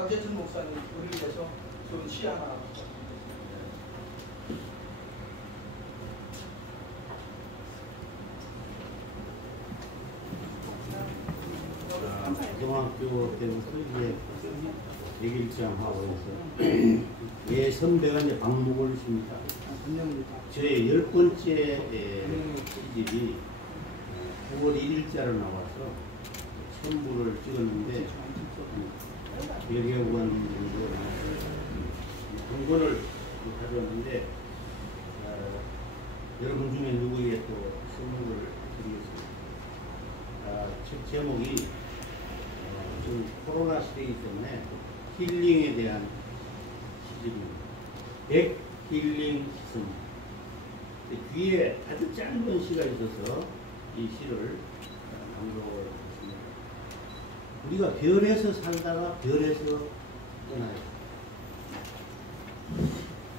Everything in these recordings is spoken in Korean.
박재천 목사님 우리 위해서 좋은 시 하나. 고등학교 때부터 이제 예길장하고 해서 예 선배가 이제 방목을 했습니다. 저의 10번째 시집이 9월 1일자로 나와서 선부를 찍었는데 100여 권 정도 한 권을 가져왔는데 여러분 중에 누구에게 또 선물을 드리겠습니다. 책 제목이 지금 코로나 시대이기 때문에 힐링에 대한 시집입니다. 백힐링 선. 뒤에 아주 짧은 시가 있어서 이 시를 낭독을 했습니다. 우리가 별에서 살다가 별에서 떠나요.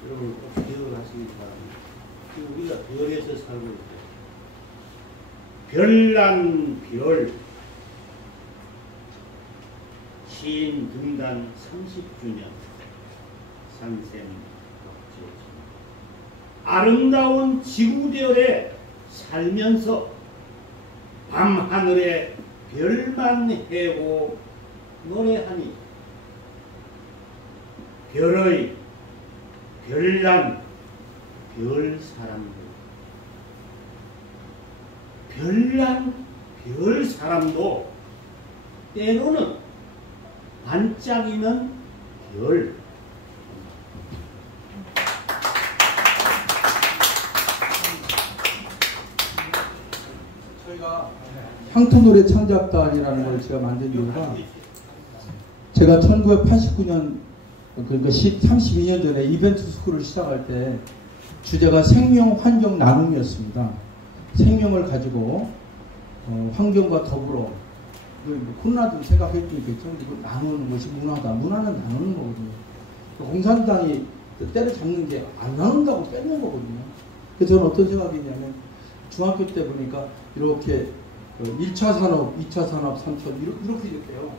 여러분 꼭 기억하시기 바랍니다. 지금 우리가 별에서 살고 있어요. 별난 별 시인 등단 30주년 산샘 아름다운 지구대열에 살면서 밤하늘에 별만 해고 노래하니 별의 별난 별사람들 별난 별사람도 때로는 반짝이는 별 향토노래 창작단이라는 걸 제가 만든 이유가 제가 1989년 그러니까 32년 전에 이벤트 스쿨을 시작할 때 주제가 생명 환경 나눔이었습니다. 생명을 가지고 환경과 더불어 코로나도 생각했겠죠. 이거 나누는 것이 문화다. 문화는 나누는 거거든요. 공산당이 때려잡는 게 안 나눈다고 뺏는 거거든요. 그래서 저는 어떤 생각이 있냐면 중학교 때 보니까 이렇게 1차 산업, 2차 산업, 3차 이렇게 됐대요.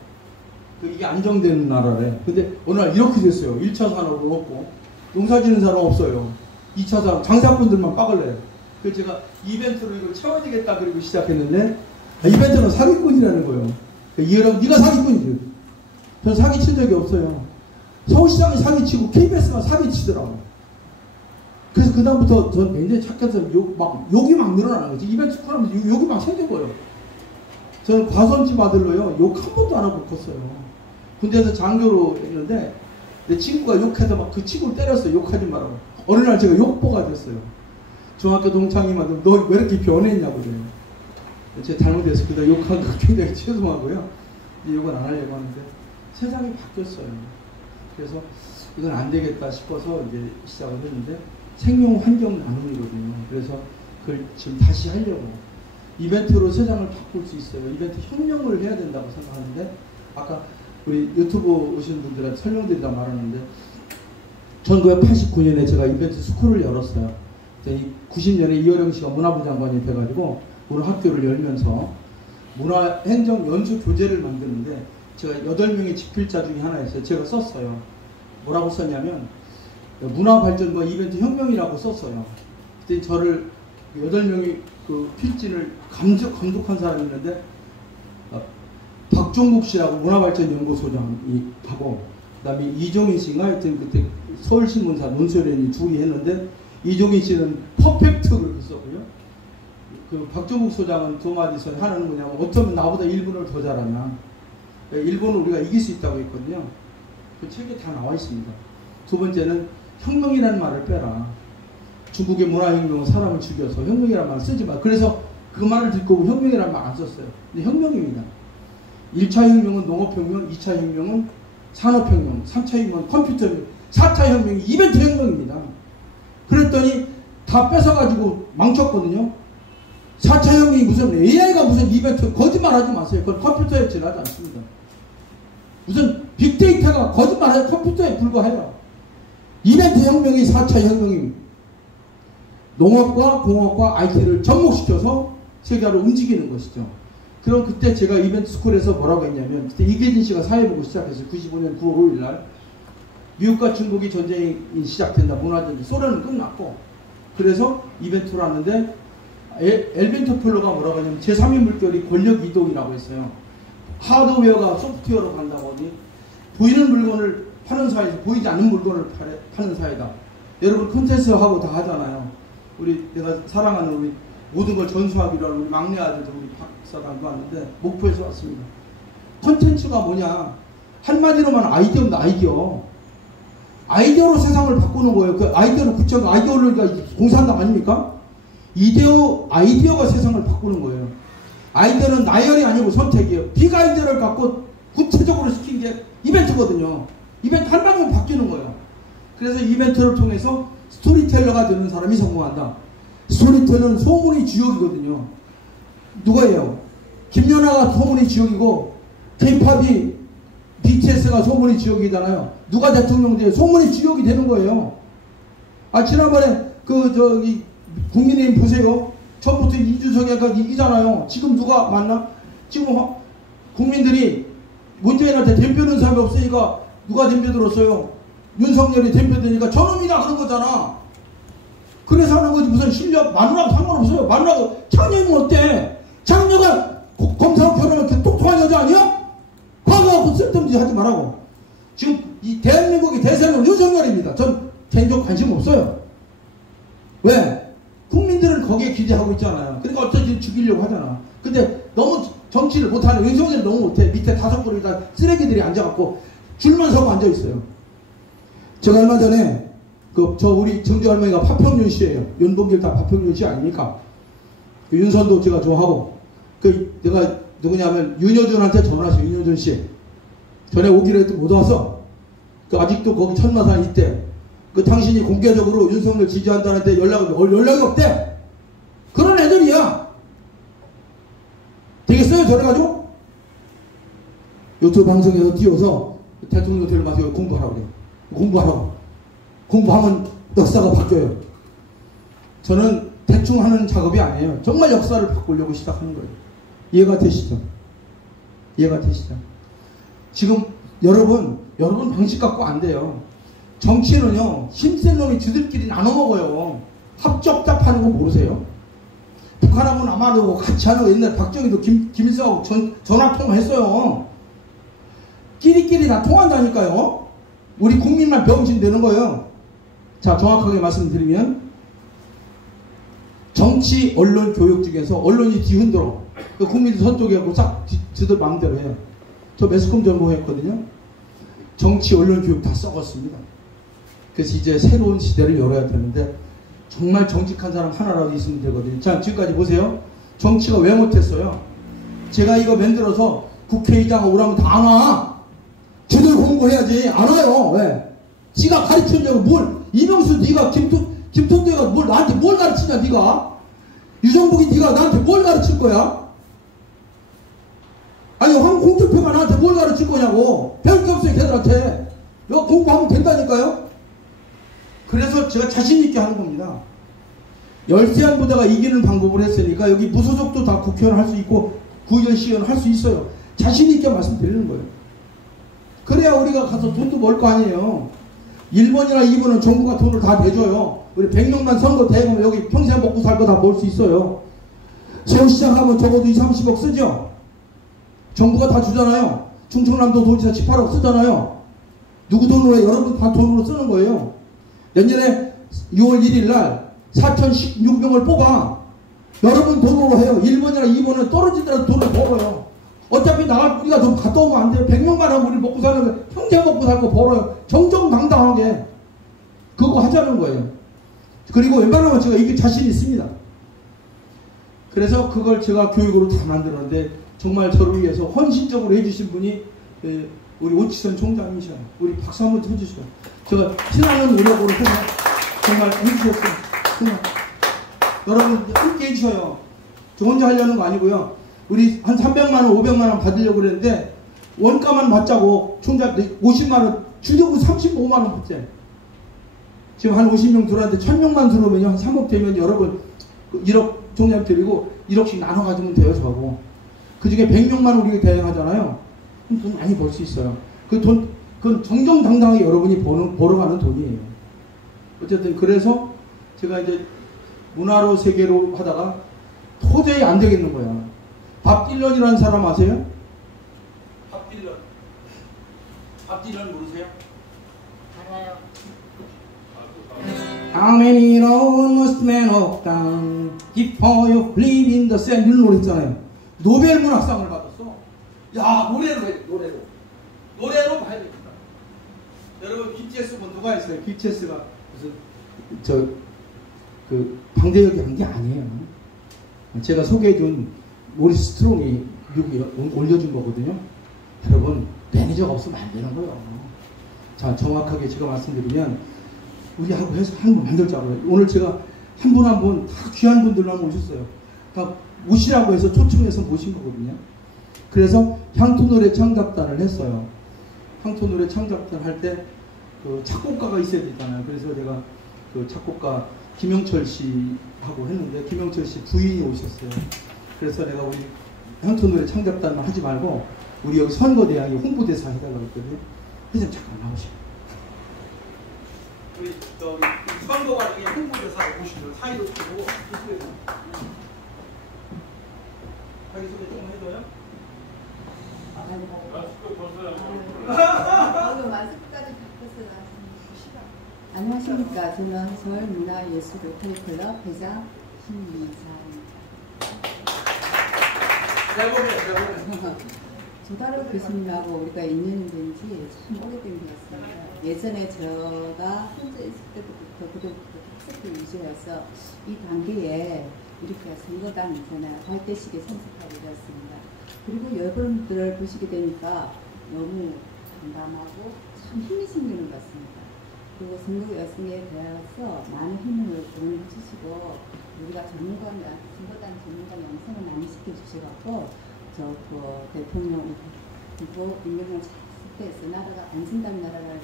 이게 안정되는 나라래. 근데 어느 날 이렇게 됐어요. 1차 산업은 없고 농사 짓는 사람 없어요. 2차 산업 장사꾼들만 빠글래요. 그래서 제가 이벤트로 이걸 채워야 되겠다 그리고 시작했는데 이벤트는 사기꾼이라는 거예요. 여러분 네가 사기꾼이지. 전 사기친 적이 없어요. 서울시장이 사기치고 KBS가 사기치더라고요. 그래서 그다음부터 전 굉장히 착해서 욕이 막 늘어나는 거지. 이벤트 하면서 욕이 막 생긴 거예요. 저는 과선집 아들로요. 욕 한 번도 안 하고 컸어요. 군대에서 장교로 했는데 내 친구가 욕해서 막 그 친구를 때렸어요. 욕하지 말라고. 어느 날 제가 욕보가 됐어요. 중학교 동창님한테 너 왜 이렇게 변했냐고 그래요. 제가 잘못해서 그다 욕한 거 굉장히 죄송하고요. 욕은 안 하려고 하는데 세상이 바뀌었어요. 그래서 이건 안 되겠다 싶어서 이제 시작을 했는데 생명 환경 나눔이거든요. 그래서 그걸 지금 다시 하려고 이벤트로 세상을 바꿀 수 있어요. 이벤트 혁명을 해야 된다고 생각하는데 아까 우리 유튜브 오신 분들한테 설명드리다 말았는데 1989년에 제가 이벤트 스쿨을 열었어요. 90년에 이어령 씨가 문화부 장관이 돼가지고 문화학교를 열면서 문화행정 연수 교재를 만드는데 제가 8명의 집필자 중에 하나였어요. 제가 썼어요. 뭐라고 썼냐면 문화발전과 이벤트 혁명이라고 썼어요. 그때 저를 8명의 그 필진을 감독한 사람이 있는데 박종국 씨라고 문화발전연구소장이 하고 그 다음에 이종인 씨가 하여튼 그때 서울신문사 논설위원이 둘이 했는데 이종인 씨는 퍼펙트를 썼고요. 그 박종국 소장은 두 마디서 하나는 뭐냐면 어쩌면 나보다 일본어를 더 잘하냐. 일본은 우리가 이길 수 있다고 했거든요. 그 책에 다 나와 있습니다. 두 번째는 혁명이라는 말을 빼라. 중국의 문화혁명은 사람을 죽여서 혁명이라는 말 쓰지 마. 그래서 그 말을 듣고 혁명이라는 말 안 썼어요. 근데 혁명입니다. 1차 혁명은 농업혁명, 2차 혁명은 산업혁명, 3차 혁명은 컴퓨터혁명, 4차 혁명이 이벤트 혁명입니다. 그랬더니 다 뺏어가지고 망쳤거든요. 4차 혁명이 무슨 AI가 무슨 이벤트 거짓말하지 마세요. 그건 컴퓨터에 지나지 않습니다. 무슨 빅데이터가 거짓말하지 컴퓨터에 불과해요. 이벤트 혁명이 4차 혁명입니다. 농업과 공업과 IT를 접목시켜서 세계화로 움직이는 것이죠. 그럼 그때 제가 이벤트 스쿨에서 뭐라고 했냐면, 그때 이계진 씨가 사회보고 시작했어요. 95년 9월 5일 날. 미국과 중국이 전쟁이 시작된다. 문화전쟁. 소련은 끝났고. 그래서 이벤트를 하는데, 엘빈 토플러가 뭐라고 하냐면, 제3의 물결이 권력 이동이라고 했어요. 하드웨어가 소프트웨어로 간다고 하니, 보이는 물건을 파는 사회에서 보이지 않는 물건을 파는 사회다. 여러분 콘텐츠하고 다 하잖아요. 우리 내가 사랑하는 우리 모든 걸 전수하기로 하는 우리 막내 아들도 우리 박사장도 왔는데 목포에서 왔습니다. 콘텐츠가 뭐냐? 한마디로만 아이디어입니다. 아이디어로 세상을 바꾸는 거예요. 그 아이디어로 구체적 아이디어로가 공산당 아닙니까? 아이디어가 세상을 바꾸는 거예요. 아이디어는 나열이 아니고 선택이에요. 빅 아이디어를 갖고 구체적으로 시킨 게 이벤트거든요. 이벤트 한 방에 바뀌는 거예요. 그래서 이벤트를 통해서 스토리텔러가 되는 사람이 성공한다. 스토리텔러는 소문의 주역이거든요. 누가예요? 김연아가 소문의 주역이고 K-팝이 BTS가 소문의 주역이잖아요. 누가 대통령 돼요? 소문의 주역이 되는 거예요. 지난번에 국민의힘 보세요. 처음부터 이준석이가 이기잖아요. 지금 누가 맞나? 지금 국민들이 문재인한테 댐벼는 사람이 없으니까 누가 댐벼 들었어요? 윤석열이 댐벼 되니까 저놈이다 그런 거잖아. 그래서 하는 거지. 무슨 실력 마누라하고 상관없어요. 마누라하고 장녀는 어때? 장녀가 검사 결혼하면 똑똑한 여자 아니야? 과거하고 쓸데없는 하지 말라고. 지금 이 대한민국의 대세는 윤석열입니다. 전 개인적으로 관심 없어요. 왜? 국민들은 거기에 기대하고 있잖아요. 그러니까 어쩌지 죽이려고 하잖아. 근데 너무 정치를 못하는 윤석열이 너무 못해. 밑에 5 다 쓰레기들이 앉아갖고 줄만 서고 앉아있어요. 제가 얼마 전에 우리 정주 할머니가 파평윤 씨예요. 윤봉길 다 파평윤 씨 아닙니까? 윤선도 제가 좋아하고 내가 누구냐면 윤여준한테 전화하세요. 윤여준 씨 전에 오기로 해도 못 와서 아직도 거기 천마산 있대. 당신이 공개적으로 윤석열 지지한다는데 연락이 없대. 그런 애들이야. 되겠어요? 저래가지고 유튜브 방송에서 띄워서 대통령 되는 마세요. 공부하라고 그래요. 공부하면 역사가 바뀌어요. 저는 대충 하는 작업이 아니에요. 정말 역사를 바꾸려고 시작하는 거예요. 이해가 되시죠? 지금 여러분 방식 갖고 안 돼요. 정치는요, 힘센 놈이 지들끼리 나눠 먹어요. 합적답하는 거 모르세요? 북한하고 남한하고 같이 하는 거 옛날에 박정희도 김일성하고 전화 통화했어요. 끼리끼리 다 통한다니까요. 우리 국민만 병신 되는 거예요. 자, 정확하게 말씀드리면 정치, 언론, 교육 중에서 언론이 뒤흔들어. 국민들 선쪽이하고 싹 지들 마음대로 해요. 저 매스컴 전공했거든요. 정치, 언론, 교육 다 썩었습니다. 그래서 이제 새로운 시대를 열어야 되는데 정말 정직한 사람 하나라도 있으면 되거든요. 자, 지금까지 보세요. 정치가 왜 못했어요? 제가 이거 만들어서 국회의장 오라면 다 안 와. 제대로 공부해야지. 안 와요. 왜? 지가 가르치려고 이명수 네가 김통대가 나한테 뭘 가르치냐 네가? 유정복이 네가 나한테 뭘 가르칠 거야? 아니 홍준표가 나한테 뭘 가르칠 거냐고. 배울 게 없어요 걔들한테. 이거 공부하면 된다니까요. 그래서 제가 자신있게 하는 겁니다. 열세한 부대가 이기는 방법을 했으니까 여기 무소속도 다 국회의원 할 수 있고 구의원 시의원 할 수 있어요. 자신있게 말씀드리는 거예요. 그래야 우리가 가서 돈도 벌 거 아니에요. 1번이나 2번은 정부가 돈을 다 내줘요. 우리 100명만 선거 대보면 여기 평생 먹고 살 거 다 벌 수 있어요. 서울시장 하면 적어도 2, 30억 쓰죠. 정부가 다 주잖아요. 충청남도 도지사 18억 쓰잖아요. 누구 돈으로 해요? 여러분 다 돈으로 쓰는 거예요. 내년에 6월 1일 날 4,016명을 뽑아. 여러분 돈으로 해요. 1번이나 2번은 떨어지더라도 돈을 벌어요. 어차피 우리가 좀 갔다 오면 안 돼요. 100명만 하면 우리 먹고 사는 거 평생 먹고 살고 벌어요. 정정당당하게 그거 하자는 거예요. 그리고 웬만하면 제가 이게 자신 있습니다. 그래서 그걸 제가 교육으로 다 만들었는데 정말 저를 위해서 헌신적으로 해주신 분이 우리 오치선 총장이셔요. 우리 박수 한번 쳐주시죠. 제가 피나는 노력으로 해서 정말 해주셨어요. 정말. 여러분 함께 해주셔요. 저 혼자 하려는 거 아니고요. 우리 한 300만 원, 500만 원 받으려고 그랬는데 원가만 받자고 총장 50만 원, 주려고 35만 원 받재. 지금 한 50명 들어왔는데 1000명만 들어오면 한 3억 되면 여러분 1억 총장 드리고 1억씩 나눠 가지면 돼요. 저하고. 그 중에 100명만 우리가 대행하잖아요. 그럼 돈 많이 벌 수 있어요. 그건 정정당당하게 여러분이 벌어가는 돈이에요. 어쨌든 그래서 제가 이제 문화로 세계로 하다가 도저히 안 되겠는 거야. 밥 딜런이라는 사람 아세요? 밥 딜런. 밥 딜런 모르세요? 알아요. How many road must man walk down before you believe in the sun? 이런 노래 있잖아요. 노벨 문학상을 받았어. 야, 노래로 해, 노래로 봐야 됩니다. 여러분, BTS 뭐 누가 했어요? BTS가 무슨 방대역이 한 게 아니에요. 제가 소개해준 모리스 스트롱이 미국에 올려준 거거든요. 여러분, 매니저가 없으면 안 되는 거예요. 자, 정확하게 제가 말씀드리면 우리하고 해서 한 번 만들자고요. 오늘 제가 한 분 한 분 다 귀한 분들만 모셨어요. 다 모시라고 해서 초청해서 모신 거거든요. 그래서 향토노래 창작단을 했어요. 향토노래 창작단 할 때 그 작곡가가 있어야 되잖아요. 그래서 제가 그 작곡가 김영철 씨하고 했는데 김영철 씨 부인이 오셨어요. 그래서 내가 우리 향토노래 창작단만 하지 말고 우리 여기 선거대항에 홍보대사 해달라고 했거든요. 회장 잠깐 나오시고. 우리 선거가 중에 홍보대사 오시면 사이로 치고 자기소개 조금 해줘요? 마스크까지 바꿔서 안녕하십니까. 저는 서울문화예술 로터리클럽 회장 신미사입니다. 조다로 교수님하고 우리가 인연이 된 지 참 오래된 것 같습니다. 예전에 제가 혼자 있을 때부터 그때부터 학습도 위주여서 이 단계에 이렇게 선거당 있잖아요. 발대식에 참석하게 되었습니다. 그리고 여러분들을 보시게 되니까 너무 담담하고 참 힘이 생기는 것 같습니다. 그리고 선거 여성에 대해서 많은 힘을 동원해 주시고 우리가 선거단 전문가 양성을 많이 시켜주셔서 그 대통령 그리고 임명을 잘 선택해서 나라가 안전한 나라를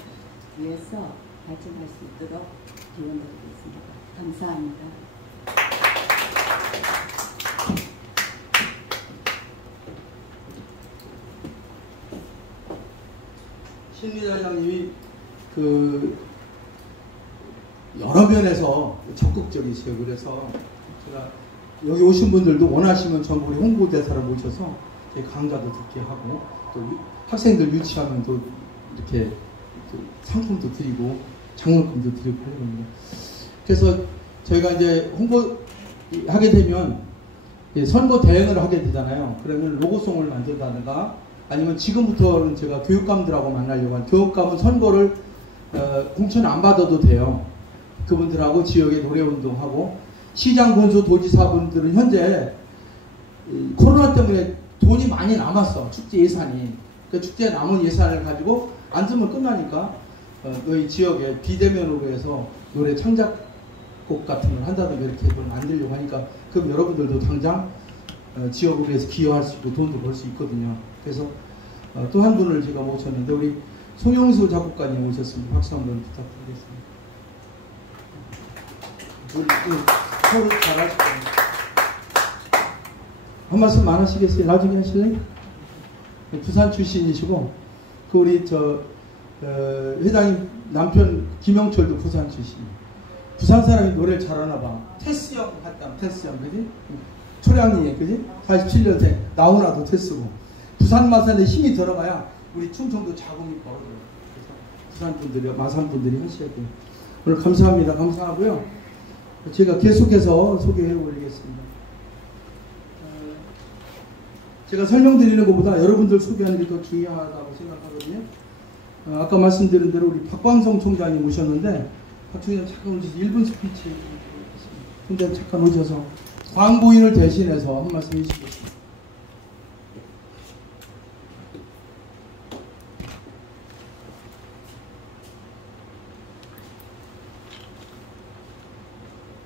위해서 발전할 수 있도록 기원드리고 있습니다. 감사합니다. 신미자장님이 여러 면에서 적극적이세요. 그래서 제가 여기 오신 분들도 원하시면 전부 우리 홍보대사를 모셔서 강좌도 듣게 하고 또 학생들 유치하면 또 이렇게 또 상품도 드리고 장학금도 드리고 하거든요. 그래서 저희가 이제 홍보하게 되면 선거 대행을 하게 되잖아요. 그러면 로고송을 만든다든가 아니면 지금부터는 제가 교육감들하고 만나려고 하는 교육감은 선거를 공천 안 받아도 돼요. 그분들하고 지역에 노래운동하고 시장 군수 도지사분들은 현재 코로나 때문에 돈이 많이 남았어. 축제 예산이. 그 축제 남은 예산을 가지고 안 쓰면 끝나니까 너희 지역에 비대면으로 해서 노래 창작곡 같은 걸 한다든가 이렇게 좀 만들려고 하니까 그럼 여러분들도 당장 지역을 위해서 기여할 수 있고 돈도 벌 수 있거든요. 그래서 또 한 분을 제가 모셨는데 우리 송영수 작곡가님 오셨습니다. 박수 한번 부탁드리겠습니다. 서로 잘하실 겁니다. 한 말씀 안 하시겠어요? 나중에 하실래요? 부산 출신이시고 그 우리 회장님 남편 김영철도 부산 출신이에요. 부산 사람이 노래를 잘하나 봐. 테스 형 같다. 테스 형 그지? 초량리에 그지? 47년생 나훈아도 테스고 부산 마산에 힘이 들어가야 우리 충청도 자궁이 벌어져요. 그래서 부산 분들이 마산 분들이 하셔야 돼요. 오늘 감사합니다. 감사하고요. 제가 계속해서 소개해 올리겠습니다. 제가 설명드리는 것보다 여러분들 소개하는 게 더 중요하다고 생각하거든요. 아까 말씀드린 대로 우리 박광성 총장님 오셨는데 박 총장 잠깐 오셔서 1분 스피치 총장 잠깐 오셔서 광고인을 대신해서 한 말씀 해주시겠습니다.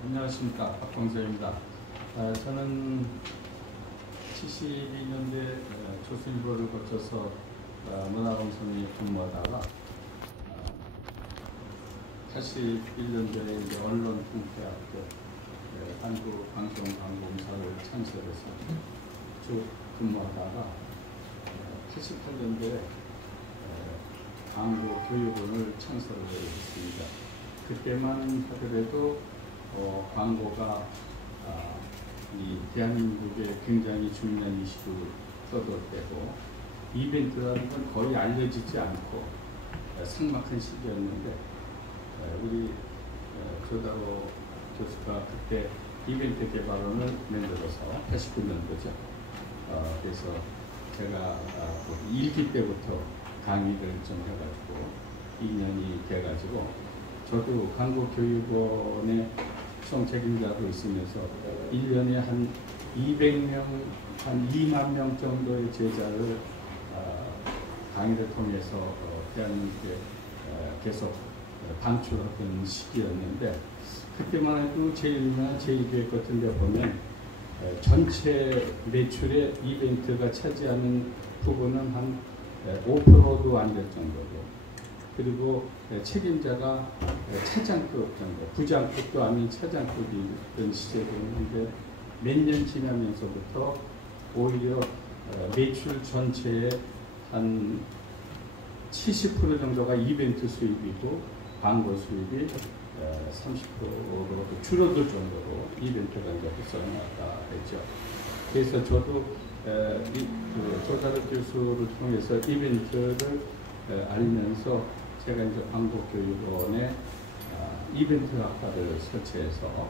안녕하십니까. 박광서입니다. 저는 72년대 조선일보를 거쳐서 문화방송에 근무하다가 81년도에 언론통계학교 한국방송광공사를 창설해서 쭉 근무하다가 88년도에 광고 교육원을 창설을 했습니다. 그때만 하더라도 광고가 이 대한민국에 굉장히 중요한 이슈로 떠돌 때고 이벤트라는 건 거의 알려지지 않고 삭막한 시기였는데 우리 조다로 교수가 그때 이벤트 개발원을 만들어서 89년도죠. 그래서 제가 1기 때부터 강의를 좀 해가지고 2년이 돼가지고 저도 광고교육원의 수송 책임자로 있으면서 1년에 한 200명, 한 2만 명 정도의 제자를 강의를 통해서 대한민국에 계속 방출했던 시기였는데 그때만 해도 제일 유명한 제2교육 같은 데 보면 전체 매출의 이벤트가 차지하는 부분은 한 5%도 안 될 정도고 그리고 책임자가 차장급 정도, 부장급도 아닌 차장급이던 시절이었는데 몇 년 지나면서부터 오히려 매출 전체의 한 70% 정도가 이벤트 수입이고 광고 수입이 30%로 줄어들 정도로 이벤트가 이제 활성화가 됐죠. 그래서 저도 조다로 교수를 통해서 이벤트를 알면서 제가 이제 광고교육원에 이벤트 학과를 설치해서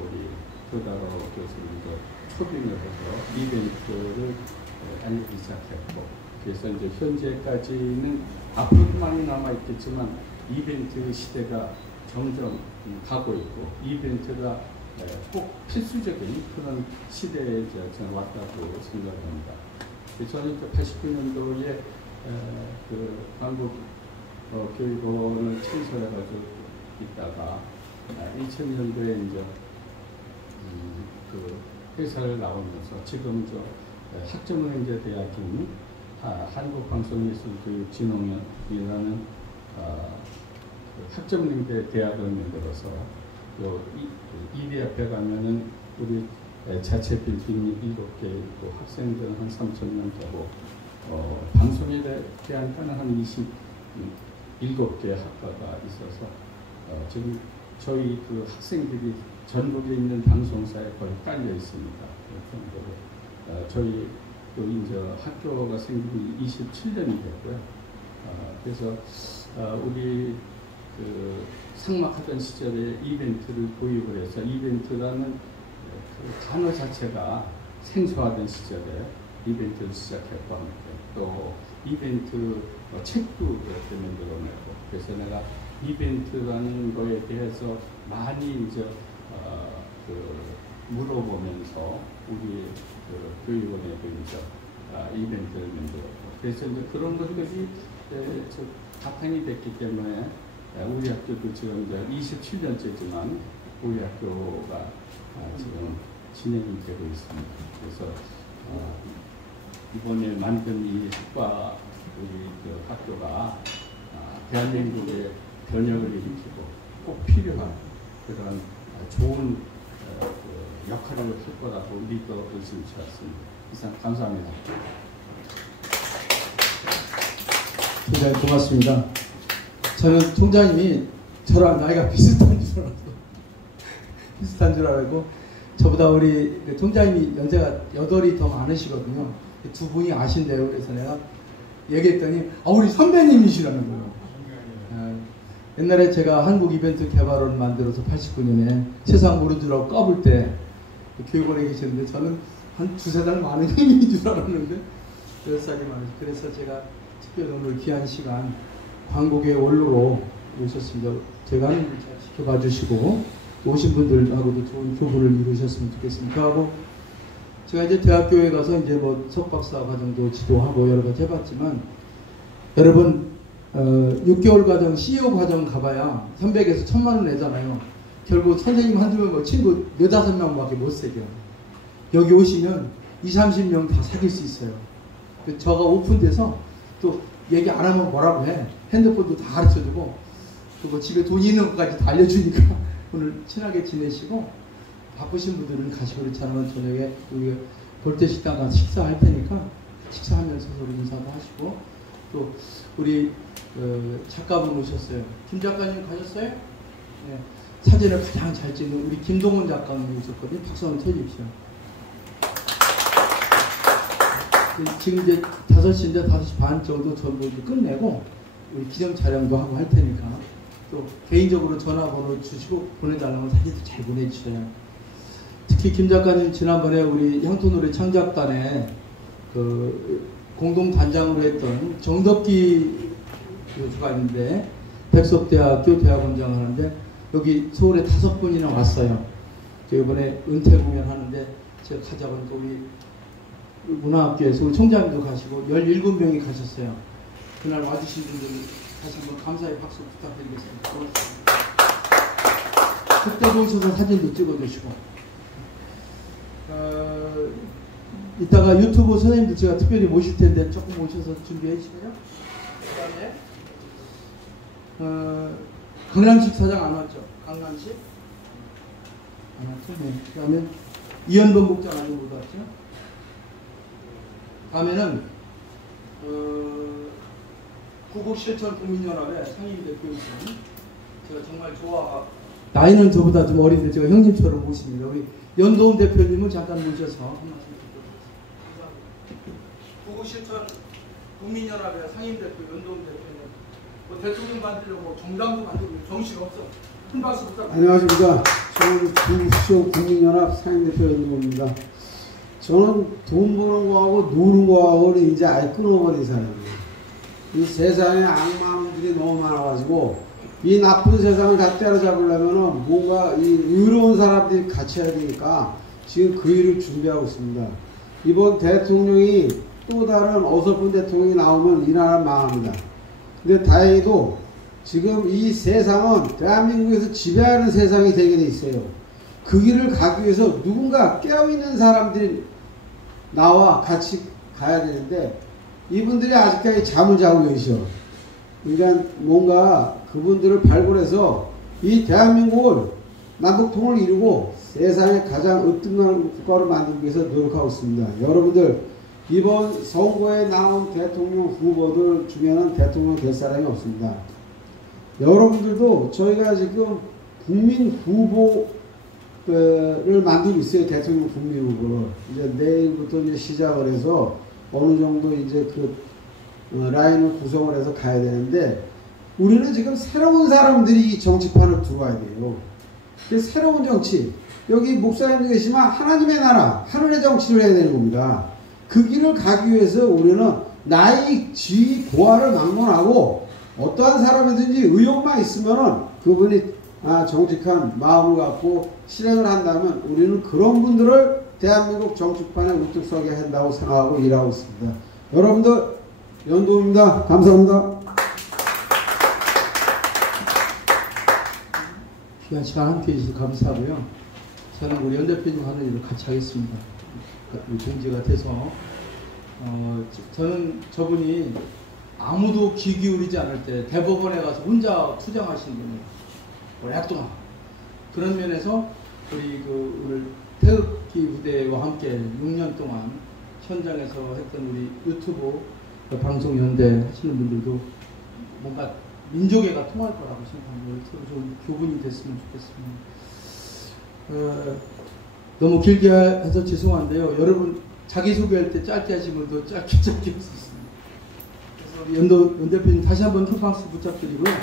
우리 조다로 교수를 이제 초빙을 해서 이벤트를 알리기 시작했고 그래서 이제 현재까지는 앞으로도 많이 남아 있겠지만 이벤트 시대가 점점 가고 있고 이벤트가 꼭 필수적인 그런 시대에 저는 왔다고 생각합니다. 저는 89년도에 그 한국 교육원을 창설해가지고 있다가 2000년도에 이제 그 회사를 나오면서 지금 저 학점은행제대학인 한국방송예술교육진흥원이라는 학점은행제 대학을 만들어서 이 대학에 가면은 우리 자체 빌딩이 7개 있고 학생들은 한 3,000명 되고 방송에 대한 한 27개 학과가 있어서 지금 저희 그 학생들이 전국에 있는 방송사에 거의 깔려 있습니다. 저희 그 이제 학교가 생긴 27년이 됐고요. 그래서 우리 그 상막하던 시절에 이벤트를 도입을 해서 이벤트라는 그 단어 자체가 생소하던 시절에 이벤트를 시작했고 합니다. 또 이벤트 책도 이렇게 만들어내고 그래서 내가 이벤트라는 거에 대해서 많이 이제 그 물어보면서 우리 그 교육원에도 이제 이벤트를 만들었고 그래서 이제 그런 것들이 바탕이 됐기 때문에 우리 학교도 지금 이제 27년째지만 우리 학교가 지금 진행이 되고 있습니다. 그래서 이번에 만든 이 학과 우리 그 학교가 대한민국의 변혁을 일으키고 꼭 필요한 그런 좋은 그 역할을 할 거라고 믿어 의심치 않습니다. 이상 감사합니다. 굉장히 고맙습니다. 저는 총장님이 저랑 나이가 비슷한 줄 알고 저보다 우리 총장님이 연세가 8이 더 많으시거든요. 두 분이 아신대요. 그래서 내가 얘기했더니 우리 선배님이시라는 거예요. 옛날에 제가 한국 이벤트 개발원을 만들어서 89년에 세상 모르는 줄 알고 까불 때 교육원에 계셨는데 저는 한 2-3달 많은 형님인 줄 알았는데 10살이 많으시. 그래서 제가 특별히 오늘 귀한 시간 광고계 원로로 오셨습니다. 제가 하는 일 잘 지켜봐 주시고 오신 분들하고도 좋은 교분을 이루셨으면 좋겠습니다. 하고 제가 이제 대학교에 가서 이제 뭐 석박사 과정도 지도하고 여러 가지 해봤지만 여러분 6개월 과정 CEO 과정 가봐야 300에서 1000만 원 내잖아요. 결국 선생님 한두 명, 친구 4-5명밖에 못 새겨. 여기 오시면 20-30명 다 사귈 수 있어요. 저가 오픈돼서 또 얘기 안 하면 뭐라고 해. 핸드폰도 다 가르쳐주고 또 뭐 집에 돈 있는 것까지 다 알려주니까 오늘 친하게 지내시고 바쁘신 분들은 가시고 그렇지 않으면 저녁에 우리 볼때식당 가서 식사할 테니까 식사하면서 서로 인사도 하시고, 또 우리 작가분 오셨어요. 김 작가님 가셨어요? 네. 사진을 가장 잘 찍는 우리 김동원 작가님 오셨거든요. 박수 한번 쳐주십시오. 지금 이제 5시인데 5시 반 정도 전부 이제 끝내고 우리 기념 촬영도 하고 할 테니까 또 개인적으로 전화번호 주시고 보내달라면 사진도 잘 보내주셔요. 특히 김 작가님 지난번에 우리 향토노래 창작단에 그 공동 단장으로 했던 정덕기 교수가 있는데 백석대학교 대학원장을 하는데 여기 서울에 5분이나 왔어요. 이번에 은퇴 공연 하는데 제가 가자고 하니까 우리 문화학교에서 우리 총장님도 가시고 17명이 가셨어요. 그날 와주신 분들 다시 한번 감사의 박수 부탁드리겠습니다. 고맙습니다. 그때도 오셔서 사진도 찍어주시고, 이따가 유튜브 선생님들 제가 특별히 모실 텐데 조금 오셔서 준비해 주시고요. 그 다음에 강남식 사장 안 왔죠? 강남식? 안 왔죠? 네. 그 다음에 이현범 국장 아니고 못 왔죠? 다음에는 구국실천국민연합의 상임대표이신 제가 정말 나이는 저보다 좀 어린데 제가 형님처럼 모십니다. 우리 연도훈 대표님을 잠깐 모셔서 한 말씀 드리겠습니다. 구국실천국민연합의 상임대표 연도훈 대표님, 뭐 대통령 만들려고 정당도 만들고 정신 없어. 큰 박수 부탁드립니다. 안녕하십니까. 저는 구국시청 국민연합 상임대표 연도훈입니다. 저는 돈 버는 거하고 노는 거하고는 이제 아예 끊어버린 사람이에요. 이 세상에 악마들이 너무 많아가지고 이 나쁜 세상을 다 때려잡으려면 뭔가 이 의로운 사람들이 같이 해야 되니까 지금 그 일을 준비하고 있습니다. 이번 대통령이 또 다른 어설픈 대통령이 나오면 이 나라 망합니다. 근데 다행히도 지금 이 세상은 대한민국에서 지배하는 세상이 되게 돼 있어요. 그 길을 가기 위해서 누군가 깨어있는 사람들이 나와 같이 가야 되는데 이분들이 아직까지 잠을 자고 계셔. 그러니까 뭔가 그분들을 발굴해서 이 대한민국을 남북통을 이루고 세상에 가장 으뜸나는 국가로 만들기 위해서 노력하고 있습니다. 여러분들 이번 선거에 나온 대통령 후보들 중에는 대통령 될 사람이 없습니다. 여러분들도 저희가 지금 국민 후보를 만들고 있어요. 대통령 국민 후보를. 이제 내일부터 이제 시작을 해서 어느 정도 이제 그 라인을 구성을 해서 가야 되는데 우리는 지금 새로운 사람들이 이 정치판을 들어와야 돼요. 새로운 정치. 여기 목사님도 계시지만 하나님의 나라, 하늘의 정치를 해야 되는 겁니다. 그 길을 가기 위해서 우리는 나의 지위, 고하를 막론하고 어떠한 사람이든지 의욕만 있으면은 그분이 정직한 마음을 갖고 실행을 한다면 우리는 그런 분들을 대한민국 정치판에 우뚝 서게 한다고 생각하고 일하고 있습니다. 여러분들 연도입니다. 감사합니다. 귀한 시간 함께 해주셔서 감사하고요. 저는 우리 연 대표님 하는 일을 같이 하겠습니다. 우리 정지가 돼서 저는 저분이 아무도 귀 기울이지 않을 때 대법원에 가서 혼자 투쟁하신 분이에요. 오랫동안. 그런 면에서 우리 오늘 태극기 부대와 함께 6년 동안 현장에서 했던 우리 유튜브 방송 연대 하시는 분들도 뭔가 민족애가 통할 거라고 생각합니다. 서로 좀 교분이 됐으면 좋겠습니다. 너무 길게 해서 죄송한데요. 여러분 자기소개할 때 짧게 하시면 더 짧게 할 수 있습니다. 그래서 우리 연 대표님 다시 한번 큰 박수 부탁드리고요.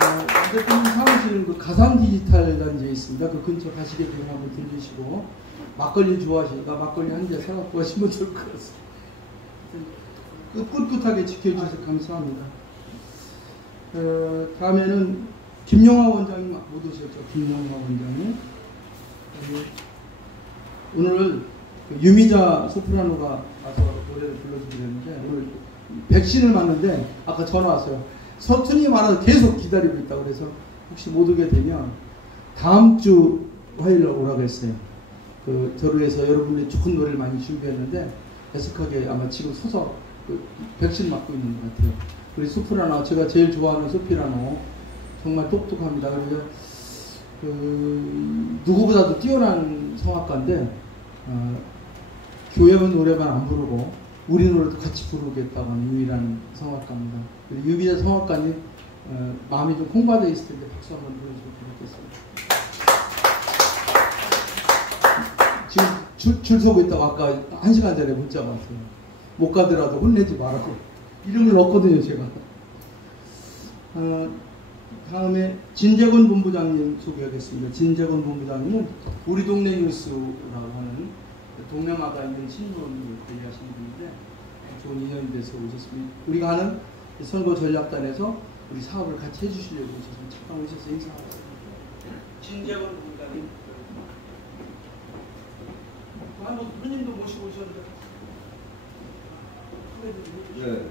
연 대표님 사무실은 그 가상 디지털 단지에 있습니다. 그 근처 가시게 되면 한번 들리시고 막걸리 좋아하시니까 막걸리 한 잔 사갖고 가시면 좋을 것 같습니다. 꿋꿋하게 지켜주셔서 감사합니다. 다음에는 김영하 원장님 못 오셨죠? 김영하 원장님. 오늘 유미자 소프라노가 와서 노래를 불러주기로 했는데 오늘 백신을 맞는데 아까 전화 왔어요. 서툰이 많아서 계속 기다리고 있다고 그래서 혹시 못 오게 되면 다음 주 화요일에 오라고 했어요. 저를 위해서 여러분들이 좋은 노래를 많이 준비했는데 애석하게 아마 지금 서서 백신 맞고 있는 것 같아요. 우리 소프라노, 제가 제일 좋아하는 소프라노 정말 똑똑합니다. 그래서 누구보다도 뛰어난 성악가인데 교회만 노래만 안 부르고 우리 노래도 같이 부르겠다고 하는 유미라는 성악가입니다. 유미자 성악가님 마음이 좀空받아 있을 텐데 박수 한번 보내주시면 좋겠습니다. 지금 줄 서고 있다가 아까 1시간 전에 문자 왔어요. 못 가더라도 혼내지 말라고. 이름을 넣었거든요, 제가. 다음에 진재건 본부장님 소개하겠습니다. 진재건 본부장님은 우리 동네 뉴스라고 하는 동네마다 있는 신문을 관리하시는 분인데 좋은 인연이 돼서 오셨습니다. 우리가 하는 선거 전략단에서 우리 사업을 같이 해주시려고 오셨습니다. 잠깐 오셔서 인사하겠습니다. 진재건 본부장님. 한번 누님도 모시고 오셨는데. 네.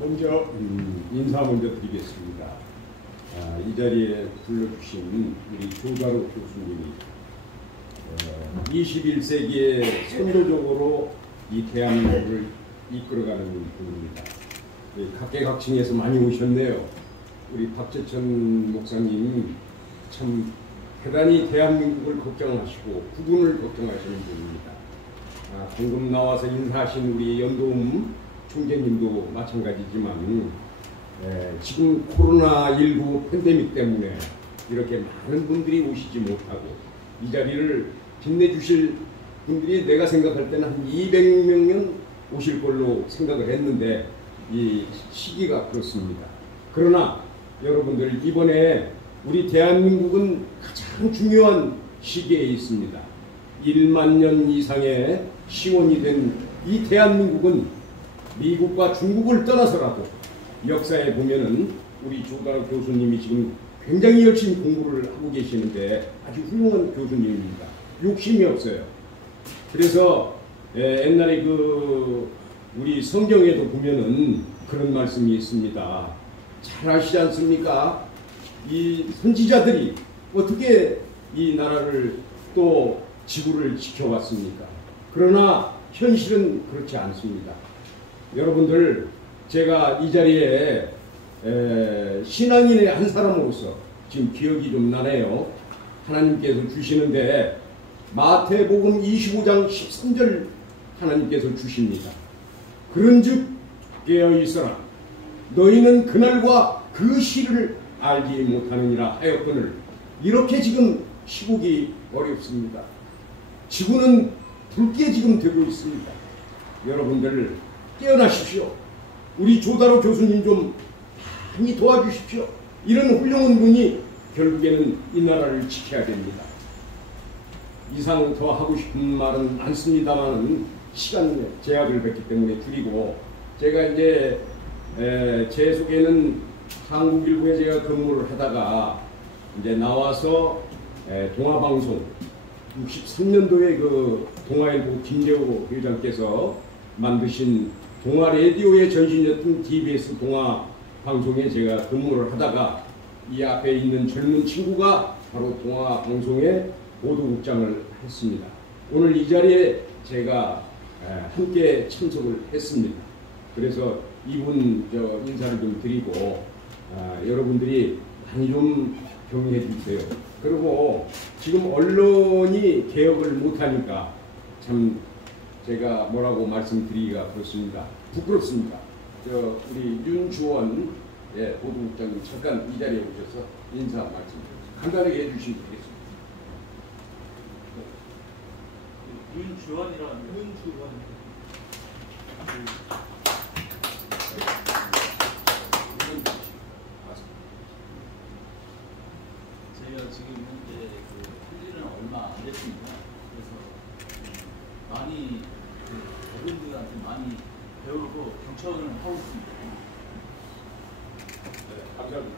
먼저 인사 먼저 드리겠습니다. 이 자리에 불러주신 우리 조가로 교수님이 21세기에 선도적으로 이 대한민국을 이끌어가는 분입니다. 각계각층에서 많이 오셨네요. 우리 박재천 목사님 참 대단히 대한민국을 걱정하시고 국군을 걱정하시는 분입니다. 방금 나와서 인사하신 우리 연도음 총재님도 마찬가지지만 지금 코로나19 팬데믹 때문에 이렇게 많은 분들이 오시지 못하고 이 자리를 빛내주실 분들이 내가 생각할 때는 한 200명은 오실 걸로 생각을 했는데 이 시기가 그렇습니다. 그러나 여러분들 이번에 우리 대한민국은 가장 중요한 시기에 있습니다. 1만 년 이상의 시원이 된 이 대한민국은 미국과 중국을 떠나서라도 역사에 보면은 우리 조다로 교수님이 지금 굉장히 열심히 공부를 하고 계시는데 아주 훌륭한 교수님입니다. 욕심이 없어요. 그래서 옛날에 우리 성경에도 보면은 그런 말씀이 있습니다. 잘 아시지 않습니까? 이 선지자들이 어떻게 이 나라를 또 지구를 지켜왔습니까? 그러나 현실은 그렇지 않습니다. 여러분들 제가 이 자리에 신앙인의 한 사람으로서 지금 기억이 좀 나네요. 하나님께서 주시는데 마태복음 25장 13절 하나님께서 주십니다. 그런즉 깨어있어라. 너희는 그날과 그 시를 알지 못하느니라 하였거늘. 이렇게 지금 시국이 어렵습니다. 지구는 붉게 지금 되고 있습니다. 여러분들 깨어나십시오. 우리 조다로 교수님 좀 많이 도와주십시오. 이런 훌륭한 분이 결국에는 이 나라를 지켜야 됩니다. 이상 더 하고 싶은 말은 많습니다만 시간 제약을 뱉기 때문에 줄이고, 제가 이제 제 속에는 한국일보에 제가 근무를 하다가 이제 나와서 동아방송 63년도에 그 동아일보 김재호 회장께서 만드신 동아라디오의 전신이었던 TBS 동아방송에 제가 근무를 하다가 이 앞에 있는 젊은 친구가 바로 동아방송의 보도국장을 했습니다. 오늘 이 자리에 제가 함께 참석을 했습니다. 그래서 이분 인사를 좀 드리고 여러분들이 많이 좀 경의해 주세요. 그리고 지금 언론이 개혁을 못하니까 참 제가 뭐라고 말씀드리기가 그렇습니다. 부끄럽습니다. 우리 윤주원 보도국장님 잠깐 이 자리에 오셔서 인사 말씀 간단하게 해주시면 되겠습니다. 윤주원이라는 윤주원. 저희가 지금 현재 풀리는 얼마 안 됐습니다. 그래서 많이 어른들한테 많이 배우고 경청을 하고 있습니다. 네, 감사합니다.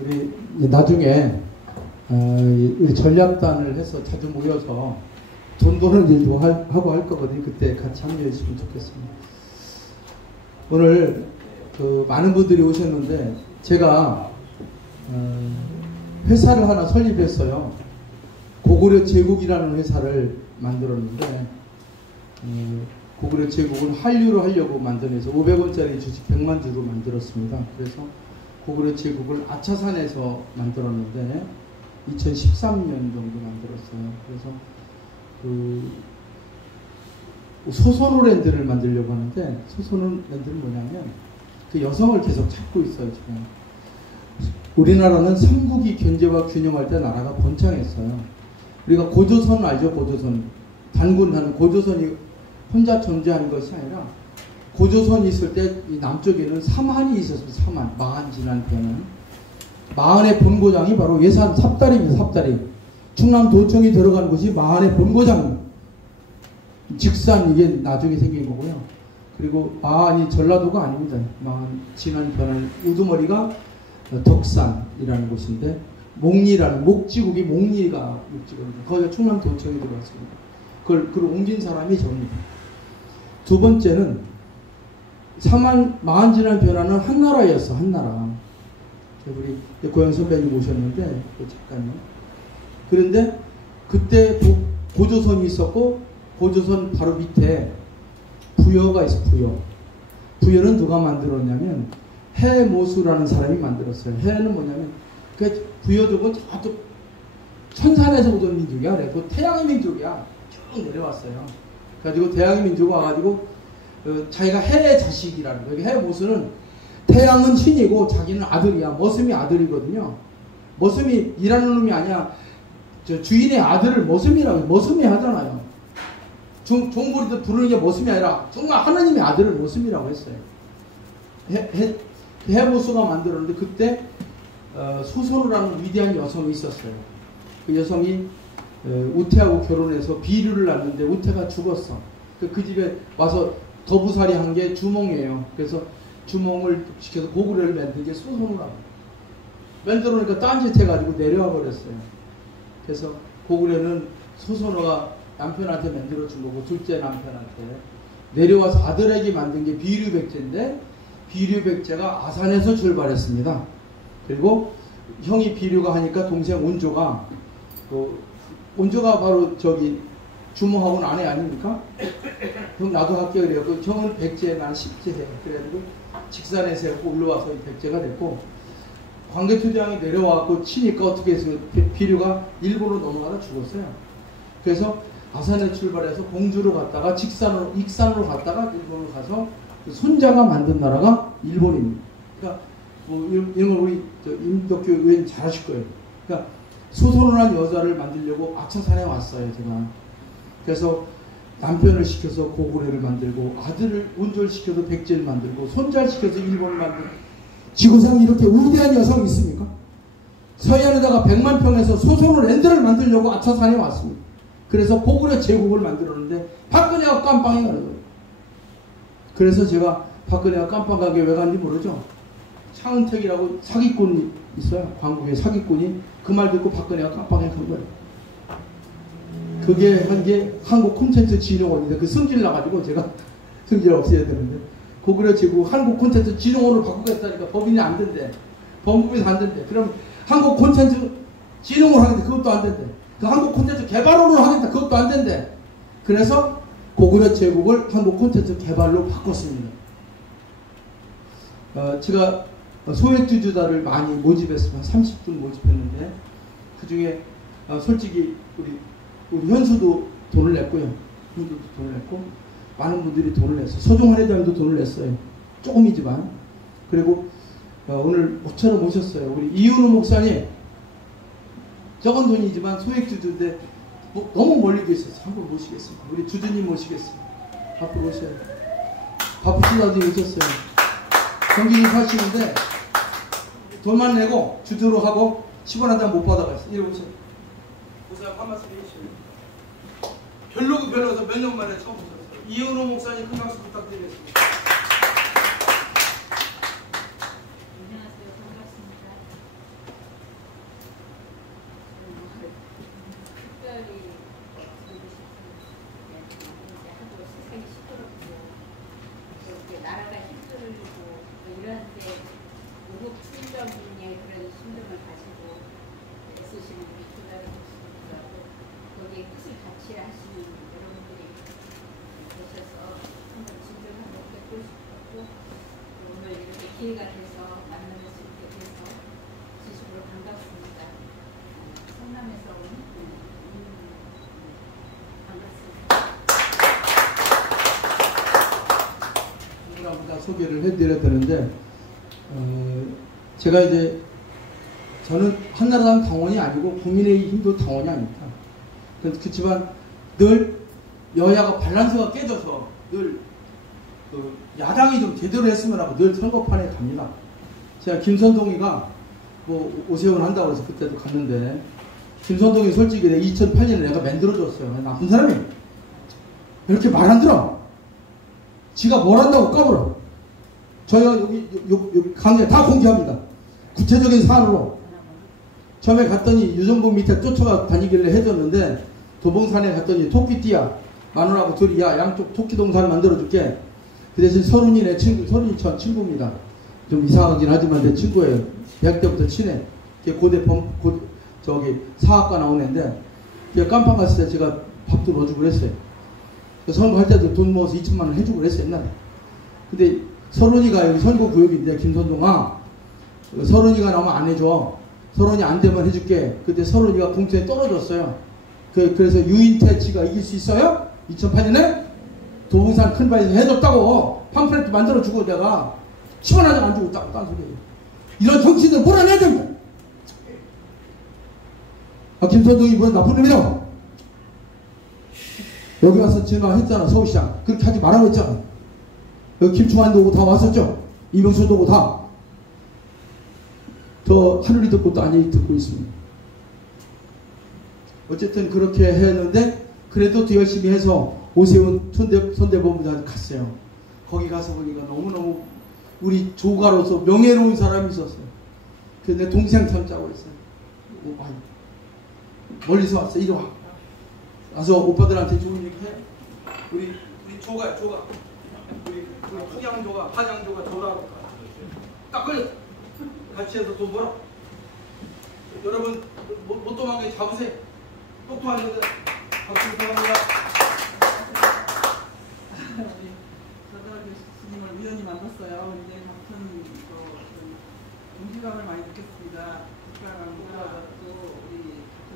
우리 나중에 우리 전략단을 해서 자주 모여서 돈 버는 일도 하고 할 거거든요. 그때 같이 참여해 주시면 좋겠습니다. 오늘 많은 분들이 오셨는데 제가 회사를 하나 설립했어요. 고구려 제국이라는 회사를 만들었는데 고구려 제국은 한류를 하려고 만들어서 500원짜리 주식 100만 주로 만들었습니다. 그래서 고구려 제국을 아차산에서 만들었는데 2013년 정도 만들었어요. 그래서 그 소선호랜드를 만들려고 하는데, 소선호랜드는 뭐냐면 그 여성을 계속 찾고 있어요. 지금 우리나라는 삼국이 견제와 균형할 때 나라가 번창했어요. 우리가 고조선 알죠? 고조선 단군하는 고조선이 혼자 존재한 것이 아니라 고조선이 있을 때 이 남쪽에는 삼한이 있었습니다. 삼한, 마한 진안편은 마한의 본고장이 바로 예산 삽다리입니다. 삽다리. 충남 도청이 들어간 곳이 마한의 본고장입니다. 직산 이게 나중에 생긴 거고요. 그리고 마한이 전라도가 아닙니다. 마한 진안편은 우두머리가 덕산이라는 곳인데, 목리라는 목지국이 목리가 목지국입니다. 거기가 충남 도청이 들어갔습니다. 그걸 옮긴 사람이 접니다. 두 번째는 마한 진안 변화는 한나라였어. 한나라. 우리 고영 선배님 오셨는데 잠깐요. 그런데 그때 고조선이 있었고, 고조선 바로 밑에 부여가 있어. 부여는 누가 만들었냐면 해모수라는 사람이 만들었어요. 해는 뭐냐면 그 부여족은 저쪽 천산에서 오던 민족이야. 그래. 그 태양의 민족이야. 쭉 내려왔어요. 그래가지고 태양의 민족 와가지고 자기가 해의 자식이라는 거예요. 해모수는 태양은 신이고 자기는 아들이야. 머슴이 아들이거든요. 머슴이 일하는 놈이 아니야. 저 주인의 아들을 머슴이라고 머슴이 하잖아요. 종부리들 부르는 게 머슴이 아니라 정말 하나님의 아들을 머슴이라고 했어요. 해모수가 만들었는데 그때 소선우라는 위대한 여성이 있었어요. 그 여성이 우태하고 결혼해서 비류를 낳는데 우태가 죽었어. 그 집에 와서 더부살이 한 게 주몽이에요. 그래서 주몽을 시켜서 고구려를 만든 게 소선우라고. 만들어놓으니까 딴짓해가지고 내려와 버렸어요. 그래서 고구려는 소선우가 남편한테 만들어준 거고, 둘째 남편한테 내려와서 아들에게 만든 게 비류백제인데, 비류백제가 아산에서 출발했습니다. 그리고 형이 비류가 하니까 동생 온조가, 온조가 바로 저기 주몽하고는 아내 아닙니까? 형 나도 할게 그래요. 형은 백제, 난 십제 해. 그래가지고 직산에서 했고 올라와서 백제가 됐고, 광개토대왕이 내려와갖고 치니까 어떻게 해서 비류가 일본으로 넘어가다 죽었어요. 그래서 아산에 출발해서 공주로 갔다가 익산으로 갔다가 일본으로 가서 손자가 만든 나라가 일본입니다. 그러니까 뭐 이런 걸 우리 임덕규 의원 잘 하실 거예요. 그러니까 소선우란 여자를 만들려고 아차산에 왔어요, 제가. 그래서 남편을 시켜서 고구려를 만들고, 아들을 온조를 시켜서 백제를 만들고, 손자를 시켜서 일본을 만들고. 지구상에 이렇게 위대한 여성이 있습니까? 서해안에다가 100만 평에서 소선우 랜드를 만들려고 아차산에 왔습니다. 그래서 고구려 제국을 만들었는데 박근혜가 깜빵에 가는 거예요. 그래서 제가 박근혜가 깜빵 가게 왜 간지 모르죠? 차은택이라고 사기꾼이 있어요. 광국의 사기꾼이 그 말 듣고 박근혜가 깜빵에 간 거예요. 그게 한 게 한국콘텐츠진흥원인데 그 승질 나가지고 제가 승질 없애야 되는데, 고구려 제국 한국콘텐츠진흥원으로 바꾸겠다니까 법인이 안 된대. 법무부에서 안 된대. 그럼 한국콘텐츠진흥원 하는데 그것도 안 된대. 그 한국콘텐츠 개발원으로 하겠다. 그것도 안 된대. 그래서 고구려 제국을 한국콘텐츠 개발로 바꿨습니다. 제가 소액주주자를 많이 모집했습니다. 30분 모집했는데 그 중에 솔직히 우리 현수도 돈을 냈고요. 현수도 돈을 냈고 많은 분들이 돈을 냈어요. 소종환 회장도 돈을 냈어요. 조금이지만. 그리고 오늘 모처럼 오셨어요. 우리 이윤우 목사님. 적은 돈이지만 소액주주인데 너무 멀리 계셔서 한번 모시겠습니다. 우리 주주님 모시겠습니다. 앞으로 오셔야 돼요. 바쁘시다도 오셨어요. 경기님 사시는데 돈만 내고 주주로 하고 10원 한 장 못 받아갔어요. 이리 오세요. 목사님 한 말씀 해주시면. 별로고 별로서 몇 년 만에 처음 오셨어요. 이은호 목사님 큰 박수 부탁드리겠습니다. 안녕하세요. 반갑습니다. 특별히 드리고 싶은 이제 하도 세상이 시끄럽고 이렇게 나라가 힘들고 이런 때 무릎 충전의 그런 심정을 가지고 애쓰시는 우리 교단의 모습을 보고 기회가 돼서 만날 수 있게 돼서 진심으로 반갑습니다. 성남에서 온 반갑습니다. 누구나 다 소개를 해드려야 되는데 제가 이제 저는 한나라당 당원이 아니고 국민의힘도 당원이 아닙니다. 그렇지만 늘 여야가 밸런스가 깨져서 늘 야당이 좀 제대로 했으면 하고 늘 선거판에 갑니다. 제가 김선동이가 뭐 오세훈 한다고 해서 그때도 갔는데 김선동이 솔직히 2008년에 내가 만들어줬어요. 나쁜 사람이 이렇게 말 안 들어. 지가 뭘 한다고 까불어. 저희가 여기 강의 다 공개합니다. 구체적인 사안으로. 처음에 갔더니 유전부 밑에 쫓아가 다니길래 해줬는데 도봉산에 갔더니 토끼띠야 마누라하고 둘이 야 양쪽 토끼동산 만들어줄게. 그 대신 서른이 내 친구, 서른이 전 친구입니다. 좀 이상하긴 하지만 내 친구예요. 대학 때부터 친해. 고대 저기 사학과 나온 애인데 깜빵 갔을 때 제가 밥도 넣어주고 그랬어요. 선거할 때도 돈 모아서 2천만 원 해주고 그랬어요 옛날에. 근데 서른이가 여기 선거구역인데 김선동아 서른이가 나오면 안 해줘. 서른이 안 되면 해줄게. 그때 서른이가 공천에 떨어졌어요. 그래서 유인태치가 이길 수 있어요? 2008년에 도봉산 큰 바에서 해줬다고 팜플렛도 만들어주고 내가 10원 한 장 안 주고 딴 소리예요. 이런 정치인들 몰아내야 됩니다. 김선동이 이번에 나쁜 놈이다. 여기 와서 지나했잖아 서울시장. 그렇게 하지 말라고 했잖아. 여기 김충환도 오고 다 왔었죠. 이명수도 오고 다. 저 하늘이 듣고 또 안이 듣고 있습니다. 어쨌든 그렇게 했는데 그래도 더 열심히 해서 오세훈 선대본부장한테 갔어요. 거기 가서 보니까 너무너무 우리 조가로서 명예로운 사람이 있었어요. 그래서 내 동생 참자고 했어요. 멀리서 왔어. 이리 와. 와서 오빠들한테 좋은 얘기 해. 우리 조가야 조가. 우리 토양조가 화장조가 조라고 딱 걸렸어. 같이 해서 돈 벌어. 여러분 못 도망가게 잡으세요. 똑똑한 애들 박수 부탁합니다. 저도 교수님을 우연히 만났어요. 이제 같은 동질감을 많이 느꼈습니다. 국가감과 또 우리 같은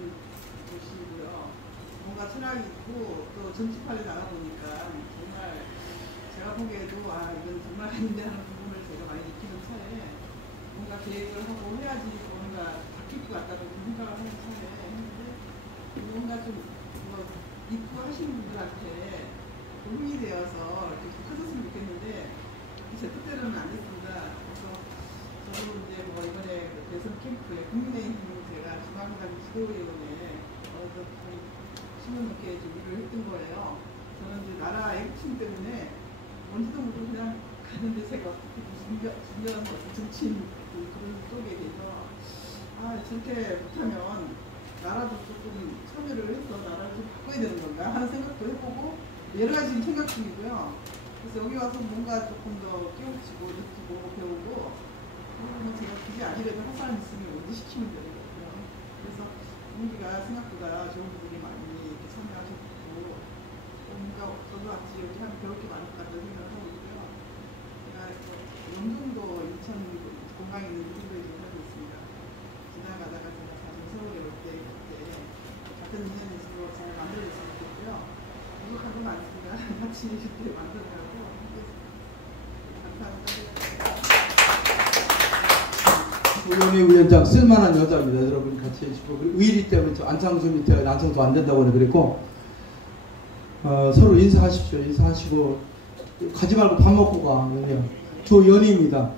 도시고요. 뭔가 철학이 있고 또 정치판에 나가보니까 정말 제가 보기에도 이건 정말 아닌데 하는 부분을 제가 많이 느끼는 차에 뭔가 계획을 하고 해야지 뭔가 바뀔 것 같다고 생각을 하는 차에 했는데 뭔가 좀 입구하시는 분들한테 도움이 되어서 이렇게 커졌으면 좋겠는데 제 뜻대로는 안 됐습니다. 그래서 저도 이제 뭐 이번에 대선 캠프에 국민의힘 제가 중앙당 지도위원회 신문 넘게 일을 했던 거예요. 저는 이제 나라 애국심 때문에 뭔지도 모르고 그냥 가는데 제가 어떻게 중요한 정치인 그런 쪽에 대해서 저렇게 못하면 나라도 조금 참여를 해서 나라를 좀 바꿔야 되는 건가 하는 생각도 해보고 여러 가지 생각 중이고요. 그래서 여기 와서 뭔가 조금 더 깨우치고 느끼고 배우고 제가 그게 아니라도 할 사람 있으면 언제 시키면 되거든요. 그래서 공기가 생각보다 좋은 분들이 많이 이렇게 참여하셨고 뭔가 저도 같이 여기 하면 배울 게 많을 것 같다는 생각을 하고 있고요. 제가 영종도 인천 공강에 있는 영종도에 지금 살고 있습니다. 지나가다가 제가 사실 서울에 올 때 그때 같은 인연에서 잘 만들어졌으면 좋겠고요. 부족한 건 많습니다. 같이 그때 만들어가고 감사합니다. 우영희 위원장 쓸만한 여자입니다. 여러분 같이 해주시고 의리 때문에 안창수 밑에 안창수 안 된다고 그랬고 서로 인사하십시오. 인사하시고 가지 말고 밥 먹고 가. 조연희입니다.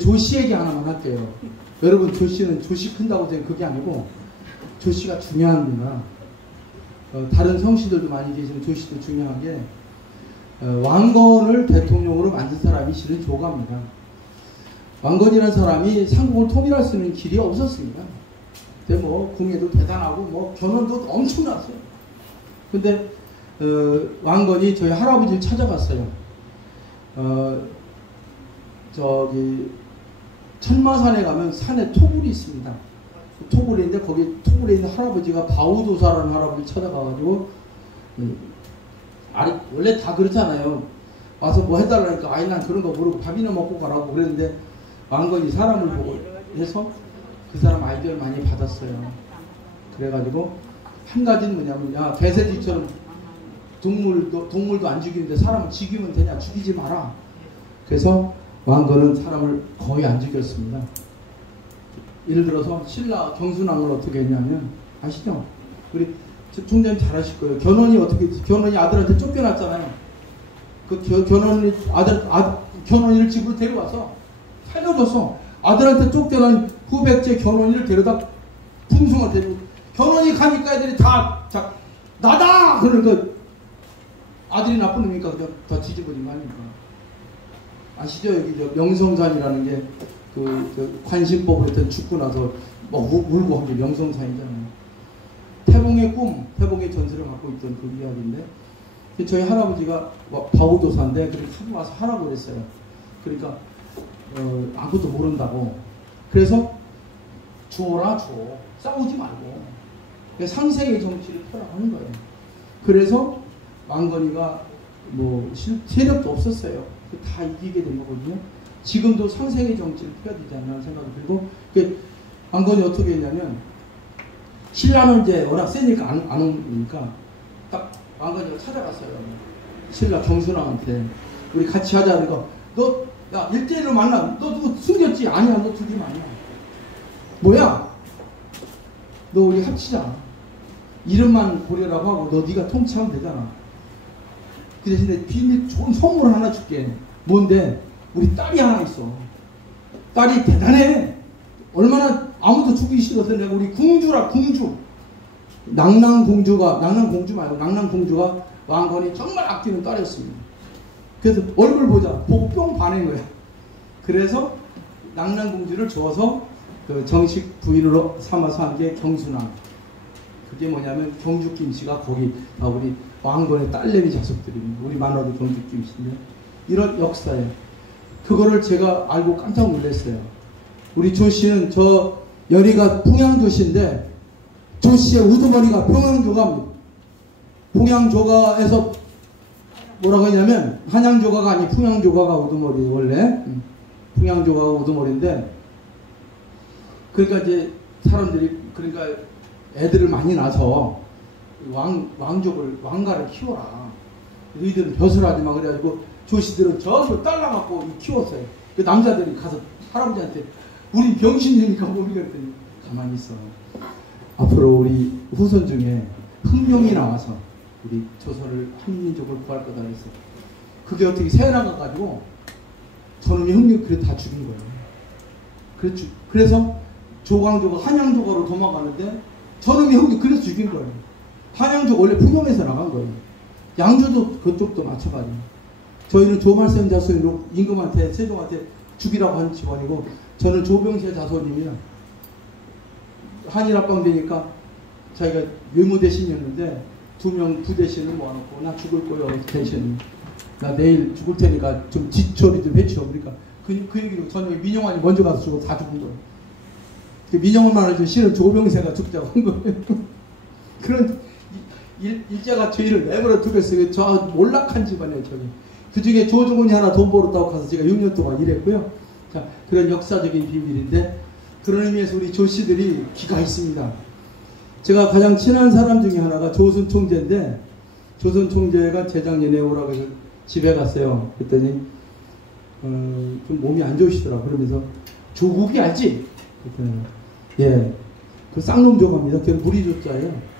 조씨 얘기 하나만 할게요. 여러분 조씨는 조씨 큰다고 생각 그게 아니고 조씨가 중요합니다. 다른 성씨들도 많이 계시는 조씨도 중요한 게 왕건을 대통령으로 만든 사람이 실은 조가입니다. 왕건이라는 사람이 삼국을 통일할 수 있는 길이 없었습니다. 근데 뭐 궁예도 대단하고 뭐 견훤도 엄청났어요. 근데 왕건이 저희 할아버지를 찾아갔어요. 저기 천마산에 가면 산에 토굴이 있습니다. 토굴이 있는데 거기 토굴에 있는 할아버지가 바우도사라는 할아버지를 찾아가가지고 원래 다 그렇잖아요. 와서 뭐 해달라니까 아이 난 그런 거 모르고 밥이나 먹고 가라고 그랬는데 왕건이 사람을 보고 해서 그 사람 아이디어를 많이 받았어요. 그래가지고 한 가지는 뭐냐면 야 개새끼처럼 동물도 안 죽이는데 사람을 죽이면 되냐, 죽이지 마라. 그래서 왕건은 사람을 거의 안 죽였습니다. 예를 들어서 신라 경순왕을 어떻게 했냐면 아시죠? 우리 총장님 잘 아실 거예요. 견훤이 아들한테 쫓겨났잖아요. 그 견훤이를 집으로 데려와서 살려줘서 아들한테 쫓겨난 후백제 견훤이를 데려다 풍성을 데리고 견훤이 가니까 애들이 다 나다! 그러니까 아들이 나쁜 놈이니까 그냥 다 뒤집어진 거 아닙니까? 아시죠? 여기 저 명성산이라는 게 그 관심법을 했던 죽고 나서 뭐 울고 한 게 명성산이잖아요. 태봉의 꿈, 태봉의 전설을 갖고 있던 그 이야기인데 저희 할아버지가 바우도사인데 그렇게 하고 와서 하라고 그랬어요. 그러니까 아무것도 모른다고. 그래서 주어라 줘. 싸우지 말고. 상생의 정치를 펴라하는 거예요. 그래서 왕건이가 뭐 세력도 없었어요. 다 이기게 된 거거든요. 지금도 상생의 정치를 펴야 되지 않나 생각이 들고, 왕건이 어떻게 했냐면 신라는 이제 워낙 세니까 안 오니까 딱 왕건이가 찾아갔어요. 신라 경순왕한테 우리 같이 하자. 그러니까 너 야 1대1로 만나. 너 누구 숨겼지? 아니야. 너 둘이 아니야. 뭐야? 너 우리 합치자. 이름만 고려라고 하고 너 네가 통치하면 되잖아. 그 대신에 비밀 좋은 선물 하나 줄게. 뭔데? 우리 딸이 하나 있어. 딸이 대단해. 얼마나 아무도 죽이기 싫어서 내가 우리 궁주라 궁주. 낙랑공주 말고 낙랑공주가 왕건이 정말 아끼는 딸이었습니다. 그래서 얼굴 보자. 복병 반한 거야. 그래서 낙랑공주를 줘서 그 정식 부인으로 삼아서 한 게 경순왕. 그게 뭐냐면 경주김씨가 거기 우리 왕건의 딸내미 자식들입니다. 우리 만화도 경주김씨인데 이런 역사예요. 그거를 제가 알고 깜짝 놀랐어요. 우리 조씨는 저 여리가 풍양조씨인데 조씨의 우두머리가 평양조가입니다. 풍양조가에서 뭐라고 했냐면 한양조가가 아니 풍양조가가 우두머리 원래 풍양조가가 우두머리인데 그러니까 이제 사람들이 그러니까 애들을 많이 낳아서 왕가를 키워라. 너희들은 벼슬하지 마. 그래가지고 조씨들은 전부 딸 낳아갖고 키웠어요. 그 남자들이 가서 할아버지한테 우리 병신이니까 우리가 그랬더니 가만히 있어. 앞으로 우리 후손 중에 흑룡이 나와서 우리 조선을 한민족을 구할 거다 그랬어. 그게 어떻게 새나가가지고 저놈이 흑룡 그래 다 죽인 거예요. 그렇죠. 그래서 조광조가 한양조가로 도망가는데 저놈이 흑룡 그래서 죽인 거예요. 한양조가 원래 풍경에서 나간 거예요. 양조도 그쪽도 마찬가지예요. 저희는 조말쌤 자손으로 임금한테 세종한테 죽이라고 하는 직원이고 저는 조병세 자손입니다. 한일합방 되니까 자기가 외무 대신이었는데 2명 부대신을 모아놓고 나 죽을 거예요 대신 나 내일 죽을 테니까 좀 뒷처리 좀 해줘. 그러니까 그 얘기로 저녁에 민영환이 먼저 가서 죽고 다 죽은 거예요. 민영환만 하죠. 실은 조병세가 죽자고 한 거예요. 그런 일제가 저희를 내버려 두겠어요. 저 몰락한 집안이에요. 저기 그 중에 조중훈이 하나 돈 벌었다고 가서 제가 6년 동안 일했고요. 자, 그런 역사적인 비밀인데 그런 의미에서 우리 조씨들이 기가 있습니다. 제가 가장 친한 사람 중에 하나가 조선 총재인데 조선 총재가 재작년에 오라고 해서 집에 갔어요. 그랬더니 좀 몸이 안 좋으시더라고요. 그러면서 조국이 알지? 그랬더니 예, 그 쌍놈 조갑니다. 걔는 무리조자예요.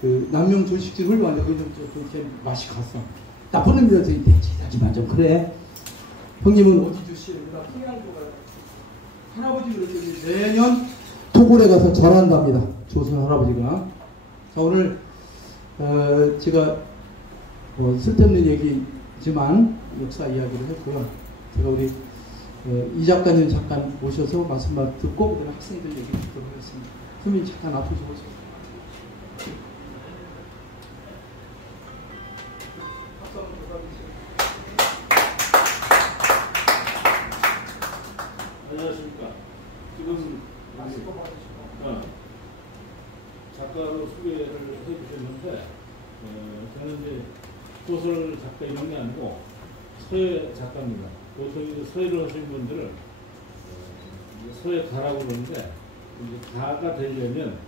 그 남명 조식집 훌륭한데 그게 맛이 갔어. 나쁜 놈이라서 하지만 좀 그래. 형님은 어디 주시에요? 나 평양조가 할아버지 그랬더니 매년 토굴에 가서 절한답니다. 조선 할아버지가. 자 오늘 제가 쓸데없는 얘기지만 역사 이야기를 했고요. 제가 우리 이 작가님 잠깐 모셔서 말씀만 듣고 그다음에 학생들 얘기 듣도록 하겠습니다. 선생님 잠깐 앞으로 오세요. 안녕하십니까. 지금 작가로 소개를 해주셨는데 저는 이제 소설 작가 이런 게 아니고 서해 작가입니다. 보통 이제 서해를 하신 분들은 서해 가라고 그러는데 이제 가가 되려면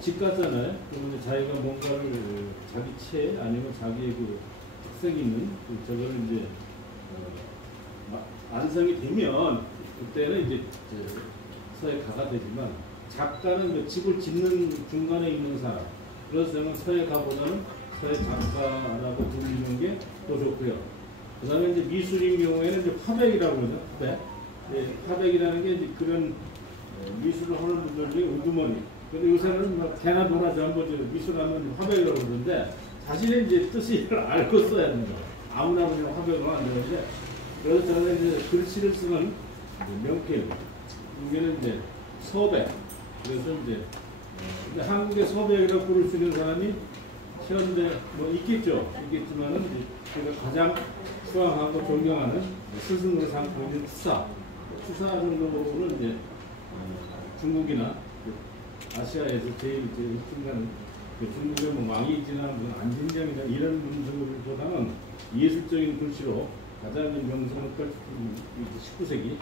집 갔잖아요. 그러면 이제 자기가 뭔가를 자기 채 아니면 자기의 그 특색이 있는 저거를 이제 완성이 되면 그때는 이제 서해 가가 되지만 작가는 그 집을 짓는 중간에 있는 사람. 그래서 저는 서해 가보다는 서해 작가라고 불리는 게 더 좋고요. 그 다음에 이제 미술인 경우에는 이제 화백이라고 그러죠. 화백. 네, 화백이라는 게 이제 그런 미술을 하는 분들 중에 우두머리. 근데 요새는 뭐 개나 도나 전부 미술하면 화백이라고 그러는데 사실은 이제 뜻을 알고 써야 되는 거예요. 아무나 그냥 화백으로 안 되는데 그래서 저는 이제 글씨를 쓰는 명필. 여기는 이제 서백. 그래서 이제 한국의 서백이라고 부를 수 있는 사람이 현대 뭐 있겠지만은 제가 가장 수강하고 존경하는 스승으로 삼고 있는 추사 정도는 이제 중국이나 아시아에서 제일 일등가는 중국의 뭐 왕이지나 뭐 안진장이나 이런 분들보다는 예술적인 글씨로 가장 명성을 끌 19세기.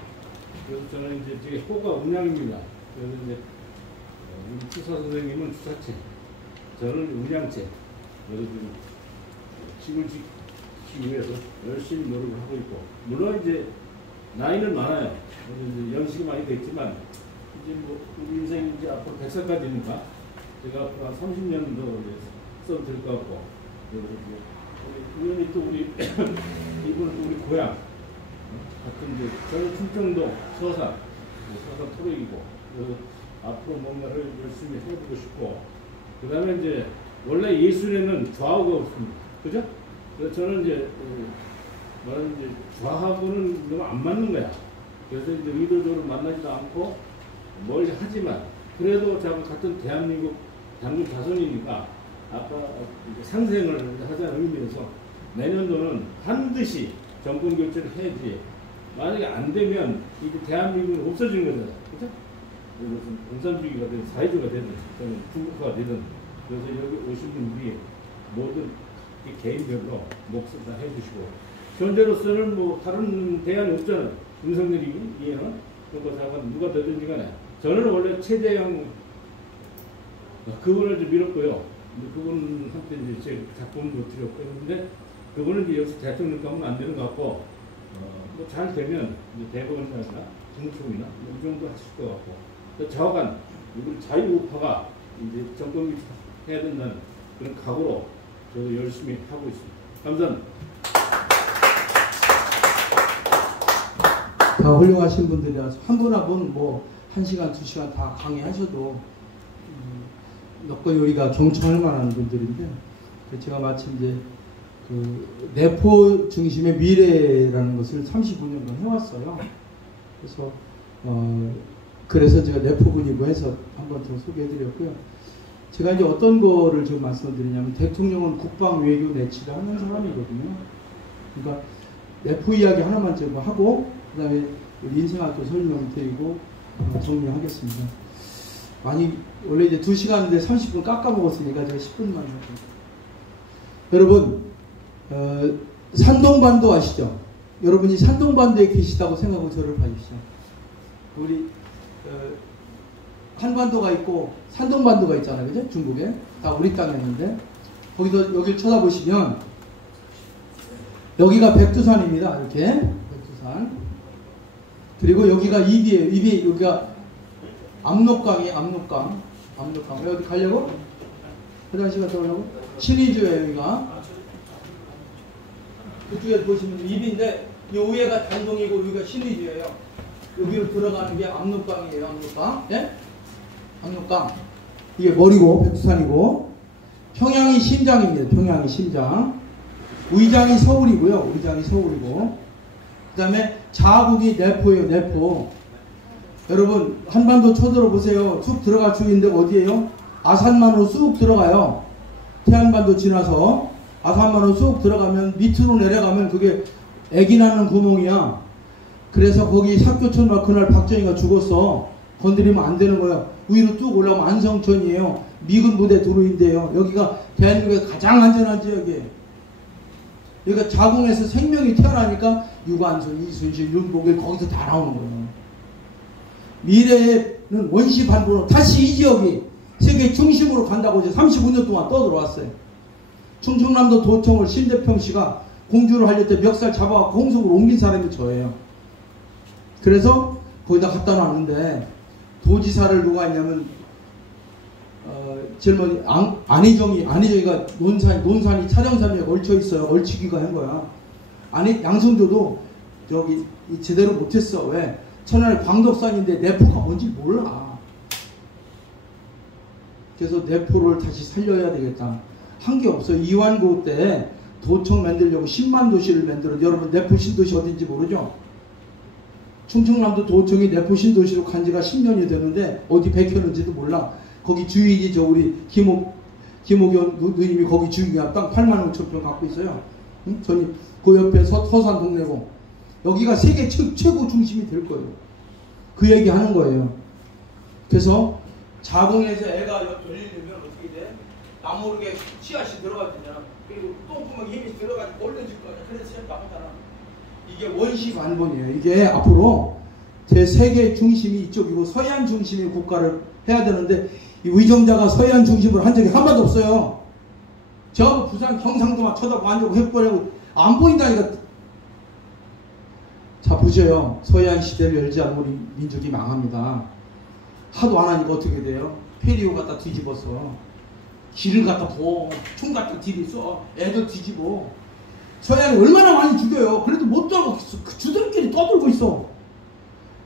그래서 저는 이제 제 호가 운양입니다. 그래서 이제 우리 추사 선생님은 추사체, 저는 운양체. 그래서 집을 짓기 위해서 열심히 노력을 하고 있고, 물론 이제 나이는 많아요. 이제 연식이 많이 됐지만 이제 뭐 우리 인생이 이제 앞으로 100살까지니까 제가 앞으로 한 30년 더 써도 될 것 같고, 우연히 또 우리 이분은 또 우리 고향 같은 이제 저는 충청도 서산 토백이고, 그래서 앞으로 뭔가를 열심히 해보고 싶고, 그 다음에 이제 원래 예술에는 좌우가 없습니다. 그죠? 그래서 저는 이제 말하는 이제 좌하고는 너무 안 맞는 거야. 그래서 이제 의도적으로 만나지도 않고 뭘 하지만 그래도 자꾸 같은 대한민국 당국 자손이니까 아까 상생을 하자는 의미에서 내년도는 반드시 정권 교체를 해야지. 만약에 안 되면 이게 대한민국은 없어지는 거잖아요. 그죠? 무슨 공산주의가 되든 사회주의가 되든 또는 중국화가 되든. 그래서 여기 오신 분들이 모든 개인별로 목소리 다 해주시고, 현재로서는 뭐 다른 대안이 없잖아요. 윤석열이 이해는 그러니까 누가 되든지 간에 저는 원래 최재형 그분을 좀 밀었고요. 그분한테 이제 제 작품도 드렸고 했는데 그분은 이제 역시 대통령 가면 안 되는 것 같고, 뭐 잘 되면 대법원이나 중국총이나 이 정도 하실 것 같고, 저간 우리 자유우파가 이제 정권 해야 된다는 그런 각오로 저도 열심히 하고 있습니다. 감사합니다. 다 훌륭하신 분들이라서 한 분 한 분 뭐 1시간, 2시간 다 강의하셔도 여건 요리가 경청할 만한 분들인데, 제가 마침 이제 그 내포 중심의 미래라는 것을 35년간 해왔어요. 그래서 제가 내포분이고 해서 한번 더 소개해드렸고요. 제가 이제 어떤 거를 좀 말씀드리냐면, 대통령은 국방, 외교, 내치를 하는 사람이거든요. 그러니까 내포 이야기 하나만 좀 하고 그 다음에 인생학도 설명드리고 정리하겠습니다. 많이 원래 이제 2시간인데 30분 깎아 먹었으니까 제가 10분만 할게요. 여러분 산동반도 아시죠? 여러분이 산동반도에 계시다고 생각하고 저를 봐주십시오. 우리 한반도가 있고 산동반도가 있잖아요. 그죠? 중국에. 다 우리 땅이었는데, 거기서 여기를 쳐다보시면 여기가 백두산입니다. 이렇게 백두산. 그리고 여기가 입이에요. 여기가 압록강이에요. 압록강. 어디 가려고? 화장실 갔다 오려고? 신의주예요. 여기가. 그쪽에 보시면 입인데 이 위에가 단동이고 여기가 신의주예요. 여기로 들어가는 게 압록강이에요. 압록강. 예? 압록강. 이게 머리고 백두산이고, 평양이 심장입니다. 평양이 심장. 의장이 서울이고요. 의장이 서울이고, 그 다음에 자국이 내포예요. 내포. 여러분 한반도 쳐들어보세요. 쑥 들어갈 수 있는데 어디예요? 아산만으로 쑥 들어가요. 태안반도 지나서 아산만으로 쑥 들어가면 밑으로 내려가면 그게 애기 나는 구멍이야. 그래서 거기 삭교촌 그날 박정희가 죽었어. 건드리면 안 되는 거야. 위로 쭉 올라오면 안성천이에요. 미군 부대 도로인데요. 여기가 대한민국의 가장 안전한 지역이에요. 그러니까 자궁에서 생명이 태어나니까 유관순, 이순신, 윤복일 거기서 다 나오는 거예요. 미래에는 원시 반부로 다시 이 지역이 세계 중심으로 간다고 이제 35년 동안 떠들어왔어요. 충청남도 도청을 신대평 씨가 공주를 하려 때 멱살 잡아갖고 홍성으로 옮긴 사람이 저예요. 그래서 거기다 갖다 놨는데 도지사를 누가 했냐면 젊은 안희정이가 논산이 차량산에 얽혀 있어요. 얽히기가 한 거야. 양성조도 저기 제대로 못했어. 왜? 천안에 광덕산인데 내포가 뭔지 몰라. 그래서 내포를 다시 살려야 되겠다. 한 게 없어요. 이완구 때 도청 만들려고 10만 도시를 만들어. 여러분 내포 신도시 어딘지 모르죠? 충청남도 도청이 내포 신도시로 간 지가 10년이 되는데 어디 베꼈는지도 몰라. 거기 주인이 저 우리 김옥연 누님이 거기 주인이야. 땅 8만 5천 평 갖고 있어요. 응? 저는 그 옆에 서산 동네고 여기가 세계 최고 중심이 될 거예요. 그 얘기 하는 거예요. 그래서 자궁에서 애가 열리려면 어떻게 돼? 나 모르게 씨앗이 들어가잖아. 그리고 똥구멍에 힘이 들어가지고 올려질 거야. 그래서 나오잖아. 이게 원시 관본이에요. 이게 앞으로 제 세계 중심이 이쪽이고 서양 중심의 국가를 해야 되는데 이 의정자가 서양 중심으로 한 적이 한 번도 없어요. 저 부산 경상도만 쳐다보고 앉아고 해버리고 안 보인다니까. 자 보세요. 서양 시대를 열지 않으면 우리 민족이 망합니다. 하도 안 하니까 어떻게 돼요? 페리오 갖다 뒤집어서 길을 갖다 부어 총 갖다 들이써 애들 뒤집어. 서양이 얼마나 많이 죽여요. 그래도 못 돌고 주들끼리 떠들고 있어.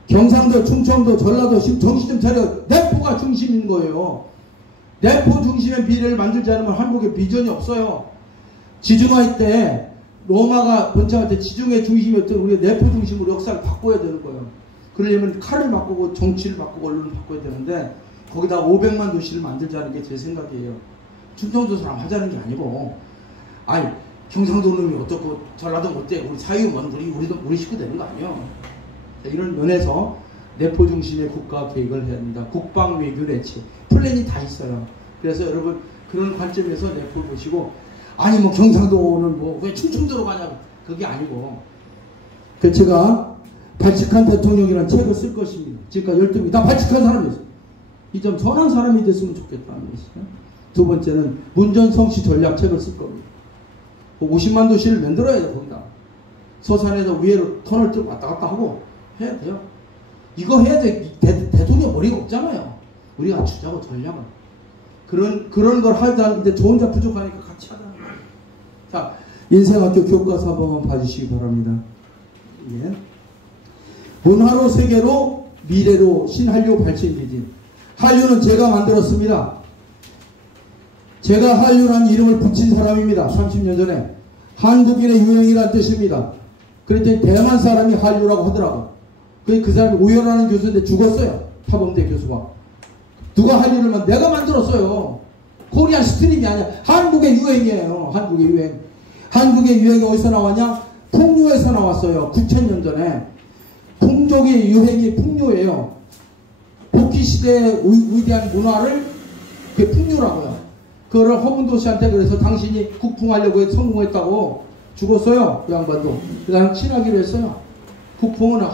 경상도, 충청도, 전라도 정신 좀 차려. 내포가 중심인 거예요. 내포 중심의 미래를 만들지 않으면 한국에 비전이 없어요. 지중화 때 로마가 번창할 때 지중해 중심이었던 우리가 내포 중심으로 역사를 바꿔야 되는 거예요. 그러려면 칼을 바꾸고 정치를 바꾸고 언론을 바꿔야 되는데 거기다 500만 도시를 만들자는 게 제 생각이에요. 충청도 사람 하자는 게 아니고 아니 경상도 놈이 어떻고 전라도 어때 우리 사유면 우리 식구 되는 거 아니에요. 이런 면에서 내포 중심의 국가 계획을 해야 합니다. 국방, 외교, 내치 플랜이 다 있어요. 그래서 여러분 그런 관점에서 내포를 보시고 아니 뭐 경상도는 뭐 왜 충청도로 가냐고 그게 아니고 그 제가 발칙한 대통령이라는 책을 쓸 것입니다. 지금까지 12명 다 발칙한 사람이었어요. 이 좀 선한 사람이 됐으면 좋겠다는 것이죠. 두 번째는 문전성시 전략책을 쓸 겁니다. 50만 도시를 만들어야 돼요. 거기다 서산에서 위에로 터널 뚫고 왔다 갔다 하고 해야 돼요. 이거 해야 돼. 대통령 머리가 없잖아요. 우리가 주자고 전략은 그런 걸 하자는데 저 혼자 부족하니까 같이 하자는 거예요. 자, 인생학교 교과서 한번 봐주시기 바랍니다. 예. 문화로 세계로 미래로 신한류 발전기지. 한류는 제가 만들었습니다. 제가 한류라는 이름을 붙인 사람입니다. 30년 전에 한국인의 유행이라는 뜻입니다. 그랬더니 대만 사람이 한류라고 하더라고. 그 사람이 우연하는 교수인데 죽었어요. 타범대 교수가. 누가 한류를 내가 만들었어요. 코리안 스트림이 아니야. 한국의 유행이에요. 한국의 유행. 한국의 유행이 어디서 나왔냐? 풍류에서 나왔어요. 9000년 전에. 풍족의 유행이 풍류예요. 복귀시대의 위대한 문화를 그게 풍류라고요. 그거를 허문도 씨한테 그래서 당신이 국풍하려고 성공했다고 죽었어요. 그 양반도. 그다음 친하기로 했어요. 국풍은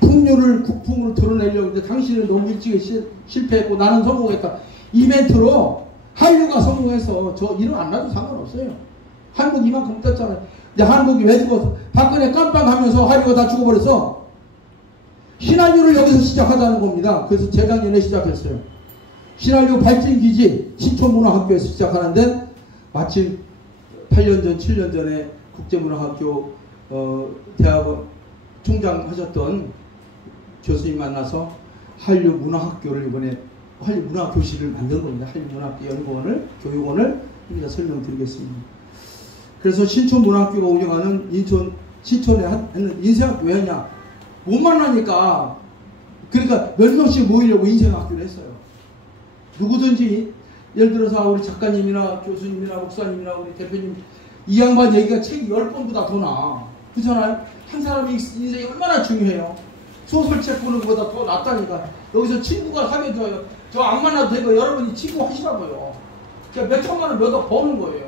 풍류를 국풍으로 드러내려고 했는데 당신은 너무 일찍 실패했고 나는 성공했다. 이벤트로 한류가 성공해서 저 이름 안 나도 상관없어요. 한국 이만큼 떴잖아요. 근데 한국이 왜 죽었어? 박근혜 깜빡하면서 한류가 다 죽어버렸어. 신한류를 여기서 시작하자는 겁니다. 그래서 재작년에 시작했어요. 신한류 발전기지 신촌문화학교에서 시작하는데 마침 8년 전, 7년 전에 국제문화학교 대학원 총장 하셨던 교수님 만나서 한류 문화학교를 이번에 한류 문화교실을 만든 겁니다. 한류 문화학교 연구원을, 교육원을 여기다 설명드리겠습니다. 그래서 신촌문화학교가 운영하는 신촌에 하는 인생학교 왜 하냐? 못 만나니까. 그러니까 몇 명씩 모이려고 인생학교를 했어요. 누구든지 예를 들어서 우리 작가님이나 교수님이나 목사님이나 우리 대표님 이 양반 얘기가 책 10권보다 더 나아. 그렇잖아요? 한 사람이 인생이 얼마나 중요해요. 소설책 보는 것보다 더 낫다니까. 여기서 친구가 사귀어줘요. 저 안 만나도 되고 여러분이 친구 하시라고요. 그러니까 몇 천만 원 몇 억 버는 거예요.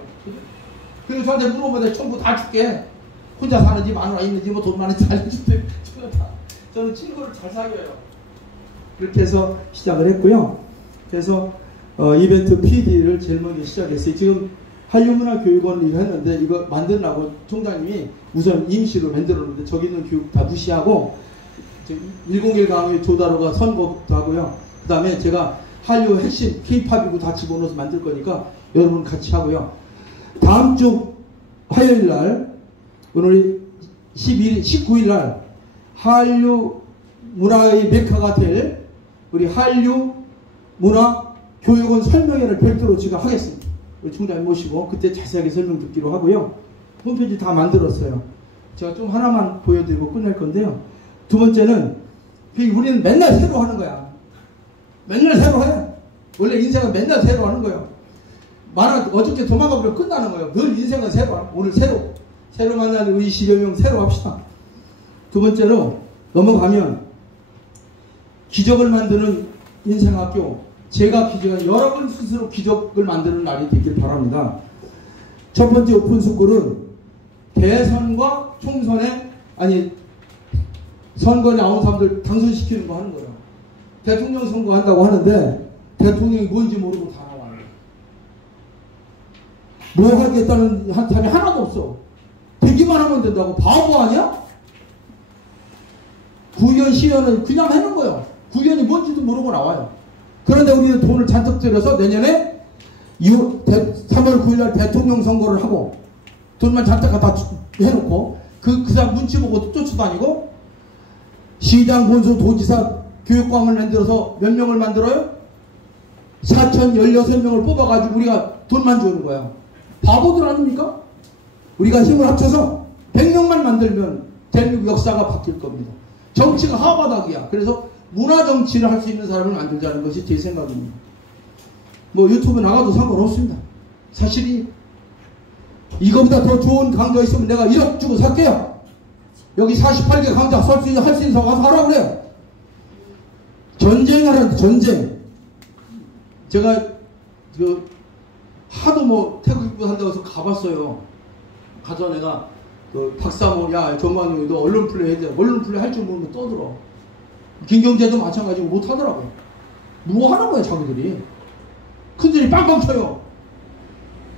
그리고 저한테 물어보면 전부 다 줄게. 혼자 사는지 마누라 있는지 뭐 돈 많은지 알려줄게. 저는 친구를 잘 사귀어요. 그렇게 해서 시작을 했고요. 그래서 이벤트 PD를 제일 먼저 시작했어요. 지금 한류문화교육원 일을 했는데 이거 만들라고 총장님이 우선 임시로 만들었는데 저기 있는 교육 다 무시하고 101 강의 조다로가 선거도 하고요. 그 다음에 제가 한류 핵심 K-팝이고 다 집어넣어서 만들 거니까 여러분 같이 하고요. 다음 주 화요일 날 오늘 19일 날 한류 문화의 메카가 될 우리 한류 문화 교육원 설명회를 별도로 제가 하겠습니다. 우리 총장님 모시고 그때 자세하게 설명 듣기로 하고요. 홈페이지 다 만들었어요. 제가 좀 하나만 보여드리고 끝낼 건데요. 두 번째는 우리는 맨날 새로 하는 거야. 맨날 새로 해. 원래 인생은 맨날 새로 하는 거예요. 어저께 도망가버리면 끝나는 거예요. 늘 인생은 새로 하는 거예요. 오늘 새로 만나는 우리 20여 명 새로 합시다. 두 번째로 넘어가면 기적을 만드는 인생학교, 제가 기적을 여러분 스스로 기적을 만드는 날이 되길 바랍니다. 첫 번째 오픈스쿨은 대선과 총선에 선거에 나온 사람들 당선시키는 거 하는 거예요. 대통령 선거 한다고 하는데 대통령이 뭔지 모르고 다 나와요. 뭐 하겠다는 사람이 하나도 없어. 되기만 하면 된다고. 바보 아니야? 구의원 시의원은 그냥 하는 거예요. 구의원이 뭔지도 모르고 나와요. 그런데 우리는 돈을 잔뜩 들여서 내년에 3월 9일 날 대통령 선거를 하고 돈만 잔뜩 갖다 해놓고 그 사람 눈치 보고 쫓아다니고 시장, 본소, 도지사 교육감을 만들어서 몇 명을 만들어요? 4,016명을 뽑아가지고 우리가 돈만 주는 거예요. 바보들 아닙니까? 우리가 힘을 합쳐서 100명만 만들면 대한민국 역사가 바뀔 겁니다. 정치가 하바닥이야. 그래서 문화정치를 할 수 있는 사람을 만들자는 것이 제 생각입니다. 뭐 유튜브 나가도 상관없습니다. 사실이 이거보다 더 좋은 강좌 있으면 내가 1억 주고 살게요. 여기 48개 강좌 할 수 있는 사람 와서 하라고 그래요. 전쟁을 하는데 전쟁. 제가 하도 뭐 태극기 한다고 해서 가봤어요. 가서 내가 박사모, 야 정관용이 너 언론 플레이 해야 돼. 언론 플레이 할 줄 모르면 떠들어. 김경재도 마찬가지고 못 하더라고요. 뭐 하는 거야 자기들이. 큰들이 빵빵 쳐요.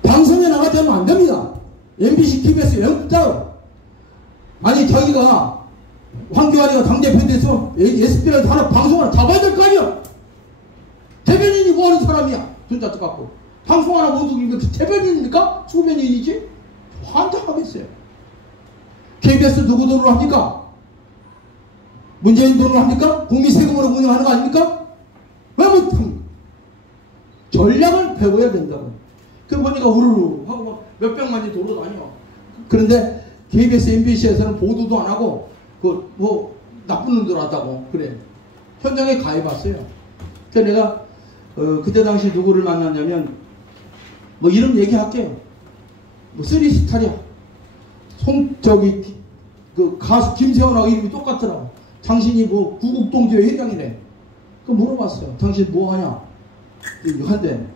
방송에 나갈 때는 안 됩니다. MBC, TBS 영국다. 아니 자기가 황교안이가 당대표 돼서 SB를 하나 방송 하나 잡아야 될 거 아니야. 대변인이 뭐 하는 사람이야. 존자 뜻갖고 방송 하나 못 듣는 게 대변인입니까? 수변인이지? 환장하겠어요. KBS 누구 돈으로 합니까? 문재인 돈으로 합니까? 국민 세금으로 운영하는 거 아닙니까? 왜 못합니까? 전략을 배워야 된다고. 그 보니까 우르르 하고 몇백만이 돌아다녀. 그런데 KBS, MBC에서는 보도도 안 하고 뭐 나쁜 놈들 왔다고 그래. 현장에 가해봤어요. 그래서 내가 그때 당시 누구를 만났냐면 뭐 이런 얘기 할게요. 뭐 쓰리스타리야. 그 가수 김세원하고 이름이 똑같더라고. 당신이 뭐 구국동지회 회장이래. 그 물어봤어요. 당신 뭐 하냐? 한대.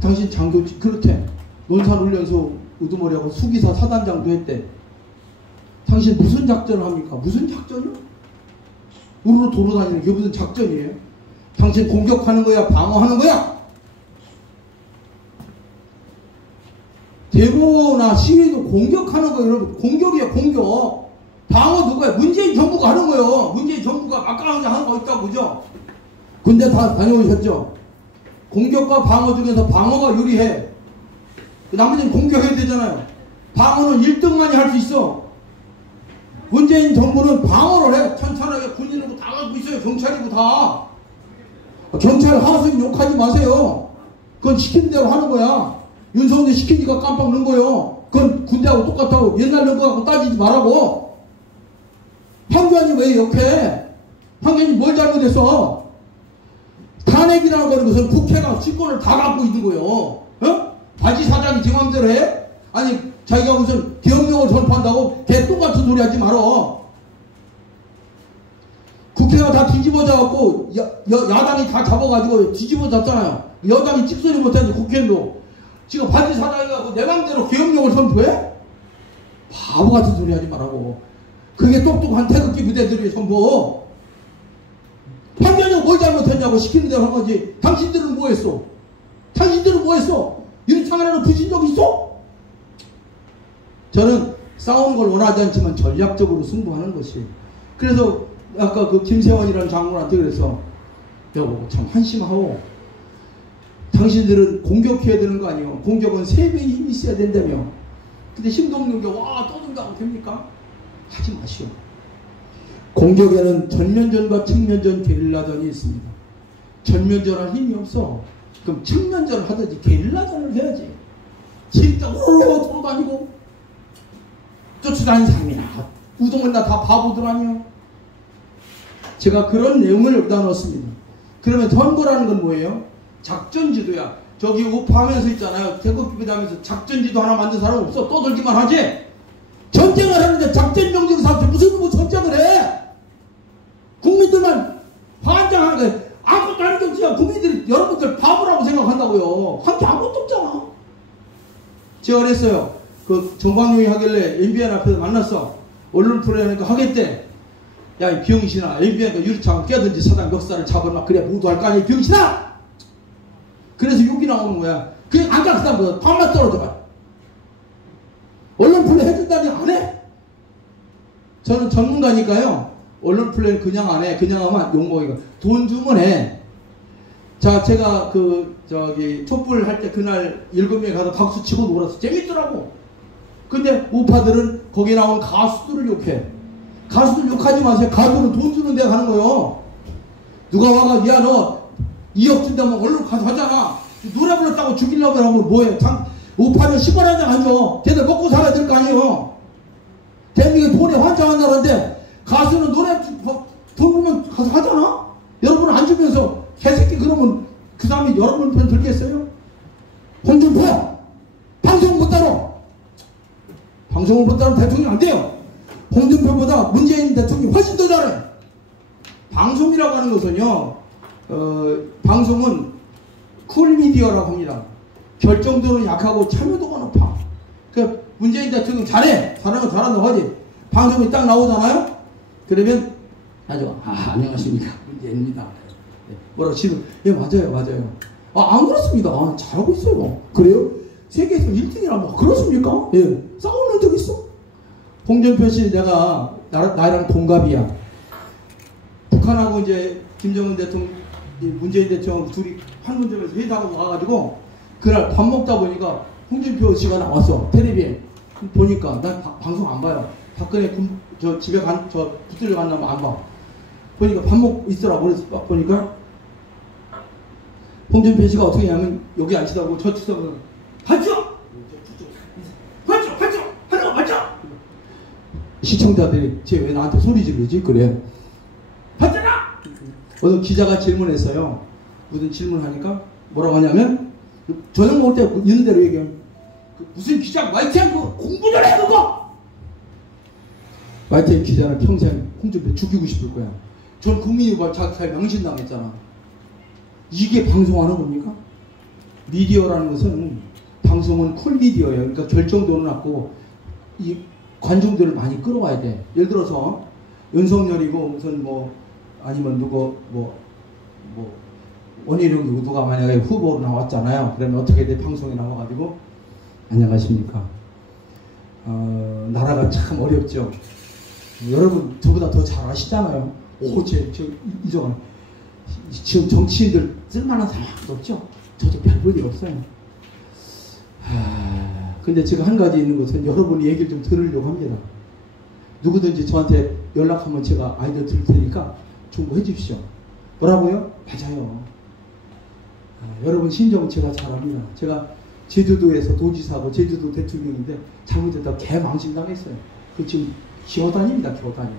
당신 장교 그렇대. 논산훈련소 우두머리하고 수기사 사단장도 했대. 당신 무슨 작전을 합니까? 무슨 작전을? 우르르 돌아다니는 게 무슨 작전이에요? 당신 공격하는 거야? 방어하는 거야? 데모나 시위도 공격하는 거예요. 여러분 공격이에요. 공격. 방어 누가 해? 문재인 정부가 하는 거예요. 문재인 정부가 막강하게 하는 거 있다고 그죠? 군대 다 다녀오셨죠? 공격과 방어 중에서 방어가 유리해. 나머지는 공격해야 되잖아요. 방어는 1등만이 할 수 있어. 문재인 정부는 방어를 해. 천천하게 군인이고 다 갖고 있어요. 경찰이고 다. 경찰 하수인 욕하지 마세요. 그건 시키는 대로 하는 거야. 윤석열 시키니까 깜빡 넣은 거예요. 그건 군대하고 똑같다고. 옛날 넣은 거 갖고 따지지 말라고. 황교안이 왜 욕해? 황교안이 뭘 잘못했어? 탄핵이라는 거는 것은 국회가 직권을 다 갖고 있는 거예요. 어? 바지 사장이 제 맘대로 해? 아니 자기가 무슨 기업령을 전파한다고 개똥 같은 소리 하지 말어. 국회가 다 뒤집어 잡았고 야당이 다 잡아가지고 뒤집어 잡잖아요. 여당이 찍소리 못하는데 국회의원도 지금 바지 사장이가고 내 맘대로 계엄령을 선포해? 바보 같은 소리 하지 말라고. 그게 똑똑한 태극기 부대들이 선포. 황교안이 뭘 잘못했냐고 시키는 대로 한 거지. 당신들은 뭐 했어? 당신들은 뭐 했어? 윤창하라는 부신 적 있어? 저는 싸우는 걸 원하지 않지만 전략적으로 승부하는 것이. 그래서 아까 그 김세원이라는 장군한테 그래서 여보 참 한심하오. 당신들은 공격해야 되는 거 아니에요. 공격은 3배의 힘이 있어야 된다며. 근데 힘도 없는 게 와 떠든다고 됩니까? 하지 마시오. 공격에는 전면전과 측면전 게릴라전이 있습니다. 전면전할 힘이 없어. 그럼 측면전을 하든지 게릴라전을 해야지. 진짜 오르르 돌아다니고 쫓아다니는 사람이야. 우동은 다 바보들 아니요. 제가 그런 내용을 여기다 넣었습니다. 그러면 선거라는 건 뭐예요? 작전지도야. 저기 우파하면서 있잖아요. 태극기 하면서 작전지도 하나 만든 사람 없어. 떠들기만 하지. 전쟁을 하는데 작전 명령 사업체 무슨 뭐 전쟁을 해? 국민들만 환장하는 거야. 아무것도 아닌 정치야. 국민들이 여러분들 바보라고 생각한다고요. 한 게 아무것도 없잖아. 제가 그랬어요. 그 정광용이 하길래 MBN 앞에서 만났어. 언론 프로그램 하겠대. 야 이 병신아, MBN가 유리창을 깨든지 사장 역사를 잡으면 그래 모두 할 거 아니야 병신아. 그래서 욕이 나오는 거야. 그게 안 깎다 밥맛 떨어져 봐. 언론 플레이 해준다니 안 해? 저는 전문가니까요. 언론 플레이는 그냥 안 해. 그냥 하면 욕먹이가. 돈 주면 해. 자, 제가 저기 촛불 할 때 그날 7명이 가서 박수 치고 놀았어. 재밌더라고. 근데 우파들은 거기 나온 가수들을 욕해. 가수들 욕하지 마세요. 가수들은 돈 주는 데 가는 거요. 누가 와가 야 너 2억 준다면 얼른 가서 하잖아. 노래 불렀다고 죽이려고 하면 뭐해. 우파는 10원 한 장 안 줘. 걔들 먹고 살아야 될 거 아니에요. 대한민국이 돈에 환장한 나라인데 가수는 노래 돈 주면 가서 하잖아. 여러분은 안 주면서 개새끼 그러면 그 사람이 여러분 편 들겠어요? 홍준표 방송 못 따로. 방송을 못 따로 대통령 안 돼요. 홍준표보다 문재인 대통령이 훨씬 더 잘해. 방송이라고 하는 것은요, 방송은 쿨미디어라고 합니다. 결정도는 약하고 참여도가 높아. 그 문재인 대통령 잘해. 잘하는 거 잘한다고 하지. 방송이 딱 나오잖아요? 그러면 아주 안녕하십니까 문재인입니다. 네. 뭐라고 지금 예 맞아요 맞아요. 안 그렇습니다. 잘하고 있어요. 그래요? 세계에서 1등이라고 그렇습니까? 예. 싸우는 적 있어? 홍준표 씨 내가 나랑 동갑이야. 북한하고 이제 김정은 대통령, 문재인 대통령 둘이 판문점에서 회담하고 와가지고 그날 밥 먹다 보니까 홍준표 씨가 나왔어. 텔레비에 보니까 난 방송 안 봐요. 박근혜 저 집에 저 붙들려 간다면 안 봐. 보니까 밥 먹고 있더라고. 그래서 막 보니까 홍준표 씨가 어떻게 하냐면 여기 앉히다고 저 측서 봤죠? 하는 거 봤죠? 시청자들이 쟤 왜 나한테 소리 지르지? 그래. 봤잖아! 어느 기자가 질문했어요. 무슨 질문하니까 뭐라고 하냐면 저녁 먹을 때 있는 대로 얘기하면 무슨 기자 YTN 공부 좀 해 그거! YTN 기자는 평생 홍준표 죽이고 싶을 거야. 전 국민유발 자기가 명신당했잖아. 이게 방송하는 겁니까? 미디어라는 것은 방송은 쿨미디어예요. 그러니까 결정도는 낮고 이 관중들을 많이 끌어와야 돼. 예를 들어서 윤석열이고 무슨 뭐 아니면 누구 뭐 원희룡 누가 만약에 후보로 나왔잖아요. 그러면 어떻게 돼? 방송에 나와가지고 안녕하십니까. 나라가 참 어렵죠. 여러분 저보다 더 잘 아시잖아요. 이정은 지금 정치인들 쓸만한 사람 아무도 없죠. 저도 별 볼 일 없어요. 근데 지금 한 가지 있는 것은 여러분이 얘기를 좀 들으려고 합니다. 누구든지 저한테 연락하면 제가 아이디어 드릴 테니까 정보해 주십시오. 뭐라고요? 맞아요. 여러분 심정 제가 잘 압니다. 제가 제주도에서 도지사고 제주도 대통령인데 잘못했다가 개망신당했어요. 그 지금 기어다닙니다. 기어다녀.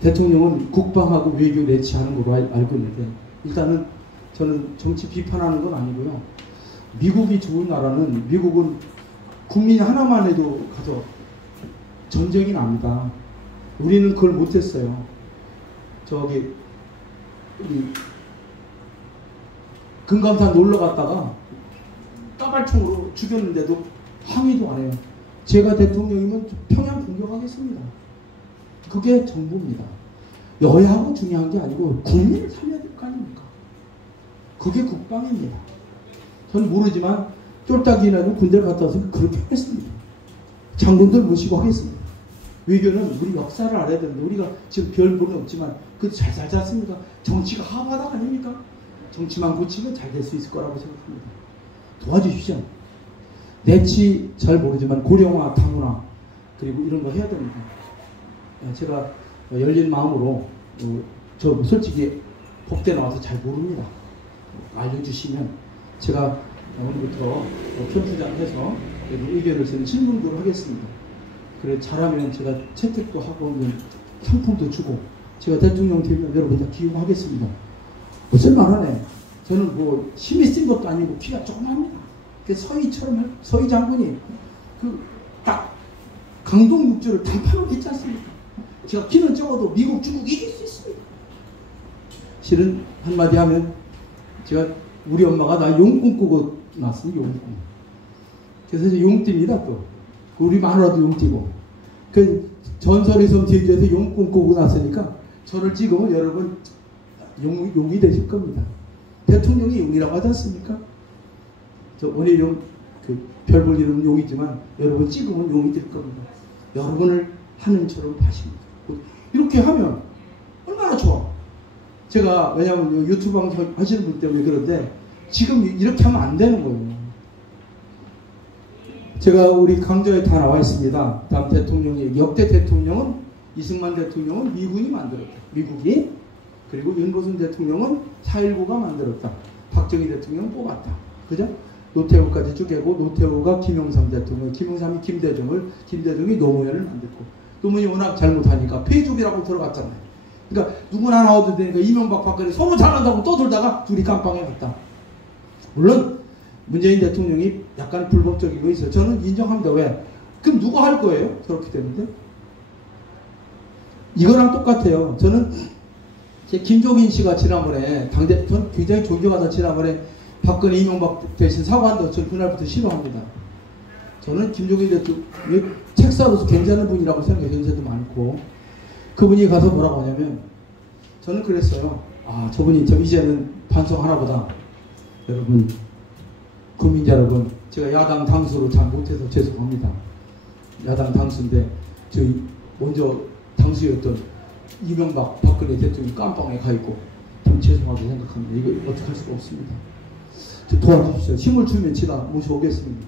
대통령은 국방하고 외교 내치하는 걸로 알고 있는데 일단은 저는 정치 비판하는 건 아니고요. 미국이 좋은 나라는 미국은 국민 하나만 해도 가서 전쟁이 납니다. 우리는 그걸 못했어요. 저기 금강산 놀러 갔다가 쌍발총으로 죽였는데도 항의도 안 해요. 제가 대통령이면 평양 공격하겠습니다. 그게 정부입니다. 여야하고 중요한 게 아니고 국민을 살려야 될 거 아닙니까? 그게 국방입니다. 전 모르지만 쫄딱이라도 군대를 갔다 와서 그렇게 하겠습니다. 장군들 모시고 하겠습니다. 외교는 우리 역사를 알아야 되는데 우리가 지금 별 볼은 없지만 그 잘 살지 않습니까? 정치가 하바닥 아닙니까? 정치만 고치면 잘 될 수 있을 거라고 생각합니다. 도와주십시오. 내치 잘 모르지만 고령화, 다문화 그리고 이런 거 해야 됩니다. 제가 열린 마음으로 저 솔직히 법대 나와서 잘 모릅니다. 알려주시면 제가 오늘부터 편수장해서 의견을 쓰는 신문도 하겠습니다. 그래 잘하면 제가 채택도 하고 상품도 주고 제가 대통령 되면 여러분 다 기용하겠습니다. 쓸만하네. 저는 뭐 힘이 센 것도 아니고 키가 조그맣니다. 서희처럼 서희 장군이 딱 강동 육조를 단판으로 했지 않습니까? 제가 키는 적어도 미국, 중국 이길 수 있습니다. 실은 한마디 하면 제가 우리 엄마가 나 용 꿈꾸고 났습니다. 용 꿈. 그래서 이제 용띠입니다. 또 우리 마누라도 용띠고 그 전설의 섬 제주에서 용 꿈꾸고 났으니까 저를 찍으면 여러분 용이 되실 겁니다. 대통령이 용이라고 하지 않습니까? 저 원희룡 별 볼 이름은 용이지만 여러분 찍으면 용이 될 겁니다. 여러분을 하늘처럼 봐십니다. 이렇게 하면 얼마나 좋아. 제가 왜냐하면 유튜브 방송 하시는 분 때문에 그런데 지금 이렇게 하면 안 되는 거예요. 제가 우리 강좌에 다 나와 있습니다. 다음 대통령이 역대 대통령은 이승만 대통령은 미군이 만들었다. 미국이. 그리고 윤보선 대통령은 4.19가 만들었다. 박정희 대통령은 뽑았다. 그죠? 노태우까지 쭉 해고 노태우가 김영삼 대통령, 김영삼이 김대중을, 김대중이 노무현을 만들고 노무현이 워낙 잘못하니까 폐족이라고 들어갔잖아요. 그러니까 누구나 나와도 되니까 이명박 박근혜 서로 잘한다고 떠들다가 둘이 깜빵에 갔다. 물론 문재인 대통령이 약간 불법적인 거 있어요. 저는 인정합니다. 왜? 그럼 누가 할 거예요? 저렇게 되는데? 이거랑 똑같아요. 저는 제 김종인 씨가 지난번에 전 굉장히 존경하다 지난번에 박근혜 이명박 대신 사과한다고 저는 그날부터 싫어합니다. 저는 김종인 대통령이 책사로서 괜찮은 분이라고 생각해요. 연세도 많고. 그분이 가서 뭐라고 하냐면 저는 그랬어요. 아 저분이 이제는 반성하나보다. 여러분 국민자 여러분 제가 야당 당수로 잘 못해서 죄송합니다. 야당 당수인데 저희 먼저 당수였던 이명박 박근혜 대통령이 깜빵에 가 있고 좀 죄송하게 생각합니다. 이거 어떻게 할 수가 없습니다. 저 도와주십시오. 힘을 주면 제가 모셔오겠습니다.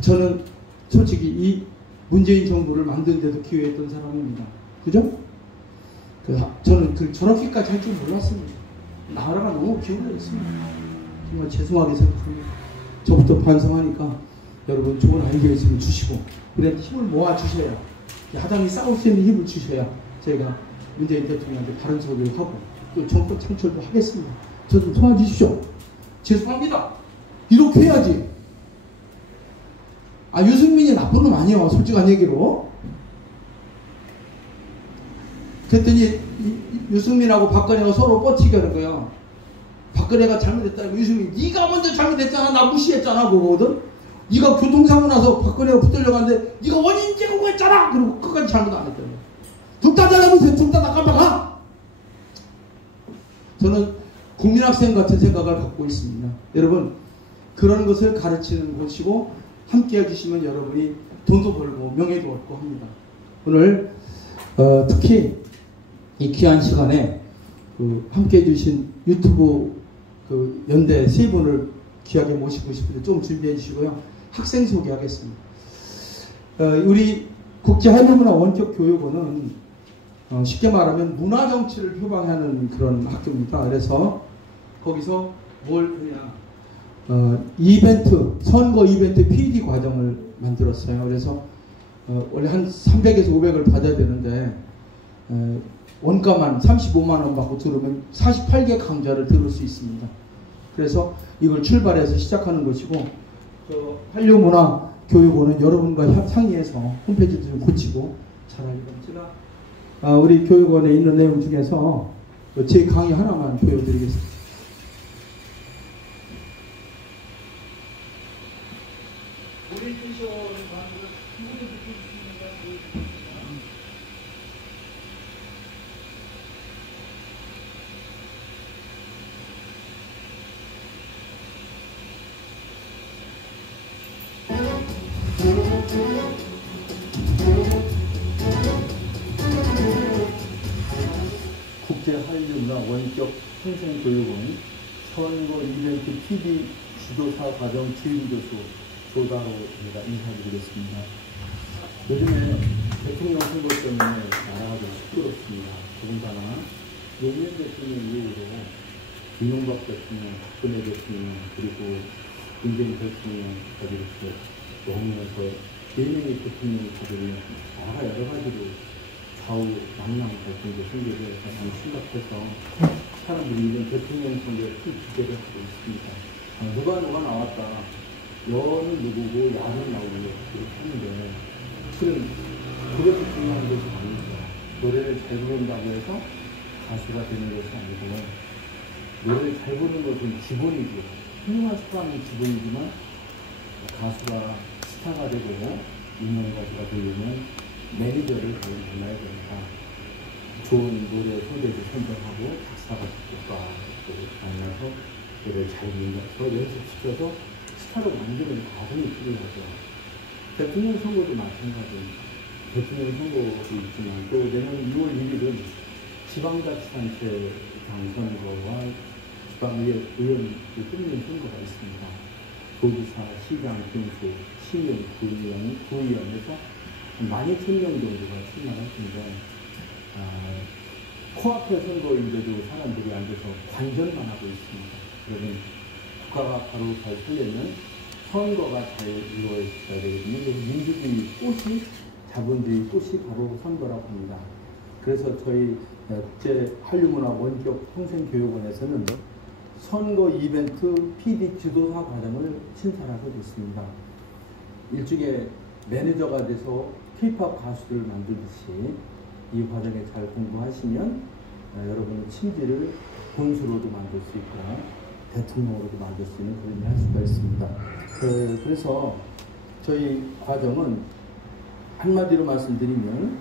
저는 솔직히 이 문재인 정부를 만든 데도 기여했던 사람입니다. 그죠? 저는 저렇게까지 할 줄 몰랐습니다. 나라가 너무 기울어졌습니다. 정말 죄송하게 생각합니다. 저부터 반성하니까 여러분 좋은 아이디어 있으면 주시고 그래 힘을 모아 주셔야 야당이 싸울 수 있는 힘을 주셔야 저희가 문재인 대통령한테 바른 소리를 하고 또 정권 창출도 하겠습니다. 저 좀 도와주십시오. 죄송합니다. 이렇게 해야지. 유승민이 나쁜 놈 아니에요. 솔직한 얘기로. 그랬더니 유승민하고 박근혜가 서로 뻗치게 하는 거야. 박근혜가 잘못했다고 유승민이 네가 먼저 잘못했잖아. 나 무시했잖아. 그거거든. 네가 교통사고 나서 박근혜가 붙들려고 하는데 네가 원인 제공했잖아. 그리고 끝까지 잘못 안 했잖아. 둘 다 잘하면서 둘 다 깜빡아. 저는 국민학생 같은 생각을 갖고 있습니다. 여러분 그런 것을 가르치는 곳이고 함께 해주시면 여러분이 돈도 벌고 명예도 얻고 합니다. 오늘 특히 이 귀한 시간에 함께 해주신 유튜브 연대 세 분을 귀하게 모시고 싶은데 좀 준비해 주시고요. 학생 소개하겠습니다. 우리 국제한일문화 원격교육원은 쉽게 말하면 문화정치를 표방하는 그런 학교입니다. 그래서 거기서 뭘 하냐 이벤트, 선거 이벤트 PD 과정을 만들었어요. 그래서 원래 한 300에서 500을 받아야 되는데 원가만 35만 원 받고 들으면 48개 강좌를 들을 수 있습니다. 그래서 이걸 출발해서 시작하는 것이고 한류문화교육원은 여러분과 상의해서 홈페이지도 좀 고치고 잘하려고 제가 우리 교육원에 있는 내용 중에서 제 강의 하나만 보여드리겠습니다. 리얼리티쇼를 만들어 누구를 느낄 수 있는가 보여줍니다. 국제한류문화 원격 평생교육원 선거 이벤트 PD 지도사 과정 지휘교수 조다로입니다. 인사드리겠습니다. 요즘에 대통령 선거 때문에 나라가 좀 시끄럽습니다. 더군다나 노무현 대통령 이후로 이명박 대통령, 박근혜 대통령, 그리고 문재인 대통령까지 이렇게 오면서 4명의 대통령이 가지고 나라가 여러 가지로 좌우 망랑 같은 게 생겨서 가장 심각해서 사람들이 이런 대통령 선거에 큰 기대를 하고 있습니다. 누가 나왔다. 여는 누구고 야는 나오고 그렇게 하는데 실은 그것도 중요한 것이 아닙니다. 노래를 잘 부른다고 해서 가수가 되는 것이 아니고 노래를 잘 부르는 것은 기본이고 훌륭한 사람은 기본이지만 가수가 스타가 되고 유명 가수가 되려면 매니저를 잘 만나야 됩니다. 좋은 노래 소재를 선정하고 작사가 작곡가를 만나서 노래를 잘 불러서 연습시켜서 스타로 만드는 과정이 필요하죠. 대통령 선거도 마찬가지입니다. 대통령 선거도 있지만 또 내년 6월 1일은 지방자치단체 당선거와 지방의회 의원 뽑는 선거가 있습니다. 도지사, 시장, 군수, 시민, 구의원에서 12,000명 정도가 출마할 텐데 코앞에 선거인데도 사람들이 앉아서 관전만 하고 있습니다. 그러면 국가가 바로 잘 살려면 선거가 잘 이루어져야 되거든요. 그래서 민주주의 꽃이 자본주의 꽃이 바로 선거라고 합니다. 그래서 저희 국제한류문화 원격 평생교육원에서는 선거 이벤트 PD 지도사 과정을 신설하고 있습니다. 일종의 매니저가 돼서 K-POP 가수를 만들듯이 이 과정에 잘 공부하시면 여러분의 취지를 군수로도 만들 수 있고 대통령으로도 만들 수 있는 그런 일을 할 수가 있습니다. 그래서 저희 과정은 한마디로 말씀드리면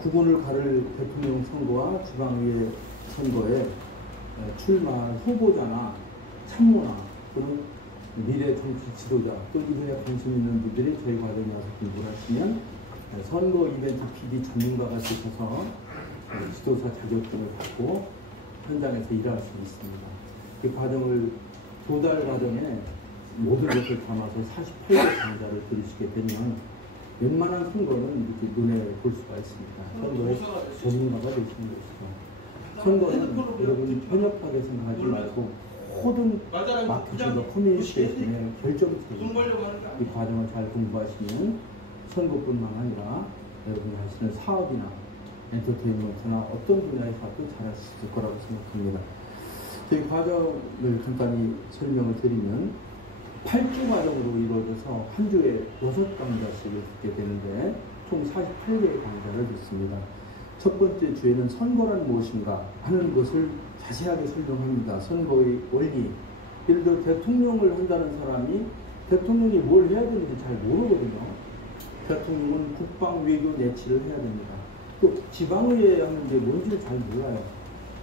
국군을 가를 대통령 선거와 지방의회 선거에 출마할 후보자나 참모나 또는 미래 정치 지도자 또 이분에 관심 있는 분들이 저희 과정에 와서 공부를 하시면 선거 이벤트 PD 전문가가 되셔서 지도사 자격증을 받고 현장에서 일할 수 있습니다. 그 과정을 2달 과정에 모든 것을 담아서 48개 강좌를 들으시게 되면 웬만한 선거는 이렇게 눈에 볼 수가 있습니다. 선거에 전문가가 되시는 것이죠. 선거는 여러분이 편협하게 생각하지 말고 모든 마케팅과 커뮤니케이션의 결정체입니다. 이 과정을 잘 공부하시면 선거뿐만 아니라 여러분이 하시는 사업이나 엔터테인먼트나 어떤 분야에서도 잘할 수 있을 거라고 생각합니다. 저희 과정을 간단히 설명을 드리면 8주 과정으로 이루어져서 한 주에 6강좌씩을 듣게 되는데 총 48개의 강좌를 듣습니다. 첫 번째 주에는 선거란 무엇인가 하는 것을 자세하게 설명합니다. 선거의 원리. 예를 들어 대통령을 한다는 사람이 대통령이 뭘 해야 되는지 잘 모르거든요. 대통령은 국방, 외교, 내치를 해야 됩니다. 또 지방의회 하는 게 뭔지를 잘 몰라요.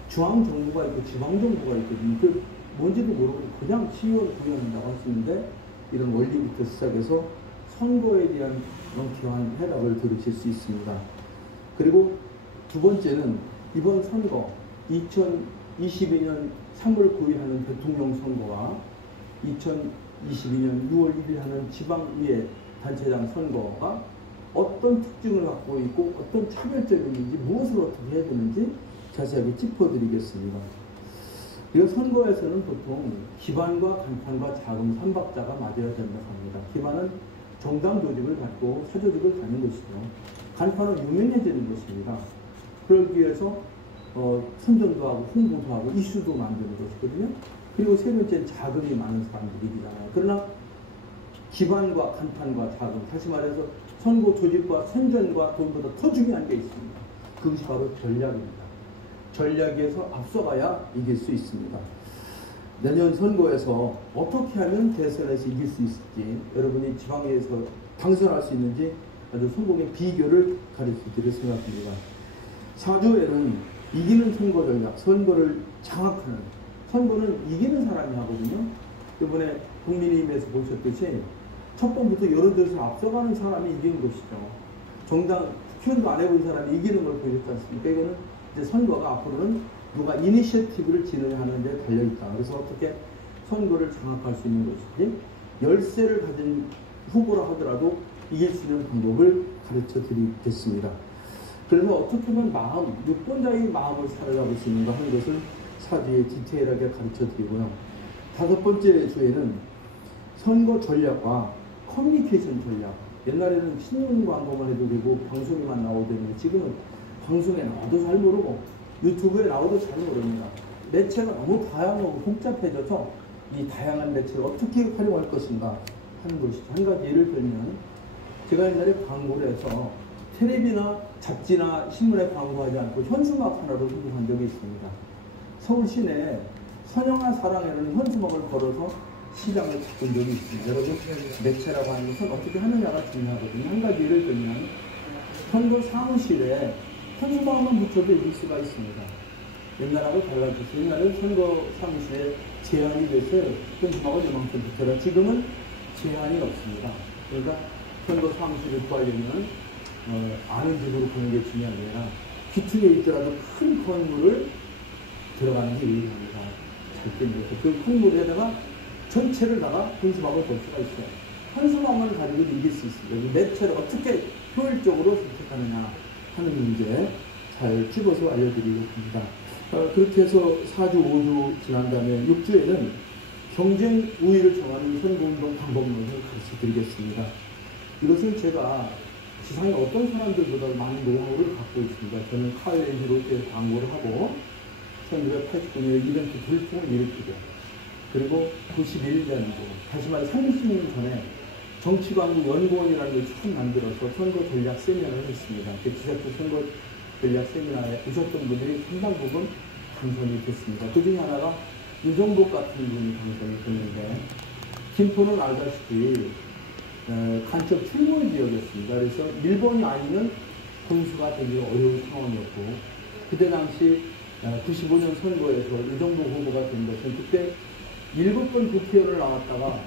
중앙정부가 있고 지방정부가 있거든요. 그 뭔지도 모르고 그냥 시의원 구현한다고 하시는데 이런 원리부터 시작해서 선거에 대한 명쾌한 해답을 들으실 수 있습니다. 그리고 두 번째는 이번 선거 2022년 3월 9일 하는 대통령 선거와 2022년 6월 1일 하는 지방의회 단체장 선거가 어떤 특징을 갖고 있고 어떤 차별점이 있는지 무엇을 어떻게 해야 되는지 자세하게 짚어드리겠습니다. 그리고 선거에서는 보통 기반과 간판과 자금 3박자가 맞아야 된다고 합니다. 기반은 정당 조직을 갖고 사조직을 가는 것이죠. 간판은 유명해지는 것입니다. 그러기 위해서 선전도 하고 홍보도 하고 이슈도 만드는 것이거든요. 그리고 세 번째는 자금이 많은 사람들이잖아요. 그러나 기반과 간판과 자금, 다시 말해서 선거 조직과 선전과 돈보다 더 중요한 게 있습니다. 그것이 바로 전략입니다. 전략에서 앞서가야 이길 수 있습니다. 내년 선거에서 어떻게 하면 대선에서 이길 수 있을지 여러분이 지방의회에서 당선할 수 있는지 아주 성공의 비결을 가르쳐 드릴 생각입니다. 4조에는 이기는 선거 전략, 선거를 장악하는, 선거는 이기는 사람이 하거든요. 이번에 국민의힘에서 보셨듯이 첫 번부터 여론조사 앞서가는 사람이 이기는 것이죠. 정당 국회의원도 안 해본 사람이 이기는 걸 보였지 않습니까? 이거는 이제 선거가 앞으로는 누가 이니셔티브를 진행하는 데 달려있다. 그래서 어떻게 선거를 장악할 수 있는 것인지, 열세를 가진 후보라 하더라도 이길 수 있는 방법을 가르쳐 드리겠습니다. 그래서 어떻게 보면 마음, 유권자의 마음을 사로잡을 수 있는가 하는 것을 4주에 디테일하게 가르쳐 드리고요. 5번째 주에는 선거 전략과 커뮤니케이션 전략. 옛날에는 신문 광고만 해도 되고 방송에만 나오도 되는데 지금은 방송에 나와도 잘 모르고 유튜브에 나와도 잘 모릅니다. 매체가 너무 다양하고 복잡해져서 이 다양한 매체를 어떻게 활용할 것인가 하는 것이죠. 한 가지 예를 들면 제가 옛날에 광고를 해서 텔레비나 잡지나 신문에 광고하지 않고 현수막 하나로 홍보한 적이 있습니다. 서울 시내에 선영아 사랑에는 현수막을 걸어서 시장을 바꾼 적이 있습니다. 여러분, 매체라고 하는 것은 어떻게 하느냐가 중요하거든요. 한 가지 예를 들면 선거 사무실에 현수막만 붙여도 이길 수가 있습니다. 옛날하고 달라졌어요. 옛날에 선거 사무실에 제한이 됐어요. 현수막을 이만큼 붙여라. 지금은 제한이 없습니다. 그러니까 선거 사무실을 구하려면 아는 집으로 보는 게 중요한 게 아니라 귀퉁이에 있더라도 큰 건물을 들어가는 게 유리합니다. 절대 못해서 그 건물에다가 전체를 다가 현수막을 볼 수가 있어요. 현수막만 가지고 이길 수 있습니다. 매체를 어떻게 효율적으로 선택하느냐 하는 문제 잘 집어서 알려드리려고 합니다. 그렇게 해서 4주, 5주 지난 다음에 6주에는 경쟁 우위를 정하는 선거운동 방법론을 가르쳐 드리겠습니다. 이것은 제가 세상에 어떤 사람들보다 많은 노하우를 갖고 있습니다. 저는 카이엔지로 광고를 하고 1989년에 이벤트 돌풍을 일으키고, 그리고 91년도 다시 말해 30년 전에 정치광고연구원이라는 걸 처음 만들어서 선거 전략 세미나를 했습니다. 그 지자체 선거 전략 세미나에 오셨던 분들이 상당 부분 당선이 됐습니다. 그 중에 하나가 유정복 같은 분이 당선이 됐는데, 김포는 알다시피 간첩 출몰 지역이었습니다. 그래서 일본이 아니면 군수가 되기 어려운 상황이었고, 그때 당시 95년 선거에서 유정복 후보가 된 것은 그때 7번 국회의원을 나왔다가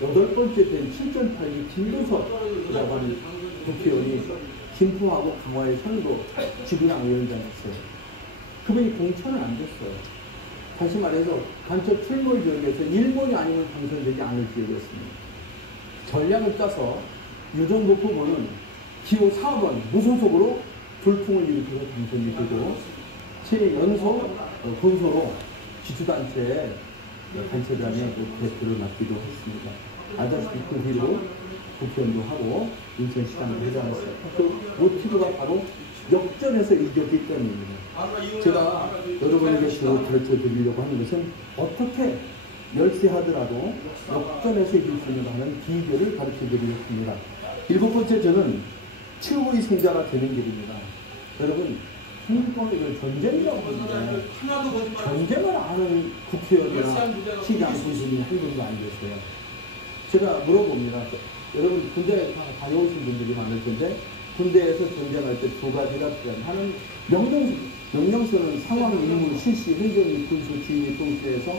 8번째 된 7.82 김도섭이라고 하는 국회의원이 김포하고 강화의 선거 지부장 위원장이었어요. 그분이 공천은 안 됐어요. 다시 말해서 간첩 출몰 지역에서 일본이 아니면 당선되지 않을 지역이었습니다. 전략을 짜서 유정복 후보는 기호 4번 무소속으로 돌풍을 일으켜서 당선이 되고, 최연소 군소로 기초단체의 단체장의 대표를 맡기도 했습니다. 알다시피 그 뒤로 국회의원도 하고 인천시장도 회장했어요. 그 모티브가 바로 역전에서 이겼기 때문입니다. 제가 여러분에게 주로 가르쳐 드리려고 하는 것은 어떻게 열세하더라도 역전에서 이길 수 있는 하는 비결을 가르쳐 드리려고 합니다. 7번째 저는 최후의 승자가 되는 길입니다. 여러분, 한국은 전쟁이라고 하는데 전쟁을 아는 국회의원이나 시장 군수님이 한 분도 안 계세요. 제가 물어봅니다. 여러분 군대에 다녀오신 분들이 많을 텐데, 군대에서 전쟁할 때 2가지가 필요합니다. 하나는 명령서는 상황, 임무, 실시, 행정, 군수, 지휘, 통수에서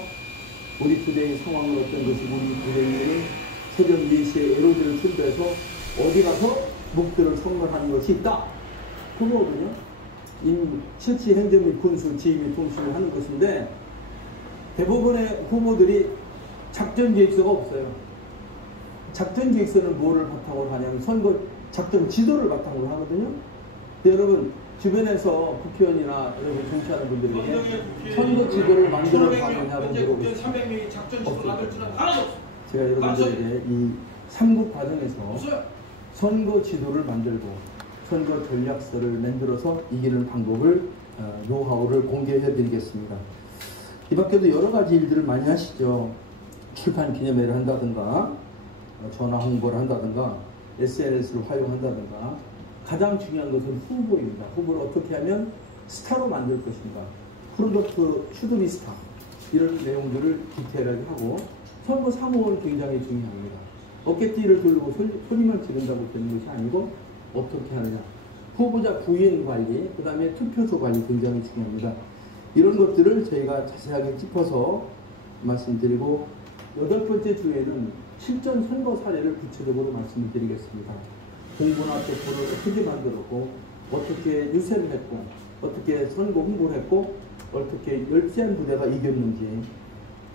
우리 부대의 상황은 어떤 것이고, 우리 부대에는 새벽 4시에 에로드를 출발해서 어디 가서 목표를 성공하는 것이 있다. 그거거든요. 실시, 행정 및 군수, 지휘 및 통수를 하는 것인데, 대부분의 후보들이 작전 계획서가 없어요. 작전 계획서는 뭐를 바탕으로 하냐면 선거 작전 지도를 바탕으로 하거든요. 여러분 주변에서 국회의원이나 여러분 정치하는 분들에게 선거 지도를 만들어 봤느냐고 물어보시죠. 제가 여러분들에게 이 3국 과정에서 선거 지도를 만들고 선거 전략서를 만들어서 이기는 방법을 노하우를 공개해 드리겠습니다. 이 밖에도 여러 가지 일들을 많이 하시죠. 출판 기념회를 한다든가 전화 홍보를 한다든가 SNS를 활용한다든가. 가장 중요한 것은 후보입니다. 후보를 어떻게 하면 스타로 만들 것인가, 프로덕트 슈드리스타, 이런 내용들을 디테일하게 하고 선거 사무는 굉장히 중요합니다. 어깨띠를 들고 소리만 지른다고 되는 것이 아니고 어떻게 하느냐. 후보자 부인 관리, 그 다음에 투표소 관리 굉장히 중요합니다. 이런 것들을 저희가 자세하게 짚어서 말씀드리고, 8번째 주에는 실전 선거 사례를 구체적으로 말씀을 드리겠습니다. 공부나 투표를 어떻게 만들었고, 어떻게 유세를 했고, 어떻게 선거 홍보를 했고, 어떻게 열세한 부대가 이겼는지,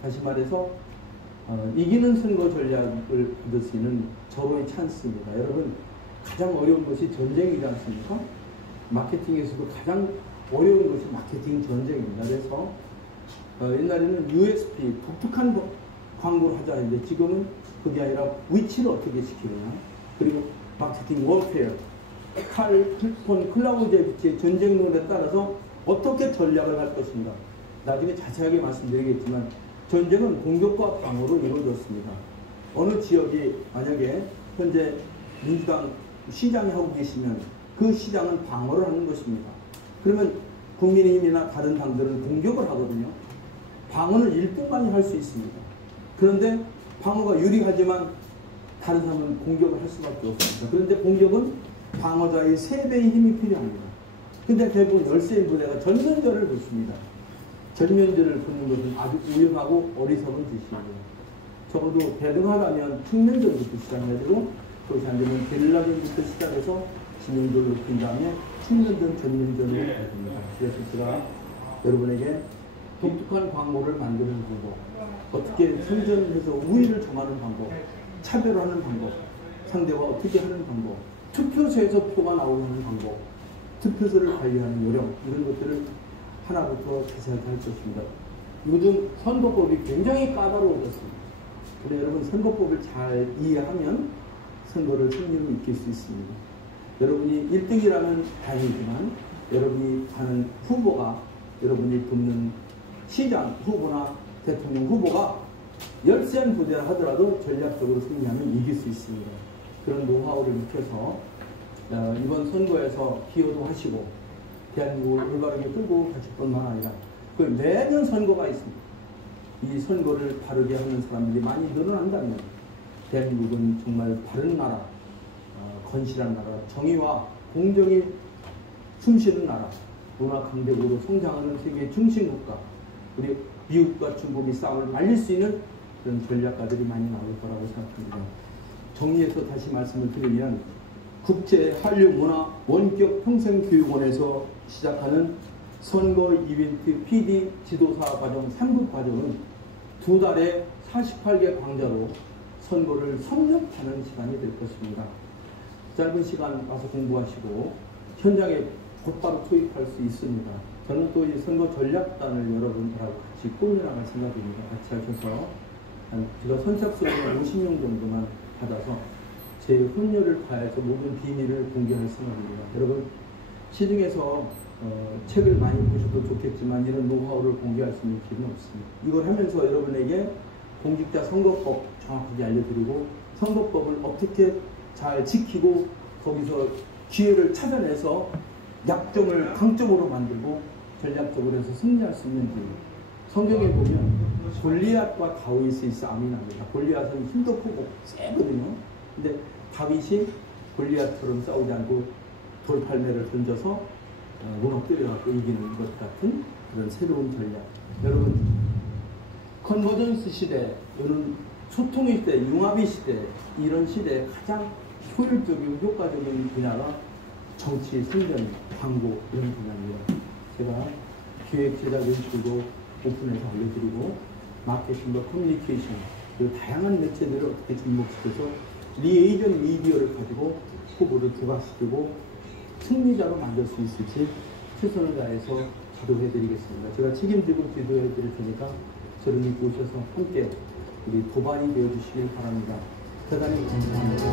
다시 말해서 이기는 선거 전략을 얻을 수 있는 절호의 찬스입니다. 여러분, 가장 어려운 것이 전쟁이지 않습니까? 마케팅에서도 가장 어려운 것이 마케팅 전쟁입니다. 그래서 옛날에는 USP, 독특한 광고를 하자 했는데 지금은 그게 아니라 위치를 어떻게 시키느냐, 그리고 마케팅 워페어, 폰 클라우드의 전쟁론에 따라서 어떻게 전략을 할 것인가. 나중에 자세하게 말씀드리겠지만 전쟁은 공격과 방어로 이루어졌습니다. 어느 지역이 만약에 현재 민주당 시장이 하고 계시면 그 시장은 방어를 하는 것입니다. 그러면 국민의힘이나 다른 당들은 공격을 하거든요. 방어는 일등만이 할 수 있습니다. 그런데 방어가 유리하지만 다른 사람은 공격을 할 수밖에 없습니다. 그런데 공격은 방어자의 3배의 힘이 필요합니다. 근데 대부분 열세인 부대가 전면전을 붙습니다. 전면전을 붙는 것은 아주 위험하고 어리석은 짓입니다. 적어도 대등하다면 측면전부터 시작해야 되고, 그것이 안 되면 게릴라전부터 시작해서 진영전을 푼 다음에 측면전, 전면전으로 가야 됩니다. 그래서 제가 여러분에게 독특한 광고를 만드는 방법, 어떻게 선전해서 우위를 정하는 방법, 차별화하는 방법, 상대와 어떻게 하는 방법, 투표소에서 표가 나오는 방법, 투표소를 관리하는 요령, 이런 것들을 하나부터 자세하게 할 것입니다. 요즘 선거법이 굉장히 까다로워졌습니다. 그런데 여러분, 선거법을 잘 이해하면 선거를 승리로 이길 수 있습니다. 여러분이 1등이라면 다행이지만 여러분이 하는 후보가, 여러분이 붙는 시장 후보나 대통령 후보가 열세한 부대를 하더라도 전략적으로 승리하면 이길 수 있습니다. 그런 노하우를 익혀서 이번 선거에서 기여도 하시고 대한민국을 올바르게 끌고 가실 뿐만 아니라 매년 선거가 있습니다. 이 선거를 바르게 하는 사람들이 많이 늘어난다면 대한민국은 정말 바른 나라, 건실한 나라, 정의와 공정이 숨쉬는 나라, 문화 강대국으로 성장하는 세계 중심국가, 우리 미국과 중국이 싸움을 말릴 수 있는 그런 전략가들이 많이 나올 거라고 생각합니다. 정리해서 다시 말씀을 드리면, 국제 한류 문화 원격 평생교육원에서 시작하는 선거 이벤트 PD 지도사 과정 3급 과정은 2달에 48개 강좌로 선거를 섭렵하는 시간이 될 것입니다. 짧은 시간 와서 공부하시고 현장에 곧바로 투입할 수 있습니다. 저는 또 이 선거 전략단을 여러분들하고 같이 꾸려나갈 생각입니다. 같이 하셔서 제가 선착순으로 50명 정도만 받아서 제 혼혈을 다해서 모든 비밀을 공개할 생각입니다. 여러분, 시중에서 책을 많이 보셔도 좋겠지만 이런 노하우를 공개할 수 있는 길은 없습니다. 이걸 하면서 여러분에게 공직자 선거법 정확하게 알려드리고, 선거법을 어떻게 잘 지키고 거기서 기회를 찾아내서 약점을 강점으로 만들고 전략적으로 해서 승리할 수 있는지. 성경에 보면 골리앗과 다윗의 싸움이 납니다. 골리앗은 힘도 크고 세거든요. 근데 다윗이 골리앗처럼 싸우지 않고 돌팔매를 던져서 무너뜨려갖고 이기는 것 같은 그런 새로운 전략. 여러분, 컨버전스 시대, 이런 소통의 시대, 융합의 시대, 이런 시대에 가장 효율적이고 효과적인 분야가 정치, 선전, 광고 이런 분야입니다. 제가 기획, 제작, 연출도 오픈해서 알려드리고, 마케팅과 커뮤니케이션, 그리고 다양한 매체들을 어떻게 접목시켜서 리에이전 미디어를 가지고 후보를 부각시키고 승리자로 만들 수 있을지 최선을 다해서 지도해드리겠습니다. 제가 책임지고 지도해드릴 테니까 저를 믿고 오셔서 함께 우리 도반이 되어주시길 바랍니다. 대단히 감사합니다.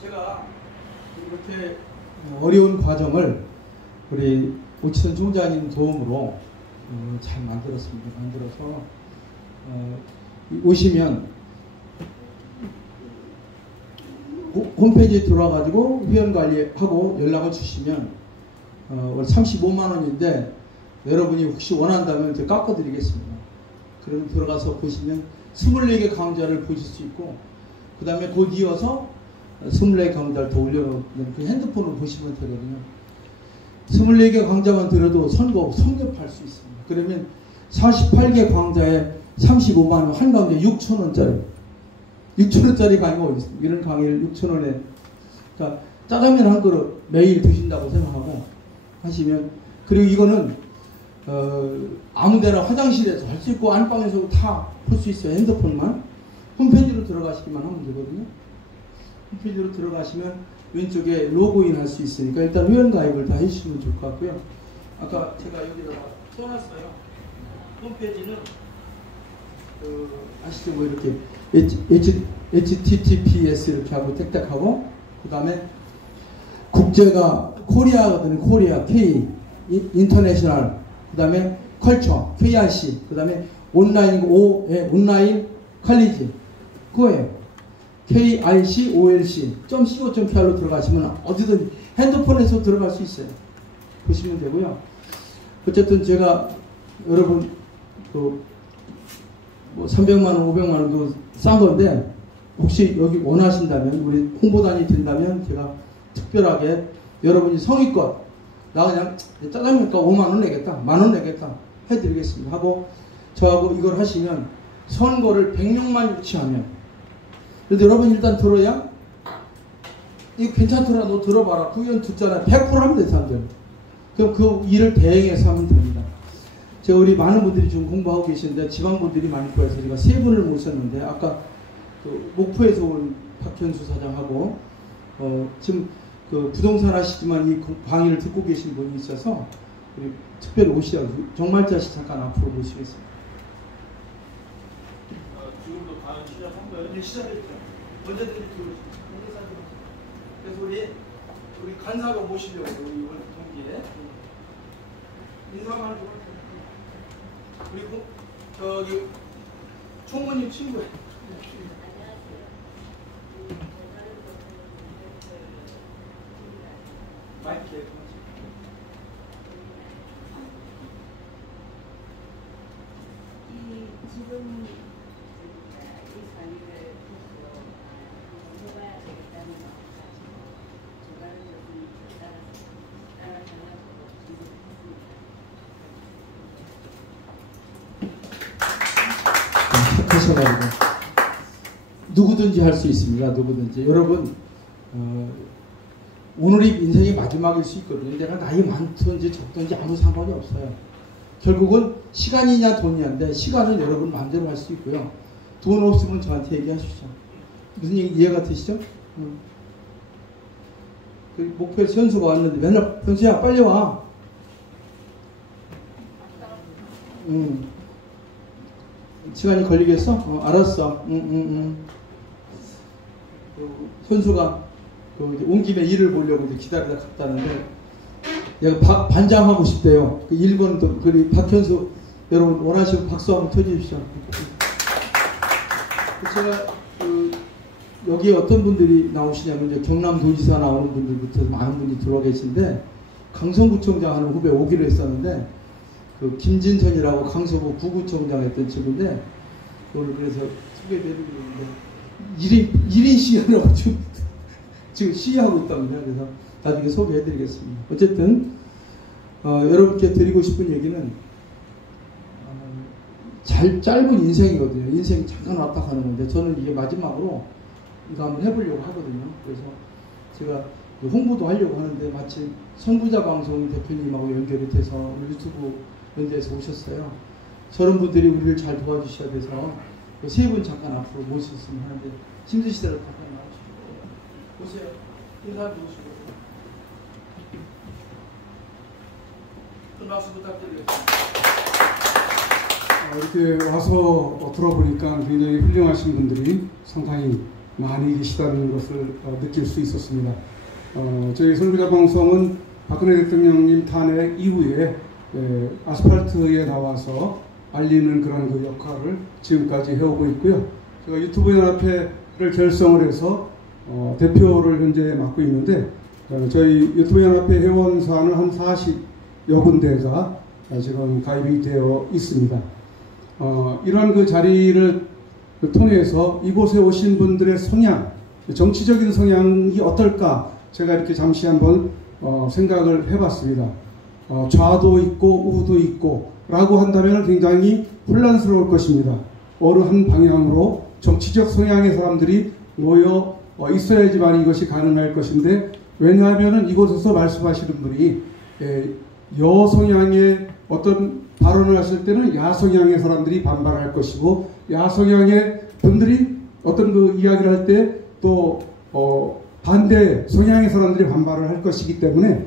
제가 이렇게 어려운 과정을 우리 오치선 총장님 도움으로 잘 만들었습니다. 만들어서 오시면 홈페이지에 들어와가지고 회원관리하고 연락을 주시면 월 35만 원인데 여러분이 혹시 원한다면 제가 깎아드리겠습니다. 그러면 들어가서 보시면 24개 강좌를 보실 수 있고 그 다음에 곧 이어서 24개 강좌를 더 올려놓는 그 핸드폰으로 보시면 되거든요. 24개 강좌만 들어도 성ገብ할 수 있습니다. 그러면 48개 강좌에 35만 원 한가운데 6,000원짜리 6,000원짜리 강의가 어디 있습니까? 이런 강의를 6,000원에 그러니까 짜장면 한 그릇 매일 드신다고 생각하고 하시면 그리고 이거는 아무데나 화장실에서 할 수 있고 안방에서도 다 볼 수 있어요. 핸드폰만 홈페이지로 들어가시기만 하면 되거든요. 홈페이지로 들어가시면 왼쪽에 로그인 할 수 있으니까 일단 회원가입을 다 해주시면 좋을 것 같고요. 아까 제가 여기다가 써놨어요. 홈페이지는 아시죠? 뭐 이렇게 HTTPS 이렇게 하고 땡땡하고 그 다음에 국제가 코리아거든요. 코리아 K 인터내셔널 그 다음에 컬처 KRC 그 다음에 온라인 칼리지 그거예요. KICOLC.co.kr로 들어가시면 어디든 핸드폰에서 들어갈 수 있어요. 보시면 되고요. 어쨌든 제가 여러분 뭐 300만 원, 500만 원도 싼 건데 혹시 여기 원하신다면 우리 홍보단이 된다면 제가 특별하게 여러분이 성의껏 나 그냥 짜장면값 5만 원 내겠다, 만 원 내겠다 해드리겠습니다 하고 저하고 이걸 하시면 선거를 100명만 유치하면 그래도 여러분 일단 들어야 이거 괜찮더라 너 들어봐라 그 의견 듣잖아요. 100% 하면 돼 사람들. 그럼 그 일을 대행해서 하면 됩니다. 제가 우리 많은 분들이 지금 공부하고 계시는데 지방분들이 많고 해서 제가 3분을 모셨는데 아까 그 목포에서 온 박현수 사장하고 지금 그 부동산 하시지만 이 강의를 듣고 계신 분이 있어서 우리 특별히 오시라고 정말자 씨 잠깐 앞으로 모시겠습니다. 지금도 강의 시작한 거예요? 네, 시작했죠. 언제든지 그래서 우리 간사가 모시려고 우리 이번 동기에 인사만 좀 그리고 저기 총무님 친구예요. 마이크에 지금 이 강의를 듣고 해봐야 되겠다는 주관을 좀 따라가지고 하셔가지고 누구든지 할 수 있습니다. 누구든지 여러분 오늘이 인생의 마지막일 수 있거든요. 내가 나이 많든지 적든지 아무 상관이 없어요. 결국은 시간이냐 돈이냐인데 시간은 여러분 마음대로 할 수 있고요. 돈 없으면 저한테 얘기하십시오. 무슨 얘기 이해가 되시죠? 그 목표에서 현수가 왔는데 맨날 현수야 빨리 와. 시간이 걸리겠어? 알았어. 현수가 온 김에 일을 보려고 기다리다 갔다는데 얘가 반장하고 싶대요. 그 1번도 그리 박현수 여러분 원하시면 박수 한번 쳐주십시오. 제가 여기 어떤 분들이 나오시냐면 이제 경남도지사 나오는 분들부터 많은 분들이 들어와 계신데 강서구청장 하는 후배 오기로 했었는데 그 김진선이라고 강서구 구구청장 했던 친구인데 그걸 그래서 소개해드리고 있는데 1인 시위하라고 지금 시위하고 있답니다. 그래서 나중에 소개해드리겠습니다. 어쨌든 여러분께 드리고 싶은 얘기는 짧은 인생이거든요. 인생이 잠깐 왔다 가는 건데 저는 이게 마지막으로 이거 한번 해보려고 하거든요. 그래서 제가 홍보도 하려고 하는데 마침 선구자 방송 대표님하고 연결이 돼서 유튜브 연대에서 오셨어요. 저런 분들이 우리를 잘 도와주셔야 돼서 세 분 잠깐 앞으로 모셨으면 하는데 힘드시더라도 잠깐 나와주시고 보세요. 인사 주시고 큰 박수 부탁드리겠습니다. 이렇게 와서 들어보니까 굉장히 훌륭하신 분들이 상당히 많이 계시다는 것을 느낄 수 있었습니다. 저희 선구자 방송은 박근혜 대통령님 탄핵 이후에 아스팔트에 나와서 알리는 그런 그 역할을 지금까지 해오고 있고요. 제가 유튜브 연합회를 결성을 해서 대표를 현재 맡고 있는데 저희 유튜브 연합회 회원사는 한 40여 군데가 지금 가입이 되어 있습니다. 이런 그 자리를 통해서 이곳에 오신 분들의 성향, 정치적인 성향이 어떨까 제가 이렇게 잠시 한번 생각을 해봤습니다. 좌도 있고 우도 있고 라고 한다면 굉장히 혼란스러울 것입니다. 어느 한 방향으로 정치적 성향의 사람들이 모여 있어야지만 이것이 가능할 것인데, 왜냐하면 이곳에서 말씀하시는 분이 여성향의 어떤 발언을 하실 때는 야성향의 사람들이 반발할 것이고, 야성향의 분들이 어떤 그 이야기를 할 때 또 반대 성향의 사람들이 반발을 할 것이기 때문에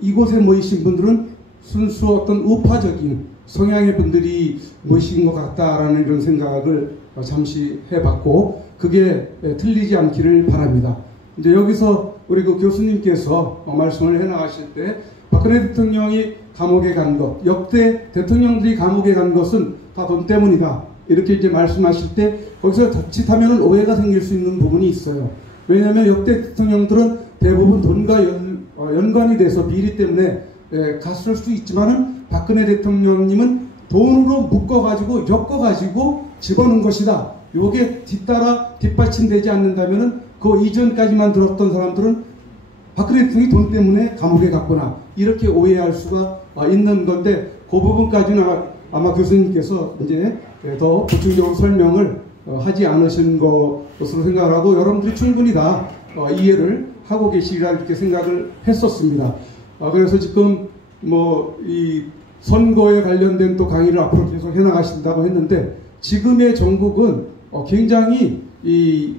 이곳에 모이신 분들은 순수 어떤 우파적인 성향의 분들이 모이신 것 같다라는 이런 생각을 잠시 해봤고, 그게 틀리지 않기를 바랍니다. 이제 여기서 우리 그 교수님께서 말씀을 해나가실 때 박근혜 대통령이 감옥에 간 것, 역대 대통령들이 감옥에 간 것은 다 돈 때문이다, 이렇게 이제 말씀하실 때 거기서 자칫하면 오해가 생길 수 있는 부분이 있어요. 왜냐하면 역대 대통령들은 대부분 돈과 연관이 돼서 비리 때문에 갔을 수 있지만은 박근혜 대통령님은 돈으로 묶어가지고 엮어가지고 집어넣은 것이다. 요게 뒤따라 뒷받침되지 않는다면은 그 이전까지만 들었던 사람들은 박근혜 대통령이 돈 때문에 감옥에 갔구나, 이렇게 오해할 수가 있는 건데, 그 부분까지는 아마 교수님께서 이제 더 보충적으로 설명을 하지 않으신 것으로 생각을 하고, 여러분들이 충분히 다 이해를 하고 계시리라 이렇게 생각을 했었습니다. 그래서 지금 뭐 이 선거에 관련된 또 강의를 앞으로 계속 해나가신다고 했는데, 지금의 정국은 굉장히 이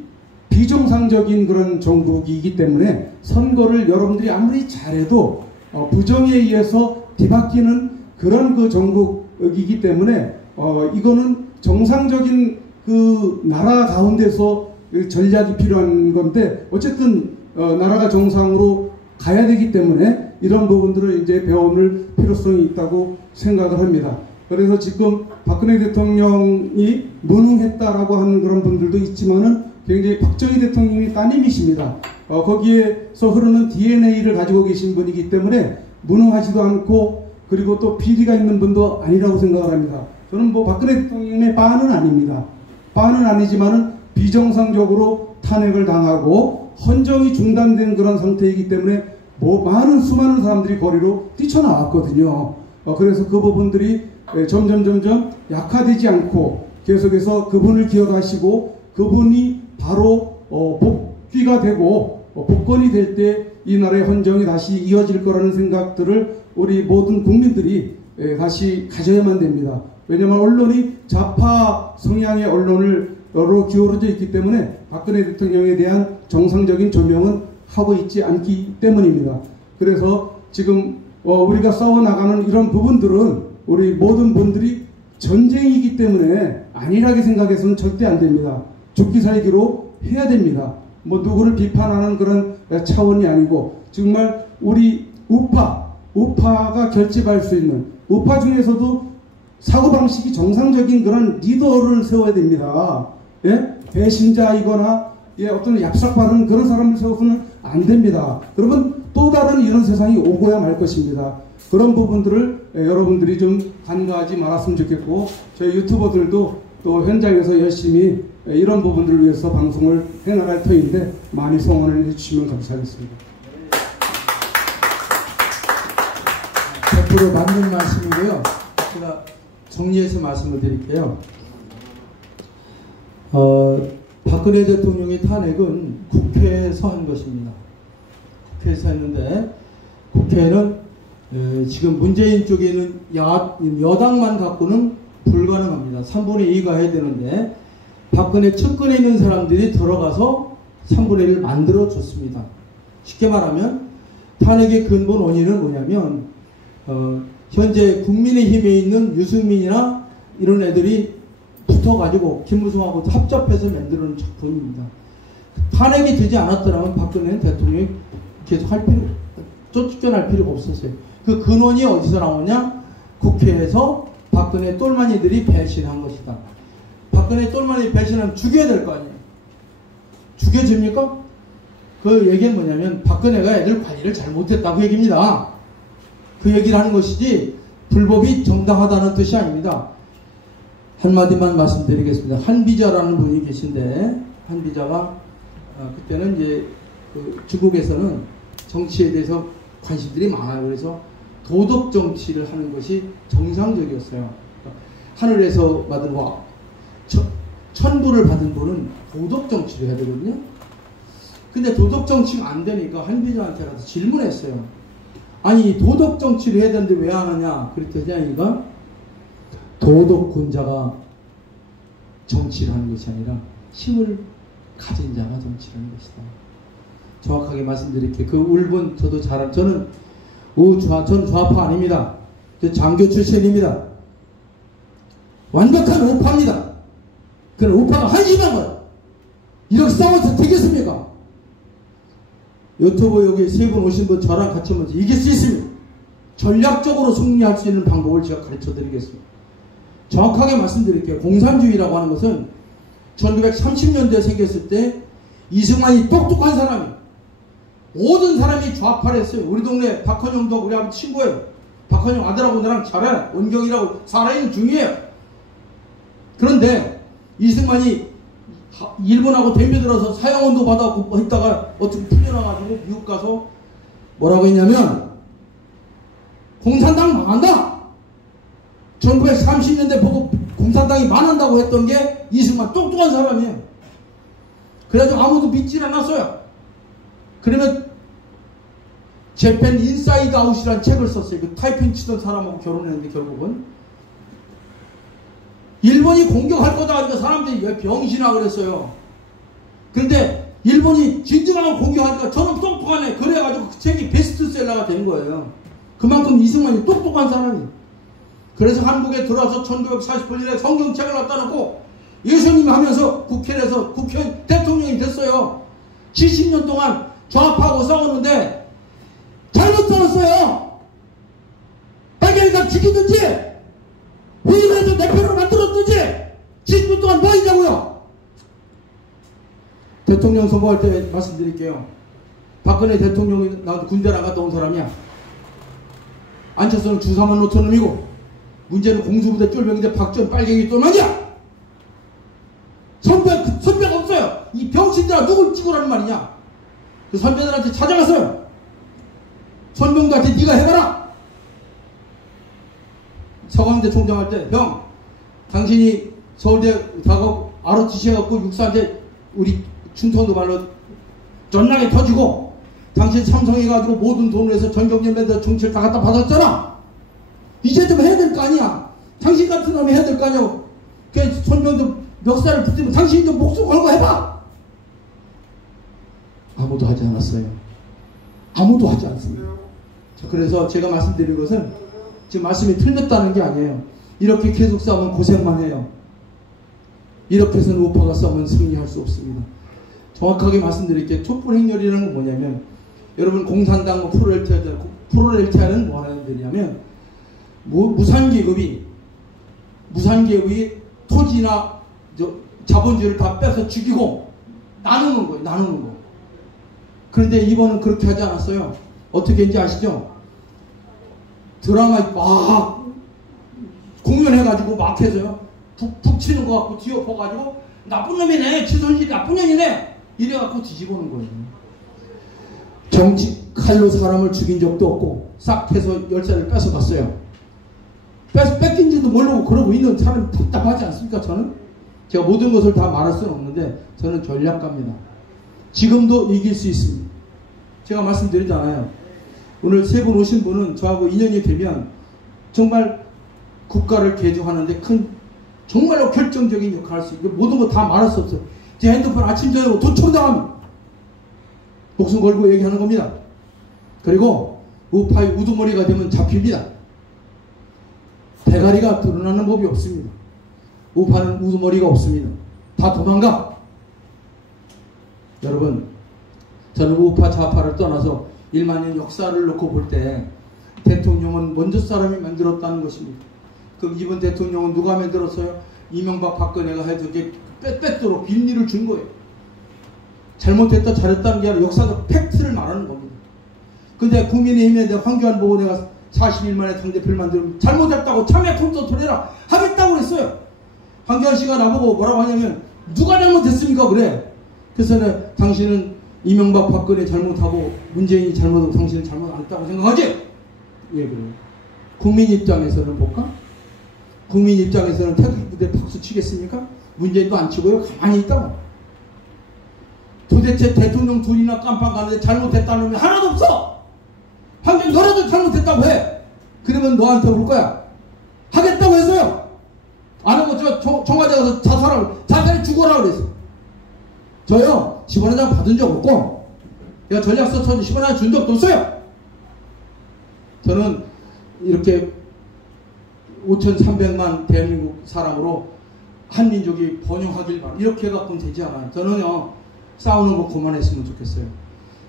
비정상적인 그런 정국이기 때문에 선거를 여러분들이 아무리 잘해도 부정에 의해서 뒤바뀌는 그런 그 정국이기 때문에 이거는 정상적인 그 나라 가운데서 전략이 필요한 건데, 어쨌든 나라가 정상으로 가야 되기 때문에 이런 부분들을 이제 배워올 필요성이 있다고 생각을 합니다. 그래서 지금 박근혜 대통령이 무능했다라고 하는 그런 분들도 있지만은 굉장히 박정희 대통령이 따님이십니다. 거기에서 흐르는 DNA를 가지고 계신 분이기 때문에 무능하지도 않고, 그리고 또 비리가 있는 분도 아니라고 생각을 합니다. 저는 뭐 박근혜 대통령의 빠는 아닙니다. 빠는 아니지만은 비정상적으로 탄핵을 당하고 헌정이 중단된 그런 상태이기 때문에 많은 수많은 사람들이 거리로 뛰쳐나왔거든요. 그래서 그 부분들이 점점 약화되지 않고 계속해서 그분을 기억하시고, 그분이 바로 복귀가 되고 복권이 될 때 이 나라의 헌정이 다시 이어질 거라는 생각들을 우리 모든 국민들이 다시 가져야만 됩니다. 왜냐하면 언론이 좌파 성향의 언론으로 기울어져 있기 때문에 박근혜 대통령에 대한 정상적인 조명은 하고 있지 않기 때문입니다. 그래서 지금 우리가 싸워나가는 이런 부분들은 우리 모든 분들이 전쟁이기 때문에 안일하게 생각해서는 절대 안 됩니다. 죽기 살기로 해야 됩니다. 뭐 누구를 비판하는 그런 차원이 아니고, 정말 우리 우파가 결집할 수 있는, 우파 중에서도 사고방식이 정상적인 그런 리더를 세워야 됩니다. 예? 배신자이거나 어떤 얍삭 바르는 그런 사람을 세워서는 안 됩니다. 그러면 또 다른 이런 세상이 오고야 말 것입니다. 그런 부분들을 여러분들이 좀 간과하지 말았으면 좋겠고, 저희 유튜버들도 또 현장에서 열심히 이런 부분들을 위해서 방송을 해나갈 터인데 많이 성원을 해주시면 감사하겠습니다. 100% 맞는 말씀이고요. 제가 정리해서 말씀을 드릴게요. 박근혜 대통령의 탄핵은 국회에서 한 것입니다. 국회에서 했는데, 국회는 지금 문재인 쪽에 있는 여당만 갖고는 불가능합니다. 3분의 2가 해야 되는데, 박근혜 측근에 있는 사람들이 들어가서 3분의 1을 만들어줬습니다. 쉽게 말하면 탄핵의 근본 원인은 뭐냐면 현재 국민의힘에 있는 유승민이나 이런 애들이 붙어가지고 김무성하고 합작해서 만드는 작품입니다. 탄핵이 되지 않았더라면 박근혜는 대통령이 계속 쫓겨날 필요가 없었어요. 그 근원이 어디서 나오냐? 국회에서 박근혜 똘마니들이 배신한 것이다. 박근혜 똘마니 배신하면 죽여야 될 거 아니에요. 죽여집니까? 그 얘기는 뭐냐면 박근혜가 애들 관리를 잘못했다 그 얘기입니다. 그 얘기를 하는 것이지 불법이 정당하다는 뜻이 아닙니다. 한마디만 말씀드리겠습니다. 한비자라는 분이 계신데 한비자가 그때는 이제 그 중국에서는 정치에 대해서 관심들이 많아요. 그래서 도덕 정치를 하는 것이 정상적이었어요. 하늘에서 받은 천부를 받은 분은 도덕 정치를 해야 되거든요. 근데 도덕 정치가 안 되니까 한비자한테 가서 질문했어요. 아니 도덕 정치를 해야 되는데 왜 안 하냐? 그랬더니 이가 도덕군자가 정치를 하는 것이 아니라 힘을 가진 자가 정치를 하는 것이다. 정확하게 말씀드릴게요. 그 울분 저도 저는 전 좌파 아닙니다. 저 장교 출신입니다. 완벽한 우파입니다. 그런 우파가 한심한 거예요. 이렇게 싸워서 되겠습니까? 유튜브 여기 세 분 오신 분 저랑 같이 하면서 이길 수 있습니다. 전략적으로 승리할 수 있는 방법을 제가 가르쳐 드리겠습니다. 정확하게 말씀드릴게요. 공산주의라고 하는 것은 1930년대에 생겼을 때 이승만이 똑똑한 사람이 모든 사람이 좌파를 했어요. 우리 동네 박헌영도 우리 아버지 친구예요. 박헌영 아들하고 나랑 잘해. 원경이라고 살아있는 중이에요. 그런데 이승만이 일본하고 대미 들어서 사형원도 받아고 했다가 어떻게 풀려나가지고 미국 가서 뭐라고 했냐면 공산당 망한다. 1930년대 보고 공산당이 망한다고 했던 게 이승만 똑똑한 사람이에요. 그래가지고 아무도 믿질 않았어요. 그러면 재팬 인사이드 아웃이라는 책을 썼어요. 그 타이핑 치던 사람하고 결혼했는데 결국은 일본이 공격할 거다 하니까 사람들이 왜 병신아 그랬어요. 그런데 일본이 진정한 공격하니까 저는 똑똑하네. 그래가지고 그 책이 베스트셀러가 된 거예요. 그만큼 이승만이 똑똑한 사람이에요. 그래서 한국에 들어와서 1948년에 성경책을 갖다 놓고 예수님이 하면서 국회에서 국회의원 대통령이 됐어요. 70년 동안 좌파하고 싸우는데 잘못 싸웠어요. 빨갱이가 죽이든지 회의에서 내 편을 만들었든지 70년 동안 뭐 했냐고요. 대통령 선거할 때 말씀드릴게요. 박근혜 대통령이 나도 군대를 안 갔다 온 사람이야. 안철수는 주사만 놓던 놈이고 문제는 공수부대 쫄병인데 박지원 빨갱이 또 말이야. 선배가 없어요. 이 병신들아 누굴 찍으라는 말이냐. 그 선배들한테 찾아갔어요. 선병들한테 네가 해봐라. 서강대 총장 할 때 형 당신이 서울대 가고 ROTC 해갖고 육사한테 우리 충청도 말로 전나게 터지고 당신 삼성해가지고 모든 돈을 해서 전경련에서 정치를 다 갖다 받았잖아. 이제 좀 해야 될 거 아니야. 당신 같은 놈이 해야 될 거 아니야. 그 손병도 멱살을 붙이면 당신이 좀 목숨 걸고 해봐. 아무도 하지 않았어요. 아무도 하지 않습니다. 자, 그래서 제가 말씀드린 것은 지금 말씀이 틀렸다는 게 아니에요. 이렇게 계속 싸우면 고생만 해요. 이렇게 해서는 우파가 싸우면 승리할 수 없습니다. 정확하게 말씀드릴게요. 촛불 행렬이라는 건 뭐냐면 여러분 공산당 프로레타리아는 뭐 하는 데냐면 무산계급이 토지나 자본주의를 다 빼서 죽이고 나누는 거예요. 나누는 거. 그런데 이번은 그렇게 하지 않았어요. 어떻게 했는지 아시죠? 드라마 막 공연해가지고 막 해서요. 북 치는 거 갖고 뒤엎어가지고 나쁜 놈이네. 최순실이 나쁜 년이네. 이래갖고 뒤집어놓은 거예요. 정치 칼로 사람을 죽인 적도 없고 싹 해서 열쇠를 뺏어갔어요. 뺏긴지도 모르고 그러고 있는 사람이 답답하지 않습니까? 저는 제가 모든 것을 다 말할 수는 없는데 저는 전략가입니다. 지금도 이길 수 있습니다. 제가 말씀드리잖아요. 오늘 세 분 오신 분은 저하고 인연이 되면 정말 국가를 개조하는데 큰 정말로 결정적인 역할을 할 수 있고 모든 거 다 말할 수 없어요. 제 핸드폰 아침 저녁으로 도청당합니다. 목숨 걸고 얘기하는 겁니다. 그리고 우파의 우두머리가 되면 잡힙니다. 대가리가 드러나는 법이 없습니다. 우파는 우두머리가 없습니다. 다 도망가. 여러분 저는 우파 좌파를 떠나서 일만년 역사를 놓고 볼 때 대통령은 먼저 사람이 만들었다는 것입니다. 그 이번 대통령은 누가 만들었어요? 이명박 박근혜가 해서 이제 빼도록 빈리를 준 거예요. 잘못했다 잘했다는 게 아니라 역사적 팩트를 말하는 겁니다. 근데 국민의힘에 대해 황교안 보고 내가 40일 만에 당대표를 만들면 잘못했다고 참여 콘서트를 해라 하겠다고 그랬어요. 황교안 씨가 나보고 뭐라고 하냐면 누가 잘못했습니까 그래. 그래서 당신은 이명박 박근혜 잘못하고 문재인이 잘못하고 당신은 잘못 안 했다고 생각하지? 예, 그래요. 국민 입장에서는 볼까? 국민 입장에서는 태극기부대 박수 치겠습니까? 문재인도 안 치고요. 가만히 있다고. 도대체 대통령 둘이나 깜빵 가는데 잘못했다는 놈이 하나도 없어. 황교안 너라도 잘못했다고 해. 그러면 너한테 올 거야. 하겠다고 했어요. 안 하고 청와대 가서 자살해 죽어라 그랬어. 저요 10원 장 받은 적 없고 내가 전략서 써서 10원 장 준 적도 없어요. 저는 이렇게 5,300만 대한민국 사람으로 한민족이 번영하길 바라. 이렇게 해갖고는 되지 않아요. 저는요 싸우는 거 그만했으면 좋겠어요.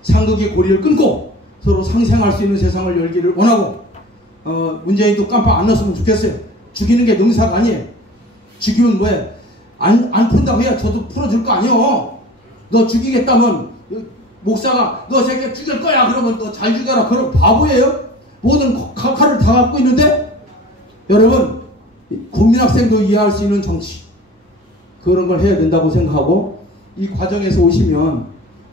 상극의 고리를 끊고 서로 상생할 수 있는 세상을 열기를 원하고 문재인도 깜빡 안 넣었으면 좋겠어요. 죽이는 게 능사가 아니에요. 죽이면 뭐해? 안 푼다고 해야 저도 풀어줄 거 아니요. 너 죽이겠다면 목사가 너 새끼 죽일 거야 그러면 너 잘 죽여라. 그런 바보예요? 모든 칼을 다 갖고 있는데 여러분 국민학생도 이해할 수 있는 정치 그런 걸 해야 된다고 생각하고 이 과정에서 오시면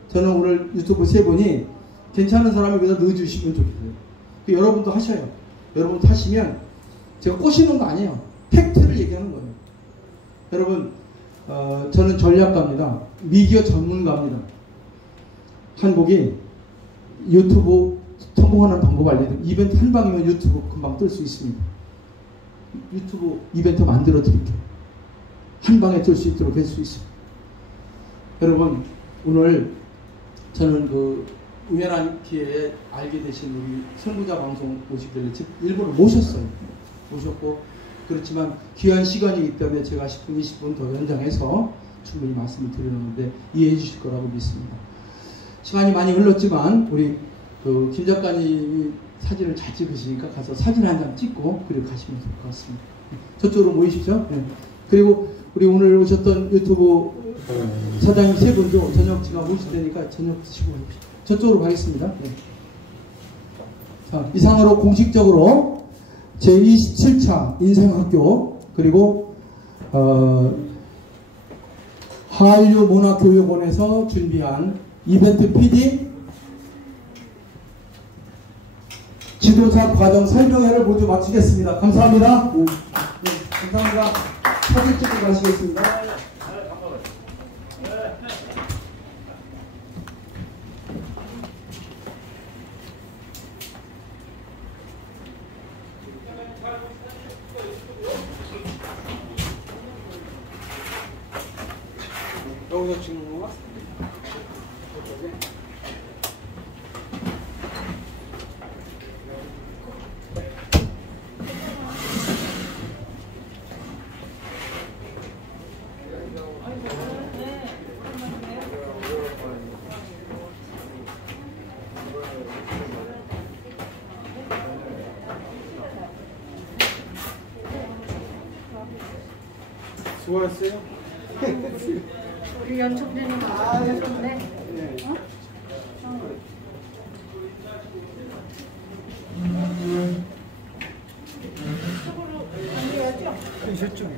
저는 오늘 유튜브 세 분이 괜찮은 사람이 그래서 넣어주시면 좋겠어요. 여러분도 하셔요. 여러분도 하시면 제가 꼬시는 거 아니에요. 팩트를 얘기하는 거예요. 여러분 저는 전략가입니다. 미디어 전문가입니다. 한국이 유튜브 성공하는 방법 알려드릴게요. 이벤트 한 방이면 유튜브 금방 뜰 수 있습니다. 유튜브 이벤트 만들어 드릴게요. 한 방에 뜰 수 있도록 할 수 있습니다. 여러분 오늘 저는 그 우연한 기회에 알게 되신 우리 선구자 방송 오시길래 일부러 모셨어요. 모셨고 그렇지만 귀한 시간이기 때문에 제가 10분 20분 더 연장해서 충분히 말씀을 드리는데 이해해 주실 거라고 믿습니다. 시간이 많이 흘렀지만 우리 그 김 작가님이 사진을 잘 찍으시니까 가서 사진 한 장 찍고 그리고 가시면 될 것 같습니다. 저쪽으로 모이시죠. 네. 그리고 우리 오늘 오셨던 유튜브 사장님 세 분도 저녁 제가 모실 테니까 저녁 드시고 저쪽으로 가겠습니다. 네. 자, 이상으로 공식적으로 제27차 인생학교 그리고 한류문화교육원에서 준비한 이벤트 PD 지도자 과정 설명회를 모두 마치겠습니다. 감사합니다. 네, 감사합니다. 사진 찍고 가시겠습니다. 여기서 찍는 건가? 수고하셨어요. 우리 연총장님 오셨네. 어? 이쪽으로 앉아야죠? 저쪽에.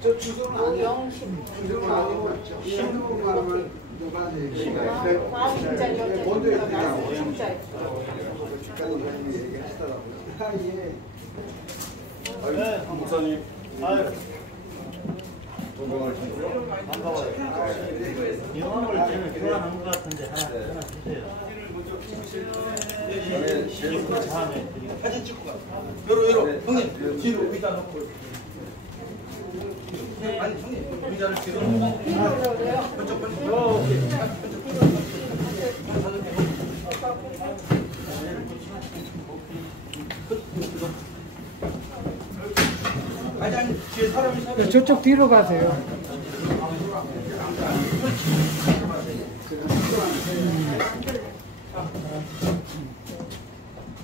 저 주소는 아니에요. 주소는 아니고 신호만 누가 얘기해요. 먼저 얘기하고 주가는 얘기하시더라고요. 아 예. 네, 목사님. 아유. 건강을 주세요. 명함을 저는 교환한 것 같은데 하나 주세요. 사진 찍고 가. 요로 형님 뒤로 의자 놓고. 아니 형님 의자를 뒤로. 번쩍. 아니 뒤에 사람이 저쪽 뒤로 가세요.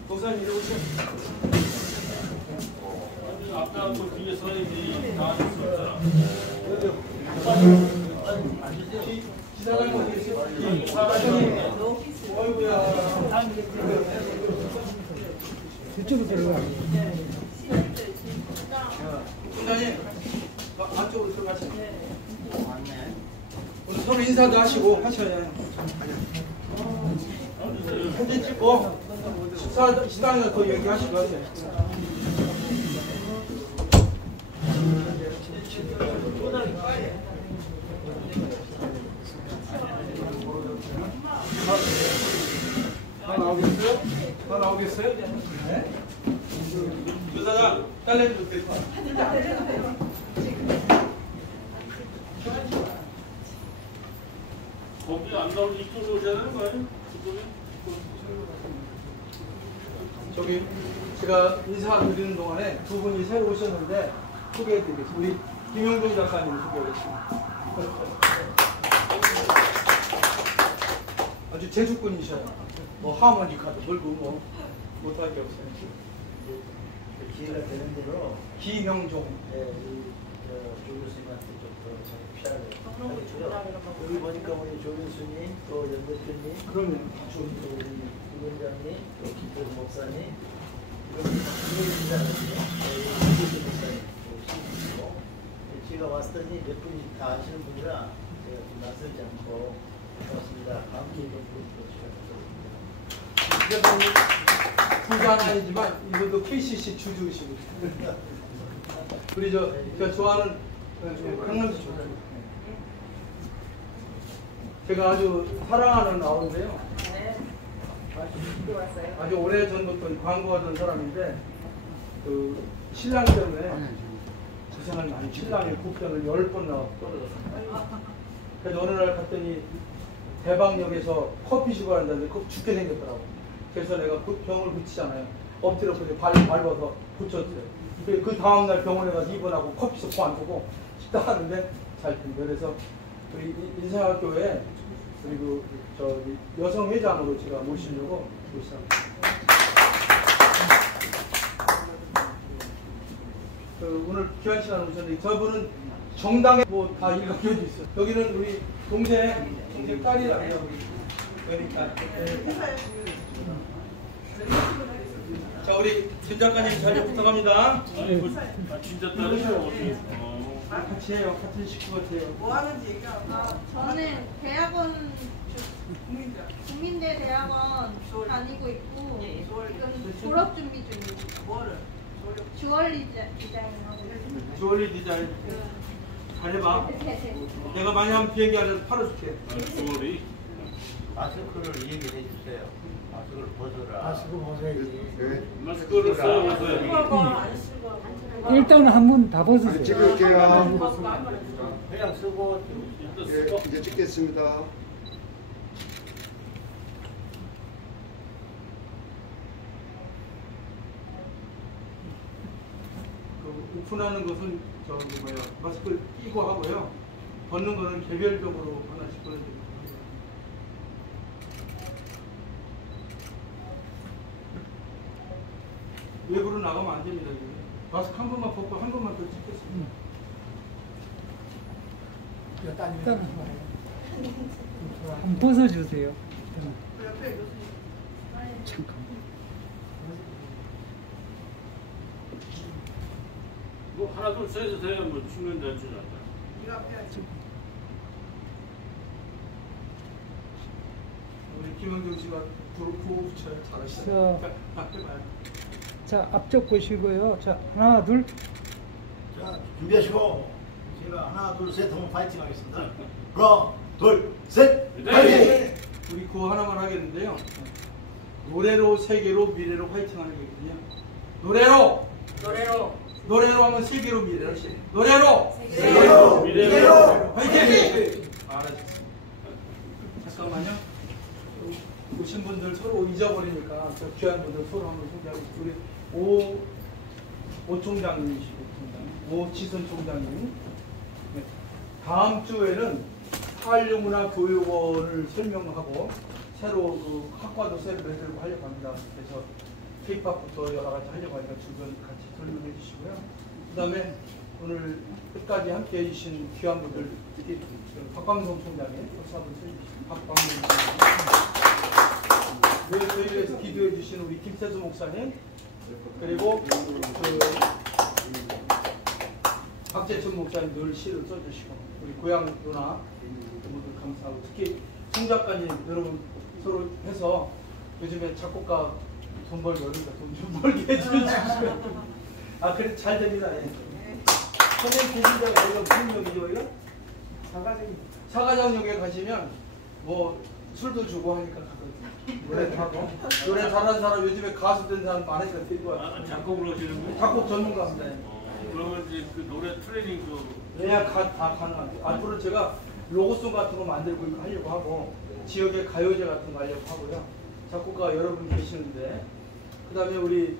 목사님 이리 오세요. 아까 그 뒤에 서야지 다 있었잖아. 지사장님 어디 계세요? 지사장님. 어이구야. 저쪽으로 들어가. 군장님 안쪽으로 들어가시죠. 오늘 서로 인사도 하시고 하셔야 사진 찍고 식당에서 더 얘기하시고 하세요. 다 나오겠어요? 다 나오겠어요? 네? 교사장 딸내미 좋겠다. 거기 안 나오면 이쪽으로 오셔야 되는 거 아니에요? 이쪽에? 저기 제가 인사드리는 동안에 두 분이 새로 오셨는데 소개해드리겠습니다. 우리 김용동 작가님 소개하겠습니다. 아주 재주꾼이셔요. 뭐 하모니카도 불고 뭐 못할 게 없어요. 기회가 되는 대로 기명종. 조 교수님한테 좀더 피하래요. 여기 보니까 우리 조 교수님, 또 연 대표님, 그럼요. 또 우리 부원장님, 또 김태우 목사님, 이런 이민자거든요. 목사님 오시고 제가 왔더니 몇 분이 다 아시는 분이라 제가 좀 낯설지 않고 고맙습니다. 감기 이런 분도 제가 부자는 아니지만 이분도 KCC 주주이시고 우리 제가 좋아하는 강남시 좋죠. 제가 아주 사랑하는 아우인데요. 아주 오래 전부터 광고하던 사람인데 그 신랑 때문에 고생을 많이 신랑이 국전을 10번 나와 떨어졌어요. 그래서 어느 날 갔더니 대방역에서 커피숍을 한다는데 꼭 죽게 생겼더라고. 그래서 내가 그 병을 붙이잖아요. 엎드려서 밟아서 붙였어요. 그 다음날 병원에 가서 입원하고 커피숍 그만두고 식당하는데 잘 된다. 그래서 우리 인생학교에 그리고 저기 여성 회장으로 제가 모시려고 모시합니다. 오늘 귀한 시간 오셨는데 저분은 정당에 뭐 다 일가견이 있어요. 여기는 우리 동생 딸이랍니다. 우리 여니까. 자 우리 진 작가님 자리 부탁합니다. 진짜 딸이죠. 같이 해요. 같은 식구 같아요. 뭐 하는지 얘기하고. 저는 대학원 국민대 대학원 다니고 있고 지금 졸업 준비 중이에요. 뭐를? 주얼리 디자인하고 있어요. 주얼리 디자인. 잘해봐. 내가 많이 하면 비행기 안에서 팔아줄게. 주얼리. 마스크를 얘기해 주세요. 마스크를 벗어라. 마스크 벗어야지. 마스크를 써보세요. 일단 한 분 다 벗으세요. 찍을게요. 그냥 쓰고 예, 이제 찍겠습니다. 그 오픈하는 것은 저기 뭐야 마스크를 끼고 하고요. 벗는 거는 개별적으로 하나씩 보내드립니다. 외부로 나가면 안 됩니다. 이게. 마스크 한 번만 벗고 한 번만 더 찍겠습니다. 일단 한번 벗어주세요. 잠깐. 뭐 하나 둘 셋에서 돼야 뭐 죽는 줄 알았다. 우리 김영경 씨가 구호 붙여요. 잘하시네요. 해봐요. 자, 앞쪽 보시고요. 자, 하나, 둘. 자 준비하시고 제가 하나 둘 셋 하면 파이팅 하겠습니다. 하나 둘 셋 파이팅! 우리 그거 하나만 하겠는데요. 노래로 세계로 미래로 화이팅 하는 거거든요. 노래로 하면 세계로 미래로. 노래로 세계로 미래로 화이팅! 알았습니다. 잠깐만요. 오신 분들 서로 잊어버리니까 저 귀한 분들 서로 한번 소개하겠습니다. 우리 오 총장님이시고 오지선 총장님. 네. 다음 주에는 한류문화교육원을 설명하고 새로 그 학과도 새로 만들고 하려고 합니다. 그래서 K-팝부터 여러 가지 하려고 하니까 주변 같이 설명해 주시고요. 그 다음에 오늘 끝까지 함께 해주신 귀한 분들, 특히 박광성 총장님, 박수 한번 쳐주시죠. 박광성 총장님. 네, 저희 위해서 기도해 주신 우리 김태수 목사님, 그리고 박재천 목사님 늘 시를 써주시고, 우리 고향 누나 모두 감사하고, 특히 송 작가님 여러분 서로 해서 요즘에 작곡가 돈 벌기 어렵니까? 돈 좀 벌게 해주시면 아 그래 잘 됩니다. 예. 선생님 계신 데가 여기가 무슨 역이죠? 여기가? 사가장역에 가시면 뭐 술도 주고 하니까 가거든요. 노래도 하고 노래 잘하는 사람 요즘에 가수 된 사람 많으니까 데리고 와요. 작곡을 하시는 거예요? 작곡 전문가입니다. 그러면 이제 그 노래 트레이닝도 예약 다 가능합니다. 앞으로 제가 로고송 같은 거 만들고 하려고 하고 지역의 가요제 같은 거 하려고 하고요. 작곡가 여러분 계시는데 그 다음에 우리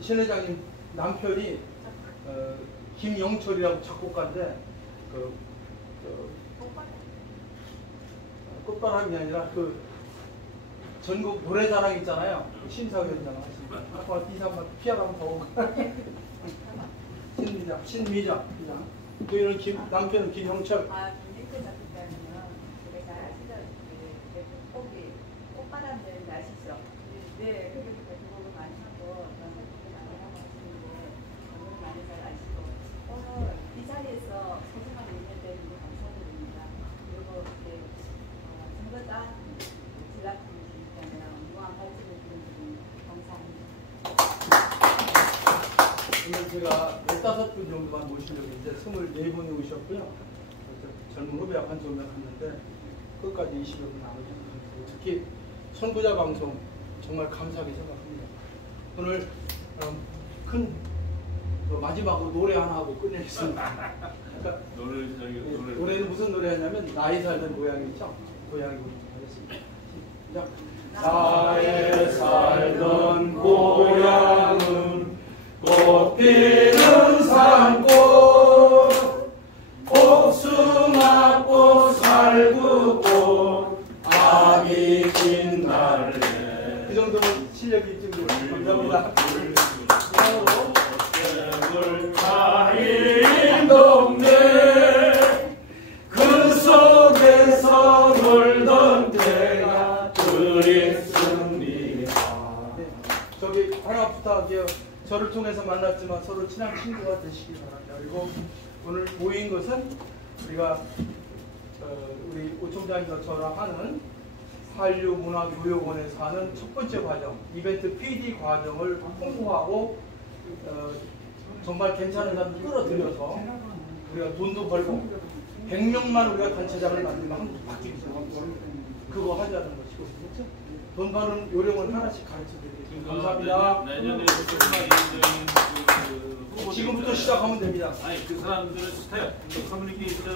신 회장님 남편이 김영철이라고 작곡가인데 꽃바람이 아니라 그 전국 노래자랑 있잖아요. 심사위원장 하시고 아까 이사만 피아노 더 오고 신미자 그냥 또 이런 남편은 김형철. 김영철 작곡가는요. 제가 잘 아시다시피 꽃바람들 아시죠? 네, 그 곡을 많이 하고 작곡도 많이 하고 하시는데 오늘 많이 잘 아시고 오늘 이 자리에서 소중한 의견 때문에 감사드립니다. 그리고 선거 딴 진락분이니까 무한 발전을 드리는 감사합니다. 오늘 제가 15분 정도만 모시려고 했는데 24분이 오셨고요. 젊은 후배 한 2명 갔는데 끝까지 20여 분 나눠주셔서 특히 선구자 방송 정말 감사하게 생각합니다. 오늘 큰 마지막으로 노래 하나 하고 끝내겠습니다. 노래는 무슨 노래 하냐면 나이 살던 고향이 있죠? 고향이 하겠습니다. 나의 살던 고향은 꽃 피는 산꽃 복숭아꽃 살구꽃 아기 빛날래. 그 정도면 실력이 있죠. 감사합니다. 가인 동네 그 속에서 놀던 때가 그립습니다. 네, 저기 하나 부탁할게요. 저를 통해서 만났지만 서로 친한 친구가 되시기 바랍니다. 그리고 오늘 모인 것은 우리가 우리 오 총장님과 저랑 하는 한류문화교육원에서 하는 첫 번째 과정, 이벤트 PD 과정을 홍보하고 정말 괜찮은 사람들 끌어들여서 우리가 돈도 벌고 100명만 우리가 단체장을 만들면 한국 바뀌죠. 그거 하자는 것이고 돈 버는 요령을 하나씩 가르쳐 드리겠습니다. 감사합니다. 내년에 지금부터 시작하면 됩니다. 아니 그 사람들의 스텝, 커뮤니케이션을